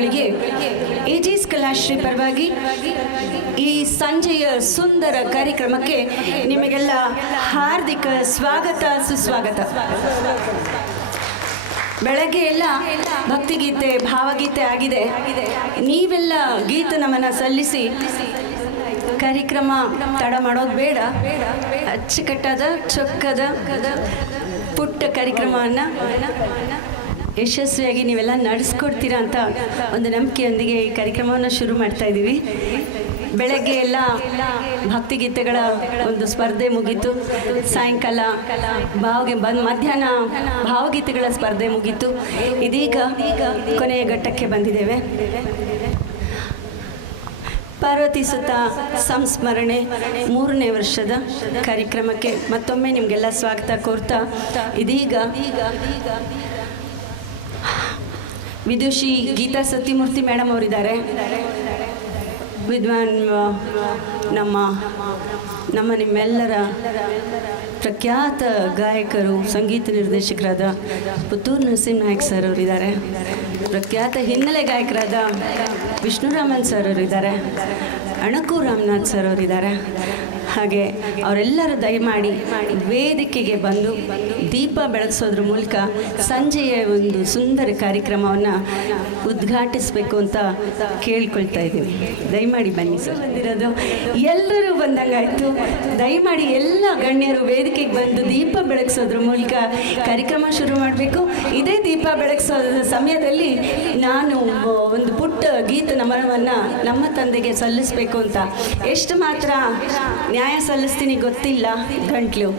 ಧನ್ಯವಾದಗಳಿಗೆ. ಏಜಿಸ್ ಕಲಾಶ್ರೀ ಪರವಾಗಿ ಈ ಸಂಜೆಯ ಸುಂದರ ಕಾರ್ಯಕ್ರಮಕ್ಕೆ ನಿಮಗೆಲ್ಲ ಹಾರ್ದಿಕ ಸ್ವಾಗತ ಸುಸ್ವಾಗತ. ಬೆಳಗ್ಗೆ ಎಲ್ಲ ಭಕ್ತಿಗೀತೆ ಭಾವಗೀತೆ ಆಗಿದೆ. ನೀವೆಲ್ಲ ಗೀತ ನಮನ ಸಲ್ಲಿಸಿ ಕಾರ್ಯಕ್ರಮ ತಡ ಮಾಡೋದು ಬೇಡ. ಅಚ್ಚುಕಟ್ಟಾದ ಚೊಕ್ಕದ ಪುಟ್ಟ ಕಾರ್ಯಕ್ರಮವನ್ನು ಯಶಸ್ವಿಯಾಗಿ ನೀವೆಲ್ಲ ನಡೆಸ್ಕೊಡ್ತೀರಾ ಅಂತ ಒಂದು ನಂಬಿಕೆಯೊಂದಿಗೆ ಈ ಕಾರ್ಯಕ್ರಮವನ್ನು ಶುರು ಮಾಡ್ತಾ ಇದ್ದೀವಿ. ಬೆಳಗ್ಗೆ ಎಲ್ಲ ಭಕ್ತಿಗೀತೆಗಳ ಒಂದು ಸ್ಪರ್ಧೆ ಮುಗೀತು. ಸಾಯಂಕಾಲ ಮಧ್ಯಾಹ್ನ ಭಾವಗೀತೆಗಳ ಸ್ಪರ್ಧೆ ಮುಗೀತು. ಇದೀಗ ಕೊನೆಯ ಘಟ್ಟಕ್ಕೆ ಬಂದಿದ್ದೇವೆ. ಪಾರ್ವತಿ ಸುತ ಸಂಸ್ಮರಣೆ 3ನೇ ವರ್ಷದ ಕಾರ್ಯಕ್ರಮಕ್ಕೆ ಮತ್ತೊಮ್ಮೆ ನಿಮಗೆಲ್ಲ ಸ್ವಾಗತ ಕೋರ್ತಾ, ಇದೀಗ ವಿದುಷಿ ಗೀತಾ ಸತ್ಯಮೂರ್ತಿ ಮೇಡಮ್ ಅವರಿದ್ದಾರೆ. ವಿದ್ವಾನ್ ನಮ್ಮ ನಿಮ್ಮೆಲ್ಲರ ಪ್ರಖ್ಯಾತ ಗಾಯಕರು, ಸಂಗೀತ ನಿರ್ದೇಶಕರಾದ ಪುತ್ತೂರು ನರಸಿಂಹನಾಯಕ್ ಸರ್ ಅವರಿದ್ದಾರೆ. ಪ್ರಖ್ಯಾತ ಹಿನ್ನೆಲೆ ಗಾಯಕರಾದ ವಿಷ್ಣುರಾಮನ್ ಸರ್ ಅವರಿದ್ದಾರೆ. ಅಣಕು ರಾಮನಾಥ್ ಸರ್ ಅವರಿದ್ದಾರೆ. ಹಾಗೆ ಅವರೆಲ್ಲರೂ ದಯಮಾಡಿ ವೇದಿಕೆಗೆ ಬಂದು ದೀಪ ಬೆಳಗಿಸೋದ್ರ ಮೂಲಕ ಸಂಜೆಯ ಒಂದು ಸುಂದರ ಕಾರ್ಯಕ್ರಮವನ್ನು ಉದ್ಘಾಟಿಸಬೇಕು ಅಂತ ಕೇಳ್ಕೊಳ್ತಾ ಇದ್ದೀವಿ. ದಯಮಾಡಿ ಬನ್ನಿ ಸರ್. ಬಂದಿರೋದು ಎಲ್ಲರೂ ಬಂದಂಗಾಯಿತು. ದಯಮಾಡಿ ಎಲ್ಲ ಗಣ್ಯರು ವೇದಿಕೆಗೆ ಬಂದು ದೀಪ ಬೆಳಗಿಸೋದ್ರ ಮೂಲಕ ಕಾರ್ಯಕ್ರಮ ಶುರು ಮಾಡಬೇಕು. ಇದೇ ದೀಪ ಬೆಳಗಿಸೋದ ಸಮಯದಲ್ಲಿ ನಾನು ಒಂದು ಪುಟ್ಟ ಗೀತ ನಮನವನ್ನು ನಮ್ಮ ತಂದೆಗೆ ಸಲ್ಲಿಸಬೇಕು ಅಂತ ಎಷ್ಟು ಮಾತ್ರ ನ್ಯಾಯ ಸಲ್ಲಿಸ್ತೀನಿ ಗೊತ್ತಿಲ್ಲ. ಗಂಟ್ಲು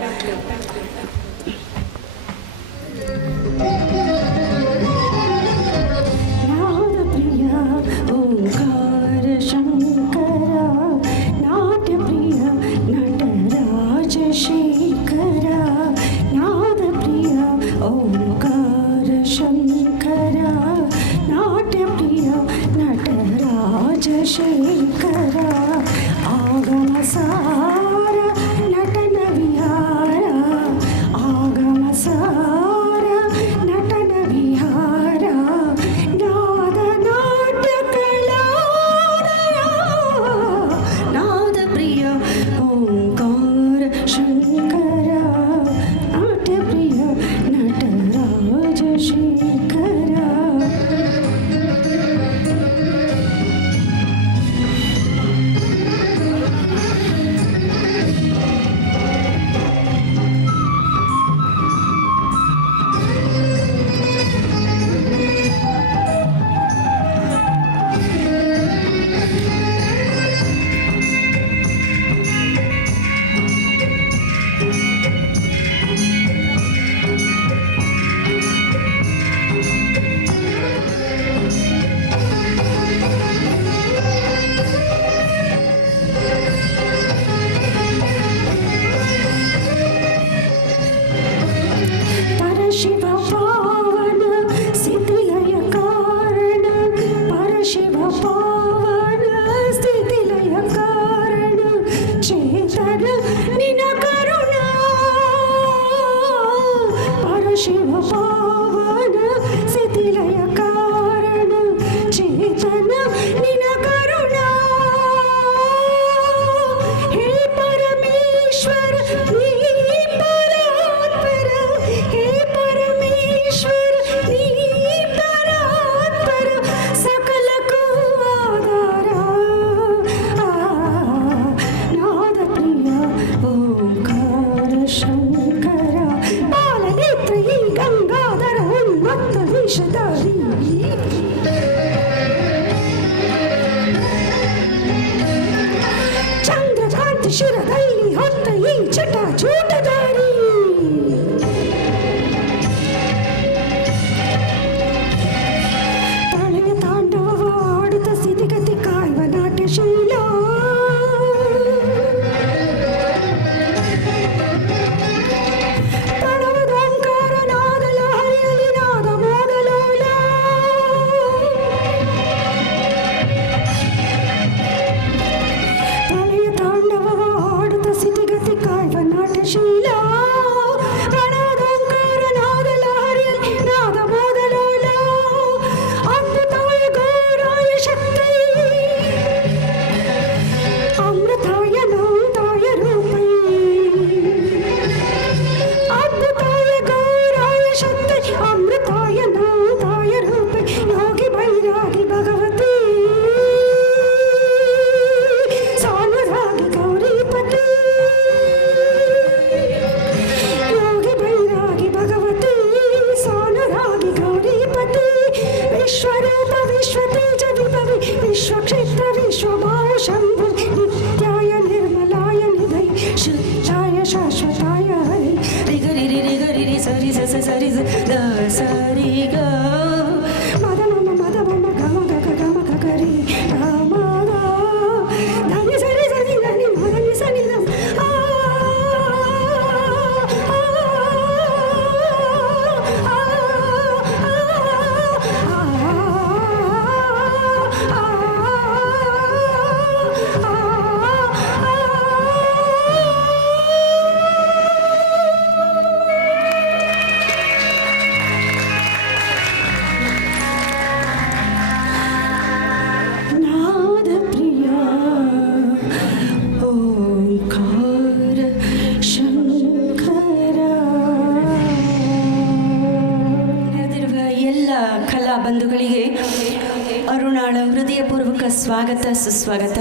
ಅರುಣಾಳ ಹೃದಯಪೂರ್ವಕ ಸ್ವಾಗತ ಸುಸ್ವಾಗತ.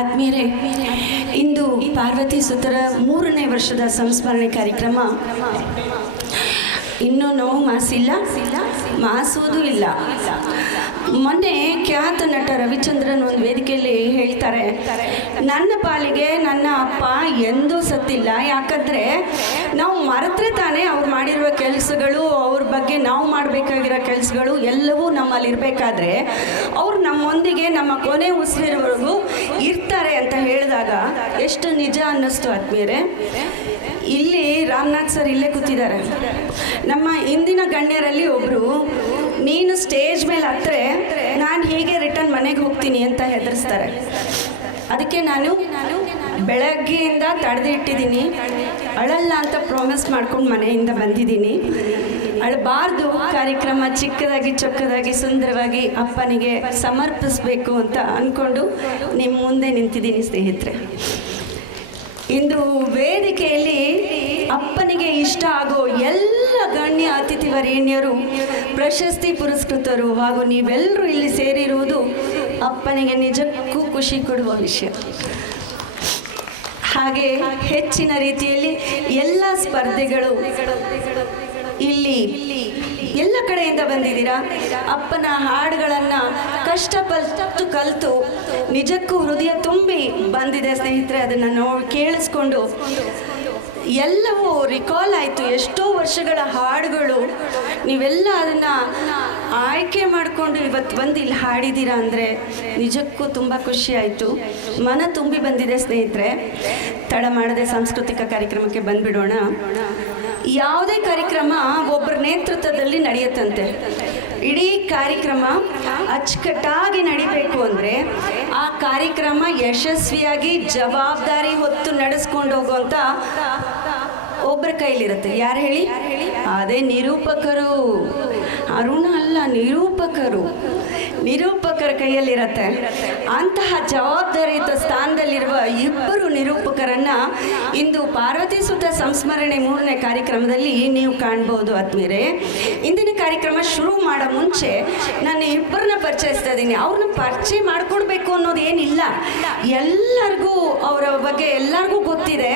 ಆತ್ಮೀಯರೇ, ಇಂದು ಪಾರ್ವತಿ ಸುತರ 3ನೇ ವರ್ಷದ ಸಂಸ್ಮರಣೆ ಕಾರ್ಯಕ್ರಮ. ಇನ್ನೂ ನೋವು ಮಾಸಿಲ್ಲ, ಮಾಸೋದು ಇಲ್ಲ. ಮೊನ್ನೆ ಖ್ಯಾತ ನಟ ರವಿಚಂದ್ರನ್ ಒಂದು ವೇದಿಕೆಯಲ್ಲಿ ಹೇಳ್ತಾರೆ, ನನ್ನ ಪಾಲಿಗೆ ನನ್ನ ಅಪ್ಪ ಎಂದೂ ಸತ್ತಿಲ್ಲ. ಯಾಕಂದರೆ ನಾವು ಮರೆತರೆ ತಾನೇ ಅವ್ರು ಮಾಡಿರುವ ಕೆಲಸಗಳು, ಅವ್ರ ಬಗ್ಗೆ ನಾವು ಮಾಡಬೇಕಾಗಿರೋ ಕೆಲಸಗಳು ಎಲ್ಲವೂ ನಮ್ಮಲ್ಲಿರಬೇಕಾದ್ರೆ ಅವ್ರು ನಮ್ಮೊಂದಿಗೆ ನಮ್ಮ ಕೊನೆ ಉಸಿರಿರೋವರೆಗೂ ಇರ್ತಾರೆ ಅಂತ ಹೇಳಿದಾಗ ಎಷ್ಟು ನಿಜ ಅನ್ನಿಸ್ತು ಆತ್ಮೀಯರೇ. ಇಲ್ಲಿ ರಾಮನಾಥ್ ಸರ್ ಇಲ್ಲೇ ಕೂತಿದ್ದಾರೆ. ನಮ್ಮ ಇಂದಿನ ಗಣ್ಯರಲ್ಲಿ ಒಬ್ಬರು, ನೀನು ಸ್ಟೇಜ್ ಮೇಲೆ ಹತ್ತರೆ ನಾನು ಹೀಗೆ ರಿಟರ್ನ್ ಮನೆಗೆ ಹೋಗ್ತೀನಿ ಅಂತ ಹೆದರಿಸ್ತಾರೆ. ಅದಕ್ಕೆ ನಾನು ಬೆಳಗ್ಗೆಯಿಂದ ತಡೆದಿಟ್ಟಿದ್ದೀನಿ, ಅಳಲ್ಲ ಅಂತ ಪ್ರಾಮಿಸ್ ಮಾಡ್ಕೊಂಡು ಮನೆಯಿಂದ ಬಂದಿದ್ದೀನಿ. ಅಳಬಾರ್ದು, ಕಾರ್ಯಕ್ರಮ ಚಿಕ್ಕದಾಗಿ ಚೊಕ್ಕದಾಗಿ ಸುಂದರವಾಗಿ ಅಪ್ಪನಿಗೆ ಸಮರ್ಪಿಸಬೇಕು ಅಂತ ಅಂದ್ಕೊಂಡು ನಿಮ್ಮ ಮುಂದೆ ನಿಂತಿದ್ದೀನಿ ಸ್ನೇಹಿತರೆ. ಇಂದು ವೇದಿಕೆಯಲ್ಲಿ ಅಪ್ಪನಿಗೆ ಇಷ್ಟ ಆಗೋ ಎಲ್ಲ ಗಣ್ಯ ಅತಿಥಿ ವರೇಣ್ಯರು, ಪ್ರಶಸ್ತಿ ಪುರಸ್ಕೃತರು ಹಾಗೂ ನೀವೆಲ್ಲರೂ ಇಲ್ಲಿ ಸೇರಿರುವುದು ಅಪ್ಪನಿಗೆ ನಿಜಕ್ಕೂ ಖುಷಿ ಕೊಡುವ ವಿಷಯ. ಹಾಗೆ ಹೆಚ್ಚಿನ ರೀತಿಯಲ್ಲಿ ಎಲ್ಲ ಸ್ಪರ್ಧೆಗಳು ಇಲ್ಲಿ ಎಲ್ಲ ಕಡೆಯಿಂದ ಬಂದಿದ್ದೀರಾ. ಅಪ್ಪನ ಹಾಡುಗಳನ್ನು ಕಷ್ಟಪಟ್ಟು ಕಲಿತು ನಿಜಕ್ಕೂ ಹೃದಯ ತುಂಬಿ ಬಂದಿದೆ ಸ್ನೇಹಿತರೆ. ಅದನ್ನು ಕೇಳಿಸ್ಕೊಂಡು ಎಲ್ಲವೂ ರಿಕಾಲ್ ಆಯಿತು. ಎಷ್ಟೋ ವರ್ಷಗಳ ಹಾಡುಗಳು ನೀವೆಲ್ಲ ಅದನ್ನು ಆಯ್ಕೆ ಮಾಡಿಕೊಂಡು ಇವತ್ತು ಬಂದು ಇಲ್ಲಿ ಹಾಡಿದ್ದೀರಾ ಅಂದರೆ ನಿಜಕ್ಕೂ ತುಂಬ ಖುಷಿ ಆಯಿತು, ಮನ ತುಂಬಿ ಬಂದಿದೆ ಸ್ನೇಹಿತರೆ. ತಡ ಮಾಡದೆ ಸಾಂಸ್ಕೃತಿಕ ಕಾರ್ಯಕ್ರಮಕ್ಕೆ ಬಂದುಬಿಡೋಣ. ಯಾವುದೇ ಕಾರ್ಯಕ್ರಮ ಒಬ್ಬರ ನೇತೃತ್ವದಲ್ಲಿ ನಡೆಯುತ್ತಂತೆ. ಇಡೀ ಕಾರ್ಯಕ್ರಮ ಅಚ್ಚುಕಟ್ಟಾಗಿ ನಡಿಬೇಕು ಅಂದರೆ ಆ ಕಾರ್ಯಕ್ರಮ ಯಶಸ್ವಿಯಾಗಿ ಜವಾಬ್ದಾರಿ ಹೊತ್ತು ನಡೆಸ್ಕೊಂಡು ಹೋಗುವಂಥ ಒಬ್ಬರ ಕೈಲಿರುತ್ತೆ. ಯಾರು ಹೇಳಿ? ಅದೇ ನಿರೂಪಕರು. ಅರುಣ ಅಲ್ಲ, ನಿರೂಪಕರ ಕೈಯಲ್ಲಿರುತ್ತೆ. ಅಂತಹ ಜವಾಬ್ದಾರಿಯುತ ಸ್ಥಾನದಲ್ಲಿರುವ ಇಬ್ಬರು ನಿರೂಪಕರನ್ನು ಇಂದು ಪಾರ್ವತಿ ಸುತ ಸಂಸ್ಮರಣೆ 3ನೇ ಕಾರ್ಯಕ್ರಮದಲ್ಲಿ ನೀವು ಕಾಣ್ಬೋದು ಆತ್ಮೀಯರೇ. ಇಂದಿನ ಕಾರ್ಯಕ್ರಮ ಶುರು ಮಾಡೋ ಮುಂಚೆ ನಾನು ಇಬ್ಬರನ್ನ ಪರಿಚಯಿಸ್ತಾ ಇದ್ದೀನಿ. ಅವ್ರನ್ನ ಪರಿಚಯ ಮಾಡಿಕೊಡ್ಬೇಕು ಅನ್ನೋದು ಏನಿಲ್ಲ, ಎಲ್ಲರಿಗೂ ಅವರ ಬಗ್ಗೆ ಎಲ್ಲರಿಗೂ ಗೊತ್ತಿದೆ.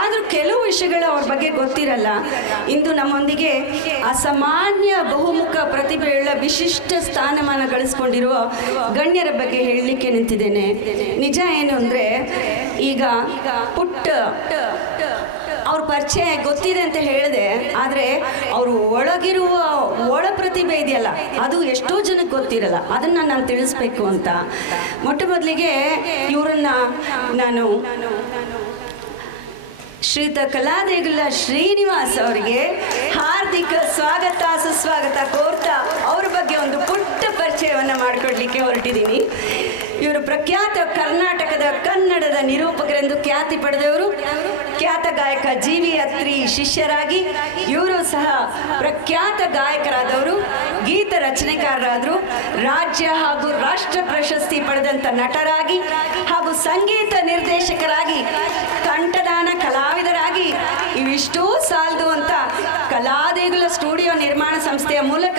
ಆದರೂ ಕೆಲವು ವಿಷಯಗಳು ಅವ್ರ ಬಗ್ಗೆ ಗೊತ್ತಿರಲ್ಲ. ಇಂದು ನಮ್ಮೊಂದಿಗೆ ಅಸಾಮಾನ್ಯ ಬಹುಮುಖ ಪ್ರತಿಭೆಯುಳ್ಳ ವಿಶಿಷ್ಟ ಸ್ಥಾನಮಾನ ಗಳಿಸ್ಕೊಂಡಿರುವ ಗಣ್ಯರ ಬಗ್ಗೆ ಹೇಳಲಿಕ್ಕೆ ನಿಂತಿದ್ದೇನೆ. ನಿಜ ಏನು ಅಂದರೆ, ಈಗ ಪುಟ್ಟ ಅವ್ರ ಪರಿಚಯ ಗೊತ್ತಿದೆ ಅಂತ ಹೇಳಿದೆ, ಆದರೆ ಅವರು ಒಳಗಿರುವ ಒಳ ಪ್ರತಿಭೆ ಇದೆಯಲ್ಲ, ಅದು ಎಷ್ಟೋ ಜನಕ್ಕೆ ಗೊತ್ತಿರಲ್ಲ. ಅದನ್ನು ನಾನು ತಿಳಿಸ್ಬೇಕು ಅಂತ ಮೊಟ್ಟ ಮೊದಲಿಗೆ ಇವರನ್ನು ನಾನು ಶ್ರೀಯುತ ಕಲಾದೇಗುಲ ಶ್ರೀನಿವಾಸ್ ಅವರಿಗೆ ಹಾರ್ದಿಕ ಸ್ವಾಗತ ಸುಸ್ವಾಗತ ಕೋರ್ತಾ ಅವ್ರ ಬಗ್ಗೆ ಒಂದು ಪುಟ್ಟ ಪರಿಚಯವನ್ನು ಮಾಡಿಕೊಡ್ಲಿಕ್ಕೆ ಹೊರಟಿದ್ದೀನಿ. ಇವರು ಪ್ರಖ್ಯಾತ ಕರ್ನಾಟಕದ ಕನ್ನಡದ ನಿರೂಪಕರೆಂದು ಖ್ಯಾತಿ ಪಡೆದವರು. ಖ್ಯಾತ ಗಾಯಕ ಜಿ.ವಿ. ಅತ್ರಿ ಶಿಷ್ಯರಾಗಿ ಇವರು ಸಹ ಪ್ರಖ್ಯಾತ ಗಾಯಕರಾದವರು, ಗೀತ ರಚನೆಕಾರರಾದರು. ರಾಜ್ಯ ಹಾಗೂ ರಾಷ್ಟ್ರ ಪ್ರಶಸ್ತಿ ಪಡೆದಂಥ ನಟರಾಗಿ ಹಾಗೂ ಸಂಗೀತ ನಿರ್ದೇಶಕರಾಗಿ, ಕಂಠದಾನ ಕಲಾವಿದರಾಗಿ ಇವಿಷ್ಟೂ ಸಾಲದು ಅಂತ ಕಲಾದೇಗುಲ ಸ್ಟುಡಿಯೋ ನಿರ್ಮಾಣ ಸಂಸ್ಥೆಯ ಮೂಲಕ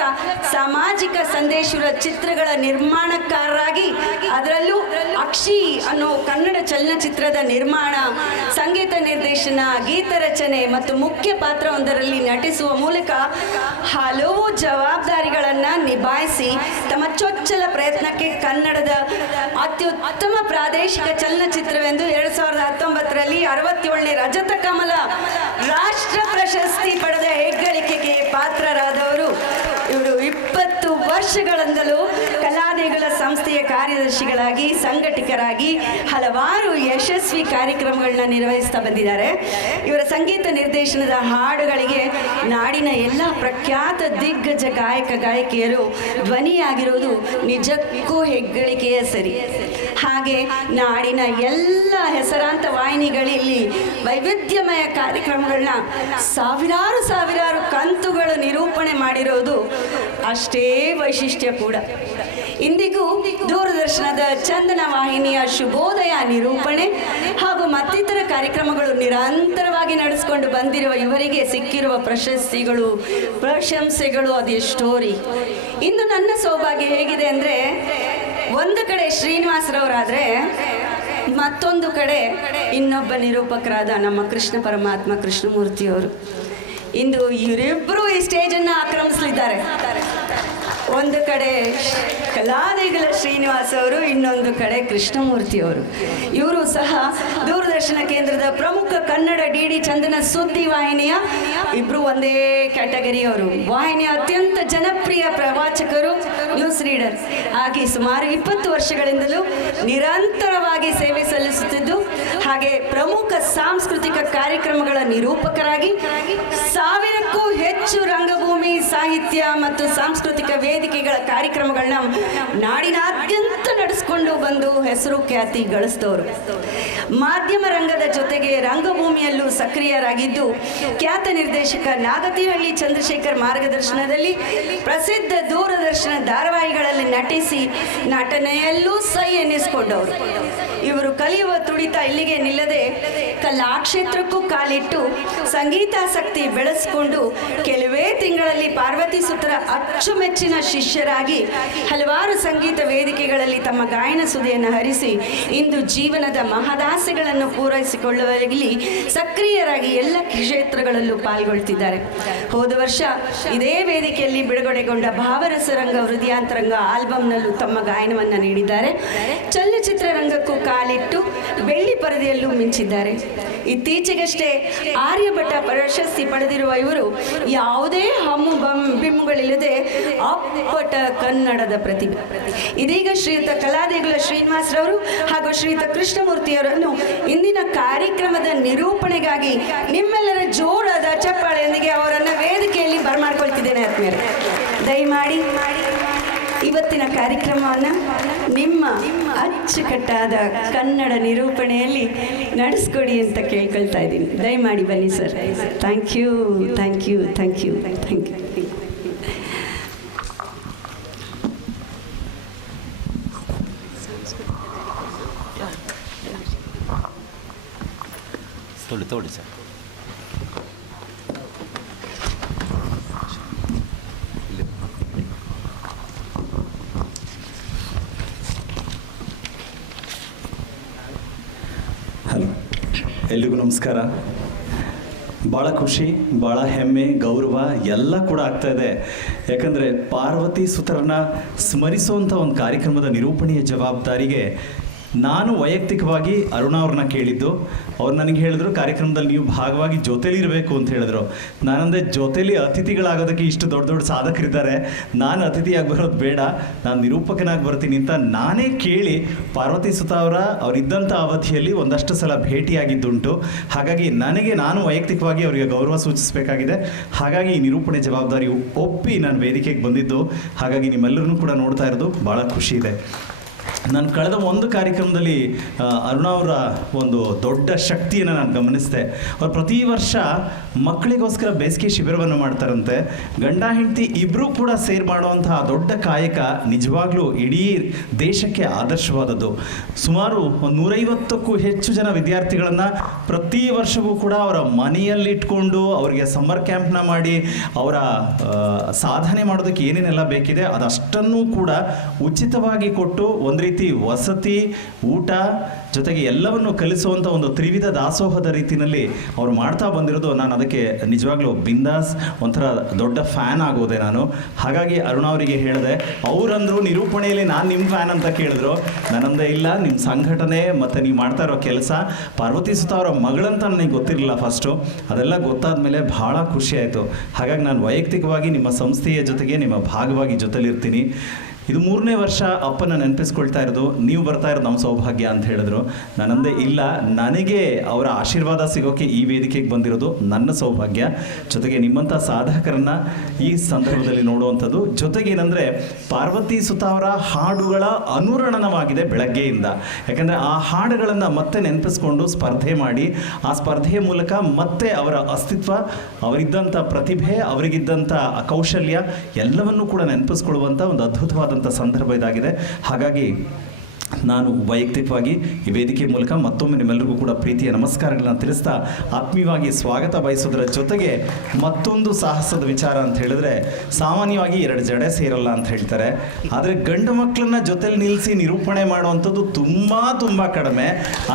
ಸಾಮಾಜಿಕ ಸಂದೇಶದ ಚಿತ್ರಗಳ ನಿರ್ಮಾಣಕಾರರಾಗಿ, ಅದರಲ್ಲೂ ಅಕ್ಷಿ ಅನ್ನೋ ಕನ್ನಡ ಚಲನಚಿತ್ರದ ನಿರ್ಮಾಣ, ಸಂಗೀತ ನಿರ್ದೇಶನ, ಗೀತ ರಚನೆ ಮತ್ತು ಮುಖ್ಯ ಪಾತ್ರವೊಂದರಲ್ಲಿ ನಟಿಸುವ ಮೂಲಕ ಹಲವು ಜವಾಬ್ದಾರಿಗಳನ್ನು ನಿಭಾಯಿಸಿ ತಮ್ಮ ಚೊಚ್ಚಲ ಪ್ರಯತ್ನಕ್ಕೆ ಕನ್ನಡದ ಅತ್ಯುತ್ತಮ ಪ್ರಾದೇಶಿಕ ಚಲನಚಿತ್ರವೆಂದು 2019ರಲ್ಲಿ 67ನೇ ರಜತ ಕಮಲ ರಾಷ್ಟ್ರ ಪ್ರಶಸ್ತಿ ಪಡೆದ ಹೆಗ್ಗಳಿಕೆಗೆ ಪಾತ್ರರಾದವರು. ಇವರು 20 ವರ್ಷಗಳಿಂದಲೂ ಕಲಾದೇಗುಲ ಸಂಸ್ಥೆಯ ಕಾರ್ಯದರ್ಶಿಗಳಾಗಿ, ಸಂಘಟಕರಾಗಿ ಹಲವಾರು ಯಶಸ್ವಿ ಕಾರ್ಯಕ್ರಮಗಳನ್ನ ನಿರ್ವಹಿಸ್ತಾ ಬಂದಿದ್ದಾರೆ. ಇವರ ಸಂಗೀತ ನಿರ್ದೇಶನದ ಹಾಡುಗಳಿಗೆ ನಾಡಿನ ಎಲ್ಲ ಪ್ರಖ್ಯಾತ ದಿಗ್ಗಜ ಗಾಯಕ ಗಾಯಕಿಯರು ಧ್ವನಿಯಾಗಿರುವುದು ನಿಜಕ್ಕೂ ಹೆಗ್ಗಳಿಕೆಯೇ ಸರಿ. ಹಾಗೆ ನಾಡಿನ ಎಲ್ಲ ಹೆಸರಾಂತ ವಾಹಿನಿಗಳಲ್ಲಿ ವೈವಿಧ್ಯಮಯ ಕಾರ್ಯಕ್ರಮಗಳನ್ನ ಸಾವಿರಾರು ಕಂತುಗಳು ನಿರೂಪಣೆ ಮಾಡಿರೋದು ಅಷ್ಟೇ ವೈಶಿಷ್ಟ್ಯ ಕೂಡ. ಇಂದಿಗೂ ದೂರದರ್ಶನದ ಚಂದನ ವಾಹಿನಿಯ ಶುಭೋದಯ ನಿರೂಪಣೆ ಹಾಗೂ ಮತ್ತಿತರ ಕಾರ್ಯಕ್ರಮಗಳು ನಿರಂತರವಾಗಿ ನಡೆಸಿಕೊಂಡು ಬಂದಿರುವ ಇವರಿಗೆ ಸಿಕ್ಕಿರುವ ಪ್ರಶಸ್ತಿಗಳು, ಪ್ರಶಂಸೆಗಳು ಅದೆಷ್ಟೋರಿ. ಇಂದು ನನ್ನ ಸೌಭಾಗ್ಯ ಹೇಗಿದೆ ಅಂದರೆ, ಒಂದು ಕಡೆ ಶ್ರೀನಿವಾಸರವರಾದರೆ ಮತ್ತೊಂದು ಕಡೆ ಇನ್ನೊಬ್ಬ ನಿರೂಪಕರಾದ ನಮ್ಮ ಕೃಷ್ಣ ಪರಮಾತ್ಮ ಕೃಷ್ಣಮೂರ್ತಿಯವರು. ಇಂದು ಇವರಿಬ್ಬರು ಈ ಸ್ಟೇಜನ್ನು ಆಕ್ರಮಿಸಲಿದ್ದಾರೆ. ಒಂದು ಕಡೆ ಕಲಾದೇಗುಲ ಶ್ರೀನಿವಾಸ್ ಅವರು, ಇನ್ನೊಂದು ಕಡೆ ಕೃಷ್ಣಮೂರ್ತಿಯವರು. ಇವರು ಸಹ ದೂರದರ್ಶನ ಕೇಂದ್ರದ ಪ್ರಮುಖ ಕನ್ನಡ ಡಿ ಚಂದನ ಸುದ್ದಿ ವಾಹಿನಿಯ ಇಬ್ಬರು ಒಂದೇ ಕ್ಯಾಟಗರಿಯವರು. ವಾಹಿನಿಯ ಅತ್ಯಂತ ಜನಪ್ರಿಯ ಪ್ರವಾಚಕರು, ನ್ಯೂಸ್ ರೀಡರ್ ಆಗಿ ಸುಮಾರು 20 ವರ್ಷಗಳಿಂದಲೂ ನಿರಂತರವಾಗಿ ಸೇವೆ ಸಲ್ಲಿಸುತ್ತಿದ್ದು, ಹಾಗೆ ಪ್ರಮುಖ ಸಾಂಸ್ಕೃತಿಕ ಕಾರ್ಯಕ್ರಮಗಳ ನಿರೂಪಕರಾಗಿ 1000ಕ್ಕೂ ಹೆಚ್ಚು ರಂಗಭೂಮಿ, ಸಾಹಿತ್ಯ ಮತ್ತು ಸಾಂಸ್ಕೃತಿಕ ವೇದಿಕೆಗಳ ಕಾರ್ಯಕ್ರಮಗಳನ್ನ ನಾಡಿನಾದ್ಯಂತ ನಡೆಸಿಕೊಂಡು ಬಂದು ಹೆಸರು ಖ್ಯಾತಿ ಗಳಿಸಿದವರು. ಮಾಧ್ಯಮ ರಂಗದ ಜೊತೆಗೆ ರಂಗಭೂಮಿಯಲ್ಲೂ ಸಕ್ರಿಯರಾಗಿದ್ದು, ಖ್ಯಾತ ನಿರ್ದೇಶಕ ನಾಗತಿಹಳ್ಳಿ ಚಂದ್ರಶೇಖರ್ ಮಾರ್ಗದರ್ಶನದಲ್ಲಿ ಪ್ರಸಿದ್ಧ ದೂರದರ್ಶನ ಧಾರಾವಾಹಿಗಳಲ್ಲಿ ನಟಿಸಿ ನಟನೆಯಲ್ಲೂ ಸೈ ಎನ್ನಿಸಿಕೊಂಡವರು. ಇವರು ಕಲಿಯುವ ತುಡಿತ ಇಲ್ಲಿಗೆ ನಿಲ್ಲದೆ ಕಲಾಕ್ಷೇತ್ರಕ್ಕೂ ಕಾಲಿಟ್ಟು ಸಂಗೀತಾಸಕ್ತಿ ಬೆಳೆಸಿಕೊಂಡು ಕೆಲವೇ ತಿಂಗಳಲ್ಲಿ ಪಾರ್ವತಿ ಸುತರ ಅಚ್ಚುಮೆಚ್ಚಿನ ಶಿಷ್ಯರಾಗಿ ಹಲವಾರು ಸಂಗೀತ ವೇದಿಕೆಗಳಲ್ಲಿ ತಮ್ಮ ಗಾಯನ ಸುದೆಯನ್ನು ಹರಿಸಿ ಇಂದು ಜೀವನದ ಮಹದಾಸೆಗಳನ್ನು ಪೂರೈಸಿಕೊಳ್ಳುವಲ್ಲಿ ಸಕ್ರಿಯರಾಗಿ ಎಲ್ಲ ಕ್ಷೇತ್ರಗಳಲ್ಲೂ ಪಾಲ್ಗೊಳ್ತಿದ್ದಾರೆ. ಹೋದ ವರ್ಷ ಇದೇ ವೇದಿಕೆಯಲ್ಲಿ ಬಿಡುಗಡೆಗೊಂಡ ಭಾವರಸರಂಗ ಹೃದಯಾಂತರಂಗ ಆಲ್ಬಂನಲ್ಲೂ ತಮ್ಮ ಗಾಯನವನ್ನು ನೀಡಿದ್ದಾರೆ. ಚಲನಚಿತ್ರ ರಂಗಕ್ಕೂ ಕಾಲಿಟ್ಟು ಬೆಳ್ಳಿ ಪರದೆಯಲ್ಲೂ ಮಿಂಚಿದ್ದಾರೆ. ಇತ್ತೀಚೆಗಷ್ಟೇ ಆರ್ಯಭಟ ಪ್ರಶಸ್ತಿ ಪಡೆದಿರುವ ಇವರು ಯಾವುದೇ ಬಿಮ್ಮುಗಳಿಲ್ಲದೆ ಅಪ್ಪಟ ಕನ್ನಡದ ಪ್ರತಿಭೆ. ಇದೀಗ ಶ್ರೀಯುತ ಕಲಾದೇಗುಲ ಶ್ರೀನಿವಾಸರವರು ಹಾಗೂ ಶ್ರೀಯುತ ಕೃಷ್ಣಮೂರ್ತಿಯವರನ್ನು ಇಂದಿನ ಕಾರ್ಯಕ್ರಮದ ನಿರೂಪಣೆಗಾಗಿ ನಿಮ್ಮೆಲ್ಲರ ಜೋರಾದ ಚಪ್ಪಾಳೆಯೊಂದಿಗೆ ಅವರನ್ನು ವೇದಿಕೆಯಲ್ಲಿ ಬರಮಾಡ್ಕೊಳ್ತಿದ್ದೇನೆ. ಆತ್ಮೀಯರೇ, ದಯಮಾಡಿ ಇವತ್ತಿನ ಕಾರ್ಯಕ್ರಮವನ್ನು ನಿಮ್ಮ ಅಚ್ಚುಕಟ್ಟಾದ ಕನ್ನಡ ನಿರೂಪಣೆಯಲ್ಲಿ ನಡೆಸ್ಕೊಡಿ ಅಂತ ಕೇಳ್ಕೊಳ್ತಾ ಇದ್ದೀನಿ. ದಯಮಾಡಿ ಬನ್ನಿ sir. Thank you, thank you, thank you, thank you. ತೋಡಿ ಸರ್. ಹಲೋ, ಎಲ್ರಿಗೂ ನಮಸ್ಕಾರ. ಭಾಳ ಖುಷಿ, ಭಾಳ ಹೆಮ್ಮೆ, ಗೌರವ ಎಲ್ಲ ಕೂಡ ಆಗ್ತಾ ಇದೆ. ಯಾಕಂದರೆ ಪಾರ್ವತಿ ಸುತರನ್ನ ಸ್ಮರಿಸುವಂಥ ಒಂದು ಕಾರ್ಯಕ್ರಮದ ನಿರೂಪಣೆಯ ಜವಾಬ್ದಾರಿಗೆ ನಾನು ವೈಯಕ್ತಿಕವಾಗಿ ಅರುಣ ಅವ್ರನ್ನ ಕೇಳಿದ್ದು. ಅವ್ರು ನನಗೆ ಹೇಳಿದ್ರು, ಕಾರ್ಯಕ್ರಮದಲ್ಲಿ ನೀವು ಭಾಗವಾಗಿ ಜೊತೆಲಿರಬೇಕು ಅಂತ ಹೇಳಿದ್ರು. ನಾನಂದರೆ ಜೊತೆಲಿ ಅತಿಥಿಗಳಾಗೋದಕ್ಕೆ ಇಷ್ಟು ದೊಡ್ಡ ದೊಡ್ಡ ಸಾಧಕರಿದ್ದಾರೆ, ನಾನು ಅತಿಥಿಯಾಗಿ ಬರೋದು ಬೇಡ, ನಾನು ನಿರೂಪಕನಾಗಿ ಬರ್ತೀನಿ ಅಂತ ನಾನೇ ಕೇಳಿ ಪಾರ್ವತಿ ಸುತ ಅವರಿದ್ದಂಥ ಅವಧಿಯಲ್ಲಿ ಒಂದಷ್ಟು ಸಲ ಭೇಟಿಯಾಗಿದ್ದುಂಟು. ಹಾಗಾಗಿ ನಾನು ವೈಯಕ್ತಿಕವಾಗಿ ಅವರಿಗೆ ಗೌರವ ಸೂಚಿಸಬೇಕಾಗಿದೆ. ಹಾಗಾಗಿ ಈ ನಿರೂಪಣೆ ಜವಾಬ್ದಾರಿ ಒಪ್ಪಿ ನಾನು ವೇದಿಕೆಗೆ ಬಂದಿದ್ದು. ಹಾಗಾಗಿ ನಿಮ್ಮೆಲ್ಲರನ್ನೂ ಕೂಡ ನೋಡ್ತಾ ಇರೋದು ಭಾಳ ಖುಷಿ ಇದೆ. ನಾನು ಕಳೆದ ಒಂದು ಕಾರ್ಯಕ್ರಮದಲ್ಲಿ ಅರುಣ ಅವರ ಒಂದು ದೊಡ್ಡ ಶಕ್ತಿಯನ್ನು ನಾನು ಗಮನಿಸಿದೆ. ಅವ್ರು ಪ್ರತಿ ವರ್ಷ ಮಕ್ಕಳಿಗೋಸ್ಕರ ಬೇಸಿಗೆ ಶಿಬಿರವನ್ನು ಮಾಡ್ತಾರಂತೆ. ಗಂಡ ಹೆಂಡತಿ ಇಬ್ಬರೂ ಕೂಡ ಸೇರಿ ಮಾಡುವಂತಹ ದೊಡ್ಡ ಕಾಯಕ ನಿಜವಾಗ್ಲೂ ಇಡೀ ದೇಶಕ್ಕೆ ಆದರ್ಶವಾದದ್ದು. ಸುಮಾರು 150ಕ್ಕೂ ಹೆಚ್ಚು ಜನ ವಿದ್ಯಾರ್ಥಿಗಳನ್ನು ಪ್ರತಿ ವರ್ಷವೂ ಕೂಡ ಅವರ ಮನೆಯಲ್ಲಿಟ್ಕೊಂಡು ಅವರಿಗೆ ಸಮ್ಮರ್ ಕ್ಯಾಂಪ್ನ ಮಾಡಿ ಅವರ ಸಾಧನೆ ಮಾಡೋದಕ್ಕೆ ಏನೇನೆಲ್ಲ ಬೇಕಿದೆ ಅದಷ್ಟನ್ನೂ ಕೂಡ ಉಚಿತವಾಗಿ ಕೊಟ್ಟು ಒಂದು ರೀತಿ ವಸತಿ, ಊಟ ಜೊತೆಗೆ ಎಲ್ಲವನ್ನು ಕಲಿಸುವಂಥ ಒಂದು ತ್ರಿವಿಧ ದಾಸೋಹದ ರೀತಿಯಲ್ಲಿ ಅವರು ಮಾಡ್ತಾ ಬಂದಿರೋದು. ನಾನು ಅದಕ್ಕೆ ನಿಜವಾಗ್ಲೂ ಬಿಂದಾಸ್ ಒಂಥರ ದೊಡ್ಡ ಫ್ಯಾನ್ ಆಗೋದೆ ನಾನು. ಹಾಗಾಗಿ ಅರುಣ ಅವರಿಗೆ ಹೇಳಿದೆ, ಅವರಂದ್ರು ನಿರೂಪಣೆಯಲ್ಲಿ ನಾನು ನಿಮ್ಮ ಫ್ಯಾನ್ ಅಂತ ಕೇಳಿದ್ರು. ನಾನಂದೇ ಇಲ್ಲ, ನಿಮ್ಮ ಸಂಘಟನೆ ಮತ್ತು ನೀವು ಮಾಡ್ತಾ ಇರೋ ಕೆಲಸ. ಪಾರ್ವತಿ ಸುತ ಅವರ ಮಗಳಂತ ನನಗೆ ಗೊತ್ತಿರಲಿಲ್ಲ ಫಸ್ಟು. ಅದೆಲ್ಲ ಗೊತ್ತಾದ ಮೇಲೆ ಭಾಳ ಖುಷಿ ಆಯಿತು. ಹಾಗಾಗಿ ನಾನು ವೈಯಕ್ತಿಕವಾಗಿ ನಿಮ್ಮ ಸಂಸ್ಥೆಯ ಜೊತೆಗೆ ನಿಮ್ಮ ಭಾಗವಾಗಿ ಜೊತೆಲಿರ್ತೀನಿ. ಇದು 3ನೇ ವರ್ಷ ಅಪ್ಪನ ನೆನಪಿಸ್ಕೊಳ್ತಾ ಇರೋದು, ನೀವು ಬರ್ತಾ ಇರೋದು ನಮ್ಮ ಸೌಭಾಗ್ಯ ಅಂತ ಹೇಳಿದ್ರು. ನಾನಂದೆ ಇಲ್ಲ, ನನಗೆ ಅವರ ಆಶೀರ್ವಾದ ಸಿಗೋಕ್ಕೆ ಈ ವೇದಿಕೆಗೆ ಬಂದಿರೋದು ನನ್ನ ಸೌಭಾಗ್ಯ. ಜೊತೆಗೆ ನಿಮ್ಮಂಥ ಸಾಧಕರನ್ನ ಈ ಸಂದರ್ಭದಲ್ಲಿ ನೋಡುವಂಥದ್ದು. ಜೊತೆಗೆ ಏನಂದರೆ ಪಾರ್ವತಿ ಸುತ ಅವರ ಹಾಡುಗಳ ಅನುರಣನವಾಗಿದೆ ಬೆಳಗ್ಗೆಯಿಂದ. ಯಾಕಂದರೆ ಆ ಹಾಡುಗಳನ್ನು ಮತ್ತೆ ನೆನಪಿಸ್ಕೊಂಡು ಸ್ಪರ್ಧೆ ಮಾಡಿ, ಆ ಸ್ಪರ್ಧೆಯ ಮೂಲಕ ಮತ್ತೆ ಅವರ ಅಸ್ತಿತ್ವ, ಅವರಿದ್ದಂಥ ಪ್ರತಿಭೆ, ಅವರಿಗಿದ್ದಂಥ ಕೌಶಲ್ಯ ಎಲ್ಲವನ್ನೂ ಕೂಡ ನೆನಪಿಸ್ಕೊಳ್ಳುವಂಥ ಒಂದು ಅದ್ಭುತವಾದಂಥ ಸಂದರ್ಭ ಇದಾಗಿದೆ. ಹಾಗಾಗಿ ನಾನು ವೈಯಕ್ತಿಕವಾಗಿ ಈ ವೇದಿಕೆ ಮೂಲಕ ಮತ್ತೊಮ್ಮೆ ನಿಮ್ಮೆಲ್ಲರಿಗೂ ಕೂಡ ಪ್ರೀತಿಯ ನಮಸ್ಕಾರಗಳನ್ನ ತಿಳಿಸ್ತಾ ಆತ್ಮೀಯವಾಗಿ ಸ್ವಾಗತ ಬಯಸೋದ್ರ ಜೊತೆಗೆ ಮತ್ತೊಂದು ಸಾಹಸದ ವಿಚಾರ ಅಂತ ಹೇಳಿದ್ರೆ, ಸಾಮಾನ್ಯವಾಗಿ 2 ಜಡೆ ಸೇರಲ್ಲ ಅಂತ ಹೇಳ್ತಾರೆ, ಆದರೆ ಗಂಡು ಮಕ್ಕಳನ್ನ ಜೊತೆಲಿ ನಿಲ್ಲಿಸಿ ನಿರೂಪಣೆ ಮಾಡುವಂಥದ್ದು ತುಂಬ ಕಡಿಮೆ.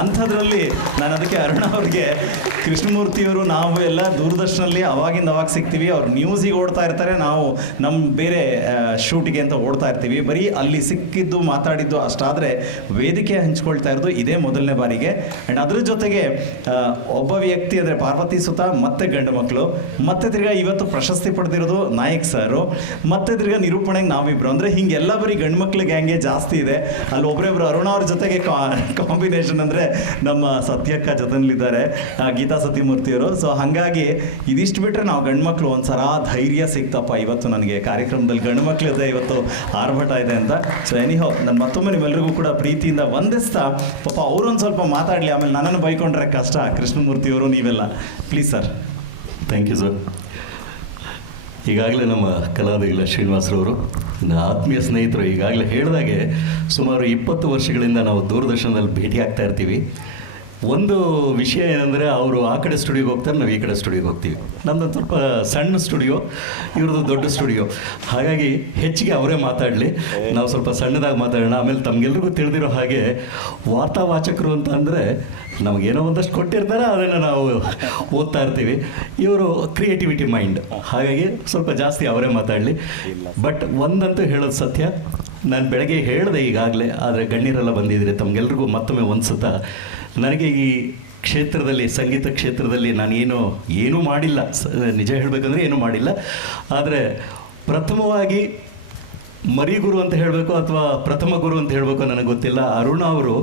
ಅಂಥದ್ರಲ್ಲಿ ನಾನು ಅದಕ್ಕೆ ಅರುಣ ಅವ್ರಿಗೆ, ಕೃಷ್ಣಮೂರ್ತಿಯವರು ನಾವು ಎಲ್ಲ ದೂರದರ್ಶನಲ್ಲಿ ಅವಾಗಿಂದ ಅವಾಗ ಸಿಗ್ತೀವಿ, ಅವ್ರು ನ್ಯೂಸಿಗೆ ಓಡ್ತಾ ಇರ್ತಾರೆ, ನಾವು ನಮ್ಮ ಬೇರೆ ಶೂಟಿಗೆ ಅಂತ ಓಡ್ತಾ ಇರ್ತೀವಿ. ಬರೀ ಅಲ್ಲಿ ಸಿಕ್ಕಿದ್ದು ಮಾತಾಡಿದ್ದು ಅಷ್ಟಾದರೆ ವೇದಿಕೆ ಹಂಚ್ಕೊಳ್ತಾ ಇರೋದು ಇದೇ ಮೊದಲನೇ ಬಾರಿಗೆ. ಆ್ಯಂಡ್ ಅದ್ರ ಜೊತೆಗೆ ಒಬ್ಬ ವ್ಯಕ್ತಿ ಅಂದರೆ ಪಾರ್ವತಿ ಸುತ ಮತ್ತೆ ಗಂಡು ಮಕ್ಕಳು, ಮತ್ತೆ ತಿರ್ಗಾ ಇವತ್ತು ಪ್ರಶಸ್ತಿ ಪಡೆದಿರೋದು ನಾಯಕ್ ಸರು, ಮತ್ತೆ ತಿರ್ಗಾ ನಿರೂಪಣೆಗೆ ನಾವಿಬ್ರು. ಅಂದರೆ ಹಿಂಗೆಲ್ಲ ಬರೀ ಗಂಡು ಮಕ್ಳ ಗ್ಯಾಂಗೆ ಜಾಸ್ತಿ ಇದೆ. ಅಲ್ಲಿ ಒಬ್ಬೊಬ್ರು ಅರುಣ ಅವ್ರ ಜೊತೆಗೆ ಕಾಂಬಿನೇಷನ್ ಅಂದರೆ ನಮ್ಮ ಸತ್ಯಕ್ಕ ಜೊತೆಲಿದ್ದಾರೆ, ಗೀತಾ ಸತ್ಯಮೂರ್ತಿಯವರು. ಸೊ ಹಾಗಾಗಿ ಇದಿಷ್ಟು ಬಿಟ್ಟರೆ ನಾವು ಗಂಡು ಮಕ್ಕಳು ಒಂದ್ಸಲ ಧೈರ್ಯ ಸಿಕ್ತಪ್ಪ ಇವತ್ತು ನನಗೆ ಕಾರ್ಯಕ್ರಮದಲ್ಲಿ ಗಂಡು ಮಕ್ಕಳಿದೆ ಇವತ್ತು ಆರ್ಭಟ ಇದೆ ಅಂತ. ಸೊ ಎನಿಹೋ ನಾನು ಮತ್ತೊಮ್ಮೆ ನಿಮ್ಮೆಲ್ಲರಿಗೂ ಕೂಡ ಪ್ರೀತಿಯಿಂದ ವಂದಿಸ್ತಾ, ಪಾಪ ಅವರೊಂದು ಸ್ವಲ್ಪ ಮಾತಾಡಲಿ, ಆಮೇಲೆ ನನ್ನನ್ನು ಬೈಕೊಂಡ್ರೆ ಕಷ್ಟ. ಕೃಷ್ಣಮೂರ್ತಿಯವರು ನೀವೆಲ್ಲ please sir. Thank you sir. ಈಗಾಗಲೇ ನಮ್ಮ ಕಲಾವಿದ ಶ್ರೀನಿವಾಸರವರು ನನ್ನ ಆತ್ಮೀಯ ಸ್ನೇಹಿತರು. ಈಗಾಗಲೇ ಹೇಳಿದಾಗೆ ಸುಮಾರು 20 ವರ್ಷಗಳಿಂದ ನಾವು ದೂರದರ್ಶನದಲ್ಲಿ ಭೇಟಿ ಆಗ್ತಾ ಇರ್ತೀವಿ. ಒಂದು ವಿಷಯ ಏನಂದರೆ, ಅವರು ಆ ಕಡೆ ಸ್ಟುಡಿಯೋಗೆ ಹೋಗ್ತಾರೆ, ನಾವು ಈ ಕಡೆ ಸ್ಟುಡಿಯೋಗೆ ಹೋಗ್ತೀವಿ. ನಮ್ಮದು ಸ್ವಲ್ಪ ಸಣ್ಣ ಸ್ಟುಡಿಯೋ, ಇವ್ರದ್ದು ದೊಡ್ಡ ಸ್ಟುಡಿಯೋ. ಹಾಗಾಗಿ ಹೆಚ್ಚಿಗೆ ಅವರೇ ಮಾತಾಡಲಿ, ನಾವು ಸ್ವಲ್ಪ ಸಣ್ಣದಾಗಿ ಮಾತಾಡೋಣ. ಆಮೇಲೆ ತಮಗೆಲ್ರಿಗೂ ತಿಳಿದಿರೋ ಹಾಗೆ ವಾರ್ತಾವಾಚಕರು ಅಂತ ಅಂದರೆ ನಮಗೇನೋ ಒಂದಷ್ಟು ಕೊಟ್ಟಿರ್ತಾರೆ, ಅದನ್ನು ನಾವು ಓದ್ತಾ ಇರ್ತೀವಿ. ಇವರು ಕ್ರಿಯೇಟಿವಿಟಿ ಮೈಂಡ್, ಹಾಗಾಗಿ ಸ್ವಲ್ಪ ಜಾಸ್ತಿ ಅವರೇ ಮಾತಾಡಲಿ. ಬಟ್ ಒಂದಂತೂ ಹೇಳೋದು ಸತ್ಯ, ನಾನು ಬೆಳಗ್ಗೆ ಹೇಳಿದೆ ಈಗಾಗಲೇ, ಆದರೆ ಗಣ್ಯರೆಲ್ಲ ಬಂದಿದ್ದೀರಿ, ತಮಗೆಲ್ರಿಗೂ ಮತ್ತೊಮ್ಮೆ ಒಂದ್ಸತ ನನಗೆ ಈ ಕ್ಷೇತ್ರದಲ್ಲಿ, ಸಂಗೀತ ಕ್ಷೇತ್ರದಲ್ಲಿ ನಾನು ಏನೂ ಮಾಡಿಲ್ಲ, ನಿಜ ಹೇಳಬೇಕಂದ್ರೆ ಏನೂ ಮಾಡಿಲ್ಲ. ಆದರೆ ಪ್ರಥಮವಾಗಿ ಮರಿಗುರು ಅಂತ ಹೇಳಬೇಕು ಅಥವಾ ಪ್ರಥಮ ಗುರು ಅಂತ ಹೇಳಬೇಕು ನನಗೆ ಗೊತ್ತಿಲ್ಲ. ಅರುಣ ಅವರು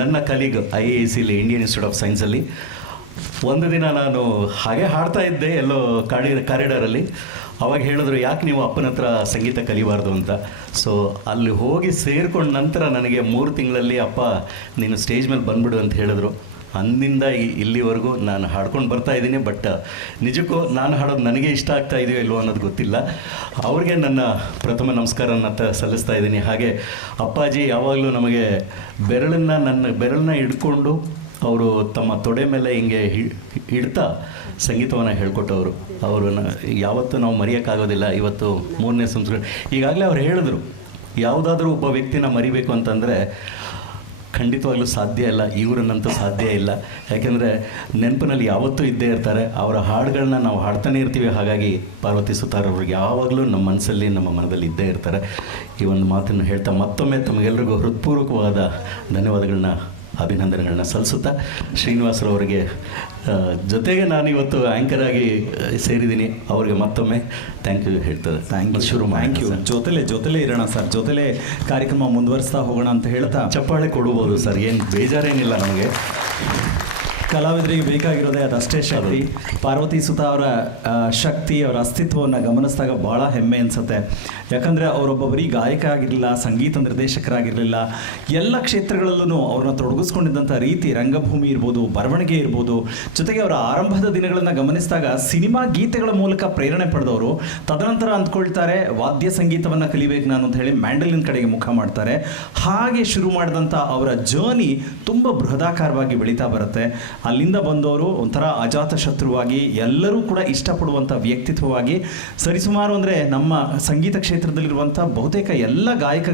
ನನ್ನ colleague IISc Indian institute of ಸೈನ್ಸಲ್ಲಿ. ಒಂದು ದಿನ ನಾನು ಹಾಗೆ ಹಾಡ್ತಾ ಇದ್ದೆ ಎಲ್ಲೋ ಕಾರಿಡಾರಲ್ಲಿ. ಅವಾಗ ಹೇಳಿದ್ರು, ಯಾಕೆ ನೀವು ಅಪ್ಪನ ಹತ್ರ ಸಂಗೀತ ಕಲಿಬಾರ್ದು ಅಂತ. ಸೊ ಅಲ್ಲಿ ಹೋಗಿ ಸೇರ್ಕೊಂಡ ನಂತರ ನನಗೆ 3 ತಿಂಗಳಲ್ಲಿ ಅಪ್ಪ ನೀನು ಸ್ಟೇಜ್ ಮೇಲೆ ಬಂದ್ಬಿಡು ಅಂತ ಹೇಳಿದ್ರು. ಅಂದಿಂದ ಇಲ್ಲಿವರೆಗೂ ನಾನು ಹಾಡ್ಕೊಂಡು ಬರ್ತಾ ಇದ್ದೀನಿ. ಬಟ್ ನಿಜಕ್ಕೂ ನಾನು ಹಾಡೋದು ನನಗೆ ಇಷ್ಟ ಆಗ್ತಾ ಇದೆಯೋ ಇಲ್ವೋ ಅನ್ನೋದು ಗೊತ್ತಿಲ್ಲ. ಅವ್ರಿಗೆ ನನ್ನ ಪ್ರಥಮ ನಮಸ್ಕಾರನ ಸಲ್ಲಿಸ್ತಾ ಇದ್ದೀನಿ. ಹಾಗೆ ಅಪ್ಪಾಜಿ ಯಾವಾಗಲೂ ನಮಗೆ ನನ್ನ ಬೆರಳನ್ನ ಹಿಡ್ಕೊಂಡು ಅವರು ತಮ್ಮ ತೊಡೆ ಮೇಲೆ ಹಿಂಗೆ ಹಿಡ್ತಾ ಸಂಗೀತವನ್ನು ಹೇಳ್ಕೊಟ್ಟವರು. ಅವರನ್ನು ಯಾವತ್ತೂ ನಾವು ಮರೆಯೋಕ್ಕಾಗೋದಿಲ್ಲ. ಇವತ್ತು 3ನೇ ಸಂಸ್ಕೃತಿ. ಈಗಾಗಲೇ ಅವ್ರು ಹೇಳಿದ್ರು, ಯಾವುದಾದ್ರೂ ಒಬ್ಬ ವ್ಯಕ್ತಿನ ಮರಿಬೇಕು ಅಂತಂದರೆ ಖಂಡಿತವಾಗ್ಲೂ ಸಾಧ್ಯ ಇಲ್ಲ, ಇವರನ್ನಂತೂ ಸಾಧ್ಯ ಇಲ್ಲ. ಯಾಕೆಂದರೆ ನೆನಪಿನಲ್ಲಿ ಯಾವತ್ತೂ ಇದ್ದೇ ಇರ್ತಾರೆ. ಅವರ ಹಾಡುಗಳನ್ನ ನಾವು ಹಾಡ್ತಾನೆ ಇರ್ತೀವಿ. ಹಾಗಾಗಿ ಪಾರ್ವತಿ ಸುತಾರವ್ರಿಗೆ ಯಾವಾಗಲೂ ನಮ್ಮ ಮನಸ್ಸಲ್ಲಿ, ನಮ್ಮ ಮನದಲ್ಲಿ ಇದ್ದೇ ಇರ್ತಾರೆ. ಈ ಒಂದು ಮಾತನ್ನು ಹೇಳ್ತಾ ಮತ್ತೊಮ್ಮೆ ತಮಗೆಲ್ಲರಿಗೂ ಹೃತ್ಪೂರ್ವಕವಾದ ಧನ್ಯವಾದಗಳನ್ನ, ಅಭಿನಂದನೆಗಳನ್ನ ಸಲ್ಲಿಸುತ್ತಾ, ಶ್ರೀನಿವಾಸರವರಿಗೆ ಜೊತೆಗೆ ನಾನು ಇವತ್ತು ಆ್ಯಂಕರ್ ಆಗಿ ಸೇರಿದ್ದೀನಿ. ಅವರಿಗೆ ಮತ್ತೊಮ್ಮೆ ಥ್ಯಾಂಕ್ ಯು ಹೇಳ್ತದೆ. Thank you. ಜೊತೆಲೇ ಇರೋಣ ಸರ್, ಜೊತೆಲೇ ಕಾರ್ಯಕ್ರಮ ಮುಂದುವರಿಸ್ತಾ ಹೋಗೋಣ ಅಂತ ಹೇಳ್ತಾ ಚಪ್ಪಾಳೆ ಕೊಡ್ಬೋದು ಸರ್, ಏನು ಬೇಜಾರೇನಿಲ್ಲ ನಮಗೆ. ಕಲಾವಿದರಿಗೆ ಬೇಕಾಗಿರೋದೇ ಅದಷ್ಟೇ ಶಕ್ತಿ. ಪಾರ್ವತಿ ಸುತ ಅವರ ಶಕ್ತಿ, ಅವರ ಅಸ್ತಿತ್ವವನ್ನು ಗಮನಿಸಿದಾಗ ಭಾಳ ಹೆಮ್ಮೆ ಅನಿಸುತ್ತೆ. ಯಾಕಂದರೆ ಅವರೊಬ್ಬ ಬರೀ ಗಾಯಕ ಆಗಿರಲಿಲ್ಲ, ಸಂಗೀತ ನಿರ್ದೇಶಕರಾಗಿರಲಿಲ್ಲ, ಎಲ್ಲ ಕ್ಷೇತ್ರಗಳಲ್ಲೂ ಅವ್ರನ್ನ ತೊಡಗಿಸ್ಕೊಂಡಿದ್ದಂಥ ರೀತಿ, ರಂಗಭೂಮಿ ಇರ್ಬೋದು, ಬರವಣಿಗೆ ಇರ್ಬೋದು, ಜೊತೆಗೆ ಅವರ ಆರಂಭದ ದಿನಗಳನ್ನು ಗಮನಿಸಿದಾಗ ಸಿನಿಮಾ ಗೀತೆಗಳ ಮೂಲಕ ಪ್ರೇರಣೆ ಪಡೆದವರು. ತದನಂತರ ಅಂದ್ಕೊಳ್ತಾರೆ ವಾದ್ಯ ಸಂಗೀತವನ್ನು ಕಲಿಬೇಕು ನಾನು ಅಂತ ಹೇಳಿ ಮ್ಯಾಂಡಲಿನ್ ಕಡೆಗೆ ಮುಖ ಮಾಡ್ತಾರೆ. ಹಾಗೆ ಶುರು ಮಾಡಿದಂಥ ಅವರ ಜರ್ನಿ ತುಂಬ ಬೃಹದಾಕಾರವಾಗಿ ಬೆಳೀತಾ ಬರುತ್ತೆ. ಅಲ್ಲಿಂದ ಬಂದವರು ಒಂಥರ ಅಜಾತ ಶತ್ರುವಾಗಿ, ಎಲ್ಲರೂ ಕೂಡ ಇಷ್ಟಪಡುವಂಥ ವ್ಯಕ್ತಿತ್ವವಾಗಿ, ಸರಿಸುಮಾರು ಅಂದರೆ ನಮ್ಮ ಸಂಗೀತ ಕ್ಷೇತ್ರದಲ್ಲಿರುವಂಥ ಬಹುತೇಕ ಎಲ್ಲ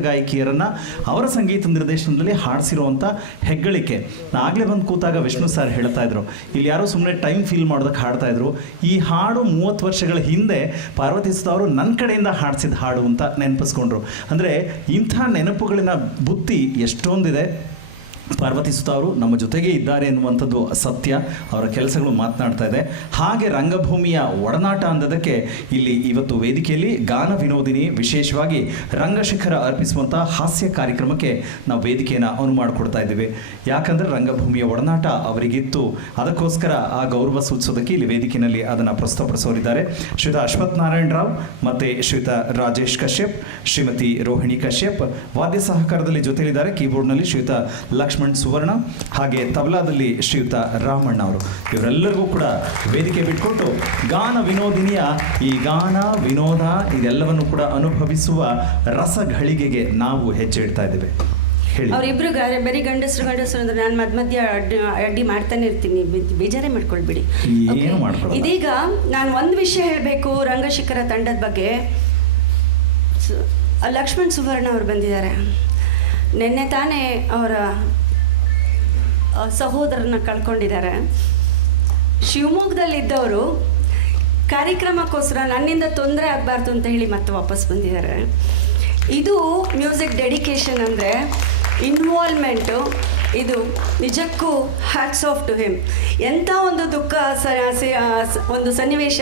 ಗಾಯಕಿಯರನ್ನು ಅವರ ಸಂಗೀತ ನಿರ್ದೇಶನದಲ್ಲಿ ಹಾಡಿಸಿರುವಂಥ ಹೆಗ್ಗಳಿಕೆ. ಆಗಲೇ ಬಂದು ಕೂತಾಗ ವಿಷ್ಣು ಸರ್ ಹೇಳ್ತಾ ಇದ್ರು, ಇಲ್ಲಿ ಯಾರೋ ಸುಮ್ಮನೆ ಟೈಮ್ ಫೀಲ್ ಮಾಡೋದಕ್ಕೆ ಹಾಡ್ತಾ ಇದ್ರು. ಈ ಹಾಡು 30 ವರ್ಷಗಳ ಹಿಂದೆ ಪಾರ್ವತಿ ಸುತ ಅವರು ನನ್ನ ಕಡೆಯಿಂದ ಹಾಡಿಸಿದ ಹಾಡು ಅಂತ ನೆನಪಿಸ್ಕೊಂಡ್ರು. ಅಂದರೆ ಇಂಥ ನೆನಪುಗಳಿನ ಬುತ್ತಿ ಎಷ್ಟೊಂದಿದೆ. ಪಾರ್ವತಿ ಸುತ ಅವರು ನಮ್ಮ ಜೊತೆಗೆ ಇದ್ದಾರೆ ಎನ್ನುವಂಥದ್ದು ಸತ್ಯ. ಅವರ ಕೆಲಸಗಳು ಮಾತನಾಡ್ತಾ ಇದೆ. ಹಾಗೆ ರಂಗಭೂಮಿಯ ಒಡನಾಟ ಅಂದದಕ್ಕೆ ಇಲ್ಲಿ ಇವತ್ತು ವೇದಿಕೆಯಲ್ಲಿ ಗಾನ ವಿನೋದಿನಿ ವಿಶೇಷವಾಗಿ ರಂಗಶಿಖರ ಅರ್ಪಿಸುವಂಥ ಹಾಸ್ಯ ಕಾರ್ಯಕ್ರಮಕ್ಕೆ ನಾವು ವೇದಿಕೆಯನ್ನು ಮಾಡಿಕೊಡ್ತಾ ಇದ್ದೀವಿ. ಯಾಕಂದರೆ ರಂಗಭೂಮಿಯ ಒಡನಾಟ ಅವರಿಗಿತ್ತು. ಅದಕ್ಕೋಸ್ಕರ ಆ ಗೌರವ ಸೂಚಿಸೋದಕ್ಕೆ ಇಲ್ಲಿ ವೇದಿಕೆಯಲ್ಲಿ ಅದನ್ನು ಪ್ರಸ್ತುತಪಡಿಸೋರಿದ್ದಾರೆ ಶ್ರೀಯುತ ಅಶ್ವಥ್ ನಾರಾಯಣ ರಾವ್ ಮತ್ತು ಶ್ರೀಯುತ ರಾಜೇಶ್ ಕಶ್ಯಪ್, ಶ್ರೀಮತಿ ರೋಹಿಣಿ ಕಶ್ಯಪ್. ವಾದ್ಯ ಸಹಕಾರದಲ್ಲಿ ಜೊತೆಯಲ್ಲಿದ್ದಾರೆ ಕೀಬೋರ್ಡ್ನಲ್ಲಿ ಶ್ರೀಯುತ ಲಕ್ಷ್ಮಣ್ ಸುವರ್ಣ, ಹಾಗೆ ತಬಲಾದಲ್ಲಿ ಶ್ರೀಯುತ ರಾಮಣ್ಣ ಅವರು. ಇವರೆಲ್ಲರಿಗೂ ಕೂಡ ವೇದಿಕೆ ಬಿಟ್ಕೊಟ್ಟು ಗಾನ ವಿನೋದಿನಿಯ ಈ ಗಾನ ವಿನೋದ ಇದೆಲ್ಲವನ್ನು ಕೂಡ ಅನುಭವಿಸುವ ರಸಘಳಿಗೆಗೆ ನಾವು ಹೆಜ್ಜೆ ಇಡ್ತಾ ಇದ್ದೇವೆ. ಹೇಳಿ. ಅವರಿಬ್ರು ಬರೀ ಗಂಡಸರು ಅಂದ್ರೆ ನಾನು ಮಧ್ಯ ಅಡ್ಡಿ ಮಾಡ್ತಾನೆ ಇರ್ತೀನಿ, ಬೇಜಾರೇ ಮಾಡ್ಕೊಳ್ಬಿಡಿ. ಏನು ಮಾಡ್ಕೊಳ್ಳೋದು. ಇದೀಗ ನಾನು ಒಂದು ವಿಷಯ ಹೇಳಬೇಕು ರಂಗಶಿಖರ ತಂಡದ ಬಗ್ಗೆ. ಲಕ್ಷ್ಮಣ್ ಸುವರ್ಣ ಅವರು ಬಂದಿದ್ದಾರೆ. ನಿನ್ನೆ ತಾನೇ ಅವರ ಸಹೋದರನ ಕಳ್ಕೊಂಡಿದ್ದಾರೆ. ಶಿವಮೊಗ್ಗದಲ್ಲಿದ್ದವರು ಕಾರ್ಯಕ್ರಮಕ್ಕೋಸ್ಕರ ನನ್ನಿಂದ ತೊಂದರೆ ಆಗಬಾರ್ದು ಅಂತ ಹೇಳಿ ಮತ್ತೆ ವಾಪಸ್ ಬಂದಿದ್ದಾರೆ. ಇದು ಮ್ಯೂಸಿಕ್ ಡೆಡಿಕೇಶನ್ ಅಂದರೆ ಇನ್ವಾಲ್ವ್ಮೆಂಟು. ಇದು ನಿಜಕ್ಕೂ ಹ್ಯಾಟ್ಸ್ ಆಫ್ ಟು ಹಿಮ್. ಎಂಥ ಒಂದು ದುಃಖ ಒಂದು ಸನ್ನಿವೇಶ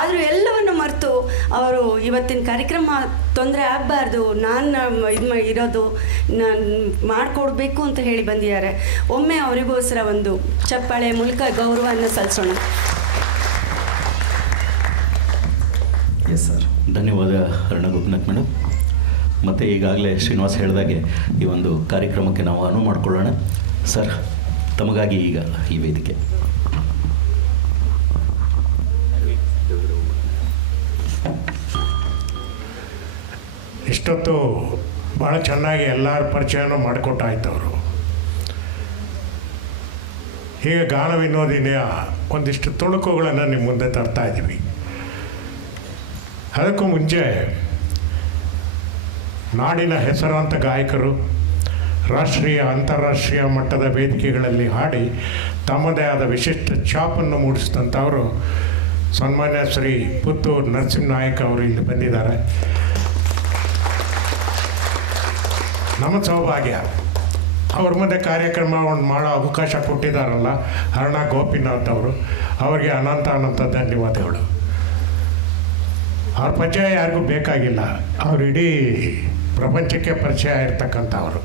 ಆದರೂ ಎಲ್ಲವನ್ನು ಮರೆತು ಅವರು ಇವತ್ತಿನ ಕಾರ್ಯಕ್ರಮ ತೊಂದರೆ ಆಗಬಾರ್ದು, ನಾನು ಇರೋದು ನಾನು ಮಾಡಿಕೊಡ್ಬೇಕು ಅಂತ ಹೇಳಿ ಬಂದಿದ್ದಾರೆ. ಒಮ್ಮೆ ಅವರಿಗೋಸ್ಕರ ಒಂದು ಚಪ್ಪಾಳೆ ಮೂಲಕ ಗೌರವವನ್ನು ಸಲ್ಲಿಸೋಣ. Yes sir. ಧನ್ಯವಾದ ಅರುಣ ಗೋಪಿನಾಥ್ ಮೇಡಮ್. ಮತ್ತು ಈಗಾಗಲೇ ಶ್ರೀನಿವಾಸ್ ಹೇಳಿದಾಗೆ ಈ ಒಂದು ಕಾರ್ಯಕ್ರಮಕ್ಕೆ ನಾವು ಅನುವು ಮಾಡಿಕೊಳ್ಳೋಣ. ಸರ್, ತಮಗಾಗಿ ಈಗ ಈ ವೇದಿಕೆ. ಇಷ್ಟೊತ್ತು ಭಾಳ ಚೆನ್ನಾಗಿ ಎಲ್ಲರ ಪರಿಚಯನೂ ಮಾಡಿಕೊಟ್ಟಾಯ್ತು ಅವರು. ಈಗ ಗಾನ ವಿನೋದಿನಿಯ ಒಂದಿಷ್ಟು ತುಣುಕುಗಳನ್ನು ನಿಮ್ಮ ಮುಂದೆ ತರ್ತಾ ಇದ್ದೀವಿ. ಅದಕ್ಕೂ ಮುಂಚೆ ನಾಡಿನ ಹೆಸರಾಂತ ಗಾಯಕರು ರಾಷ್ಟ್ರೀಯ ಅಂತಾರಾಷ್ಟ್ರೀಯ ಮಟ್ಟದ ವೇದಿಕೆಗಳಲ್ಲಿ ಹಾಡಿ ತಮ್ಮದೇ ಆದ ವಿಶಿಷ್ಟ ಛಾಪನ್ನು ಮೂಡಿಸಿದಂಥವರು ಸನ್ಮಾನ್ಯ ಶ್ರೀ ಪುತ್ತೂರು ನರಸಿಂಹನಾಯಕ್ ಅವರು ಇಲ್ಲಿ ಬಂದಿದ್ದಾರೆ. ನಮ್ಮ ಸೌಭಾಗ್ಯ ಅವ್ರ ಮುಂದೆ ಕಾರ್ಯಕ್ರಮವನ್ನು ಮಾಡೋ ಅವಕಾಶ ಕೊಟ್ಟಿದ್ದಾರಲ್ಲ ಅರುಣ ಗೋಪಿನಾಥ್ ಅವರು, ಅವರಿಗೆ ಅನಂತ ಧನ್ಯವಾದಗಳು. ಅವ್ರ ಪರಿಚಯ ಯಾರಿಗೂ ಬೇಕಾಗಿಲ್ಲ, ಅವ್ರು ಇಡೀ ಪ್ರಪಂಚಕ್ಕೆ ಪರಿಚಯ ಇರ್ತಕ್ಕಂಥವ್ರು.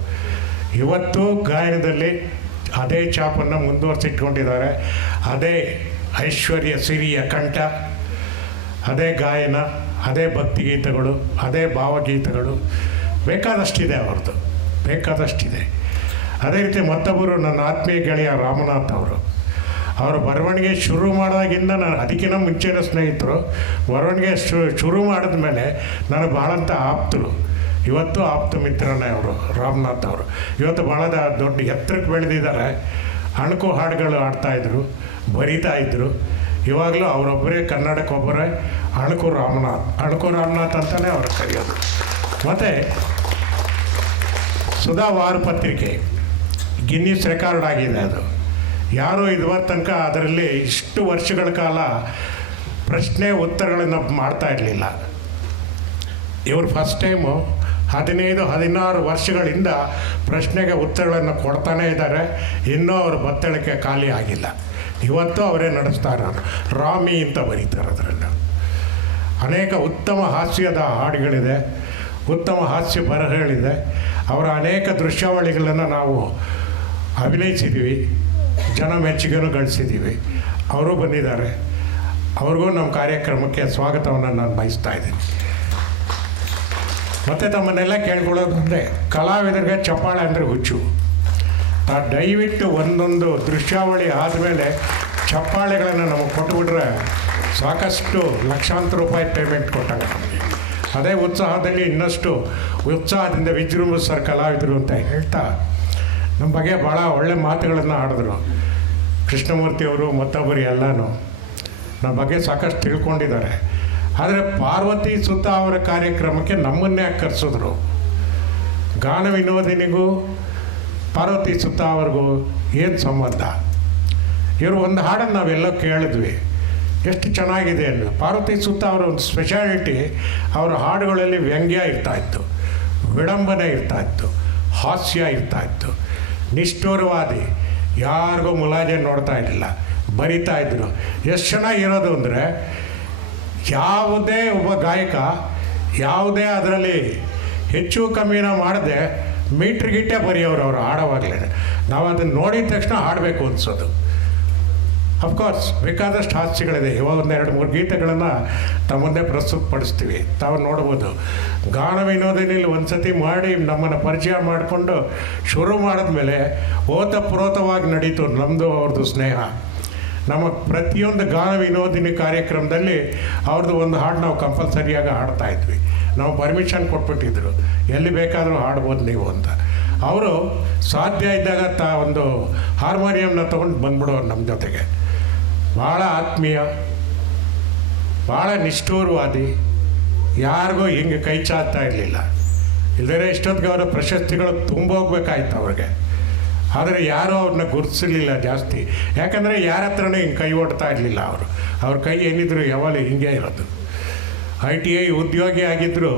ಇವತ್ತು ಗಾಯನದಲ್ಲಿ ಅದೇ ಛಾಪನ್ನು ಮುಂದುವರಿಸಿಟ್ಕೊಂಡಿದ್ದಾರೆ. ಅದೇ ಐಶ್ವರ್ಯ ಸಿರಿಯ ಕಂಠ, ಅದೇ ಗಾಯನ, ಅದೇ ಭಕ್ತಿಗೀತೆಗಳು, ಅದೇ ಭಾವಗೀತೆಗಳು ಬೇಕಾದಷ್ಟಿದೆ ಅವ್ರದ್ದು, ಬೇಕಾದಷ್ಟಿದೆ. ಅದೇ ರೀತಿ ಮತ್ತೊಬ್ಬರು ನನ್ನ ಆತ್ಮೀಯ ಗೆಳೆಯ ರಾಮನಾಥ್ ಅವರು. ಅವರು ಬರವಣಿಗೆ ಶುರು ಮಾಡಿದಾಗಿಂದ ನಾನು ಅದಕ್ಕಿಂತ ಮುಂಚೆನ ಸ್ನೇಹಿತರು. ಬರವಣಿಗೆ ಶುರು ಮಾಡಿದ ಮೇಲೆ ನನಗೆ ಭಾಳಂತ ಆಪ್ತರು. ಇವತ್ತು ಆಪ್ತ ಮಿತ್ರನೇ ಅವರು ರಾಮನಾಥ್ ಅವರು. ಇವತ್ತು ಭಾಳ ದೊಡ್ಡ ಎತ್ತರಕ್ಕೆ ಬೆಳೆದಿದ್ದಾರೆ. ಅಣಕು ಹಾಡುಗಳು ಆಡ್ತಾಯಿದ್ರು, ಬರೀತಾಯಿದ್ರು. ಇವಾಗಲೂ ಅವರೊಬ್ಬರೇ ಕನ್ನಡಕ್ಕೊಬ್ಬರೇ ಅಣಕು ರಾಮನಾಥ್ ಅಂತಲೇ ಅವ್ರು ಕರೆಯೋದು. ಮತ್ತು ಸುಧಾ ವಾರ ಪತ್ರಿಕೆ ಗಿನ್ನಿಸ್ ರೆಕಾರ್ಡ್ ಆಗಿದೆ. ಅದು ಯಾರೂ ಇದುವರ ತನಕ ಅದರಲ್ಲಿ ಇಷ್ಟು ವರ್ಷಗಳ ಕಾಲ ಪ್ರಶ್ನೆ ಉತ್ತರಗಳನ್ನು ಮಾಡ್ತಾ ಇರಲಿಲ್ಲ. ಇವರು ಫಸ್ಟ್ ಟೈಮು 15-16 ವರ್ಷಗಳಿಂದ ಪ್ರಶ್ನೆಗೆ ಉತ್ತರಗಳನ್ನು ಕೊಡ್ತಾನೇ ಇದ್ದಾರೆ. ಇನ್ನೂ ಅವ್ರ ಬತ್ತಳಿಕೆ ಖಾಲಿ ಆಗಿಲ್ಲ. ಇವತ್ತು ಅವರೇ ನಡೆಸ್ತಾರೆ. ರಾಮಿ ಅಂತ ಬರೀತಾರೆ. ಅದರಲ್ಲಿ ಅನೇಕ ಉತ್ತಮ ಹಾಸ್ಯದ ಹಾಡುಗಳಿದೆ, ಉತ್ತಮ ಹಾಸ್ಯ ಬರಹಗಳಿದೆ. ಅವರ ಅನೇಕ ದೃಶ್ಯಾವಳಿಗಳನ್ನು ನಾವು ಅಭಿನಯಿಸಿದ್ದೀವಿ, ಜನ ಮೆಚ್ಚುಗೆನೂ ಗಳಿಸಿದ್ದೀವಿ. ಅವರು ಬಂದಿದ್ದಾರೆ. ಅವ್ರಿಗೂ ನಮ್ಮ ಕಾರ್ಯಕ್ರಮಕ್ಕೆ ಸ್ವಾಗತವನ್ನು ನಾನು ಬಯಸ್ತಾ ಇದ್ದೀನಿ. ಮತ್ತು ತಮ್ಮನ್ನೆಲ್ಲ ಕೇಳ್ಕೊಳ್ಳೋದು ಅಂದರೆ ಕಲಾವಿದರಿಗೆ ಚಪ್ಪಾಳೆ ಅಂದರೆ ಹುಚ್ಚು. ದಯವಿಟ್ಟು ಒಂದೊಂದು ದೃಶ್ಯಾವಳಿ ಆದಮೇಲೆ ಚಪ್ಪಾಳೆಗಳನ್ನು ನಮಗೆ ಕೊಟ್ಟುಬಿಟ್ರೆ ಸಾಕಷ್ಟು ಲಕ್ಷಾಂತರ ರೂಪಾಯಿ ಪೇಮೆಂಟ್ ಕೊಟ್ಟಾಗ ನಮಗೆ ಅದೇ ಉತ್ಸಾಹದಲ್ಲಿ ಇನ್ನಷ್ಟು ಉತ್ಸಾಹದಿಂದ ವಿಜೃಂಭಿಸ್ತಾರೆ ಕಲಾವಿದರು ಅಂತ ಹೇಳ್ತಾ ನಮ್ಮ ಬಗ್ಗೆ ಭಾಳ ಒಳ್ಳೆ ಮಾತುಗಳನ್ನು ಆಡಿದ್ರು. ಕೃಷ್ಣಮೂರ್ತಿಯವರು ಮತ್ತೊಬ್ಬರು ಎಲ್ಲನೂ ನಮ್ಮ ಬಗ್ಗೆ ಸಾಕಷ್ಟು ತಿಳ್ಕೊಂಡಿದ್ದಾರೆ. ಆದರೆ ಪಾರ್ವತಿ ಸುತ್ತ ಅವರ ಕಾರ್ಯಕ್ರಮಕ್ಕೆ ನಮ್ಮನ್ನೇ ಕರೆಸಿದ್ರು. ಗಾನ ವಿನೋದಿನಿಗೂ ಪಾರ್ವತಿ ಸುತ್ತ ಅವ್ರಿಗೂ ಏನು ಸಂಬಂಧ? ಇವರು ಒಂದು ಹಾಡನ್ನು ನಾವೆಲ್ಲ ಕೇಳಿದ್ವಿ, ಎಷ್ಟು ಚೆನ್ನಾಗಿದೆ ಅಲ್ಲ. ಪಾರ್ವತಿ ಸುತ್ತ ಅವರ ಒಂದು ಸ್ಪೆಷಾಲಿಟಿ, ಅವರ ಹಾಡುಗಳಲ್ಲಿ ವ್ಯಂಗ್ಯ ಇರ್ತಾಯಿತ್ತು, ವಿಡಂಬನೆ ಇರ್ತಾಯಿತ್ತು, ಹಾಸ್ಯ ಇರ್ತಾಯಿತ್ತು. ನಿಷ್ಠುರವಾದಿ, ಯಾರಿಗೂ ಮುಲಾಜೆ ನೋಡ್ತಾ ಇರಲಿಲ್ಲ, ಬರಿತಾ ಇದ್ದರು. ಎಷ್ಟು ಚೆನ್ನಾಗಿರೋದು ಅಂದರೆ ಯಾವುದೇ ಒಬ್ಬ ಗಾಯಕ ಯಾವುದೇ ಅದರಲ್ಲಿ ಹೆಚ್ಚು ಕಮ್ಮಿನ ಮಾಡದೆ ಮೀಟ್ರ್ ಬರೆಯೋರು ಅವರು ಹಾಡೋವಾಗಲೇ. ನಾವು ಅದನ್ನು ನೋಡಿದ ತಕ್ಷಣ ಹಾಡಬೇಕು ಅನಿಸೋದು. ಅಫ್ಕೋರ್ಸ್ ಬೇಕಾದಷ್ಟು ಹಾಸ್ಯಗಳಿದೆ. ಇವಾಗ ಒಂದು 2-3 ಗೀತೆಗಳನ್ನು ತಮ್ಮ ಮುಂದೆ ಪ್ರಸ್ತುತಪಡಿಸ್ತೀವಿ, ತಾವು ನೋಡ್ಬೋದು. ಗಾನ ವಿನೋದಿನಿಲಿ ಒಂದು ಸತಿ ಮಾಡಿ ನಮ್ಮನ್ನು ಪರಿಚಯ ಮಾಡಿಕೊಂಡು ಶುರು ಮಾಡಿದ್ಮೇಲೆ ಓತಪ್ರೋತವಾಗಿ ನಡೀತು ನಮ್ಮದು ಅವ್ರದ್ದು ಸ್ನೇಹ. ನಮ್ಮ ಪ್ರತಿಯೊಂದು ಗಾನ ವಿನೋದಿನಿ ಕಾರ್ಯಕ್ರಮದಲ್ಲಿ ಅವ್ರದ್ದು ಒಂದು ಹಾಡು ನಾವು ಕಂಪಲ್ಸರಿಯಾಗಿ ಹಾಡ್ತಾಯಿದ್ವಿ. ನಾವು ಪರ್ಮಿಷನ್ ಕೊಟ್ಬಿಟ್ಟಿದ್ರು, ಎಲ್ಲಿ ಬೇಕಾದರೂ ಹಾಡ್ಬೋದು ನೀವು ಅಂತ. ಅವರು ಸಾಧ್ಯ ಇದ್ದಾಗ ಒಂದು ಹಾರ್ಮೋನಿಯಂನ ತೊಗೊಂಡು ಬಂದ್ಬಿಡೋರು ನಮ್ಮ ಜೊತೆಗೆ. ಭಾಳ ಆತ್ಮೀಯ, ಭಾಳ ನಿಷ್ಠೂರವಾದಿ, ಯಾರಿಗೂ ಹಿಂಗೆ ಕೈ ಚಾಚ್ತಾ ಇರಲಿಲ್ಲ. ಇಲ್ಲದೇ ಇಷ್ಟೊತ್ತಿಗೆ ಅವರ ಪ್ರಶಸ್ತಿಗಳು ತುಂಬೋಗ್ಬೇಕಾಯ್ತು ಅವ್ರಿಗೆ. ಆದರೆ ಯಾರೂ ಅವ್ರನ್ನ ಗುರುತಿಸಲಿಲ್ಲ ಜಾಸ್ತಿ, ಯಾಕಂದರೆ ಯಾರ ಹತ್ರನೇ ಹಿಂಗೆ ಕೈ ಓಡ್ತಾ ಇರಲಿಲ್ಲ ಅವರು. ಅವ್ರ ಕೈ ಏನಿದ್ರು ಯಾವಾಗಲೂ ಹಿಂಗೆ ಇರೋದು. ITI ಉದ್ಯೋಗಿ ಆಗಿದ್ದರು,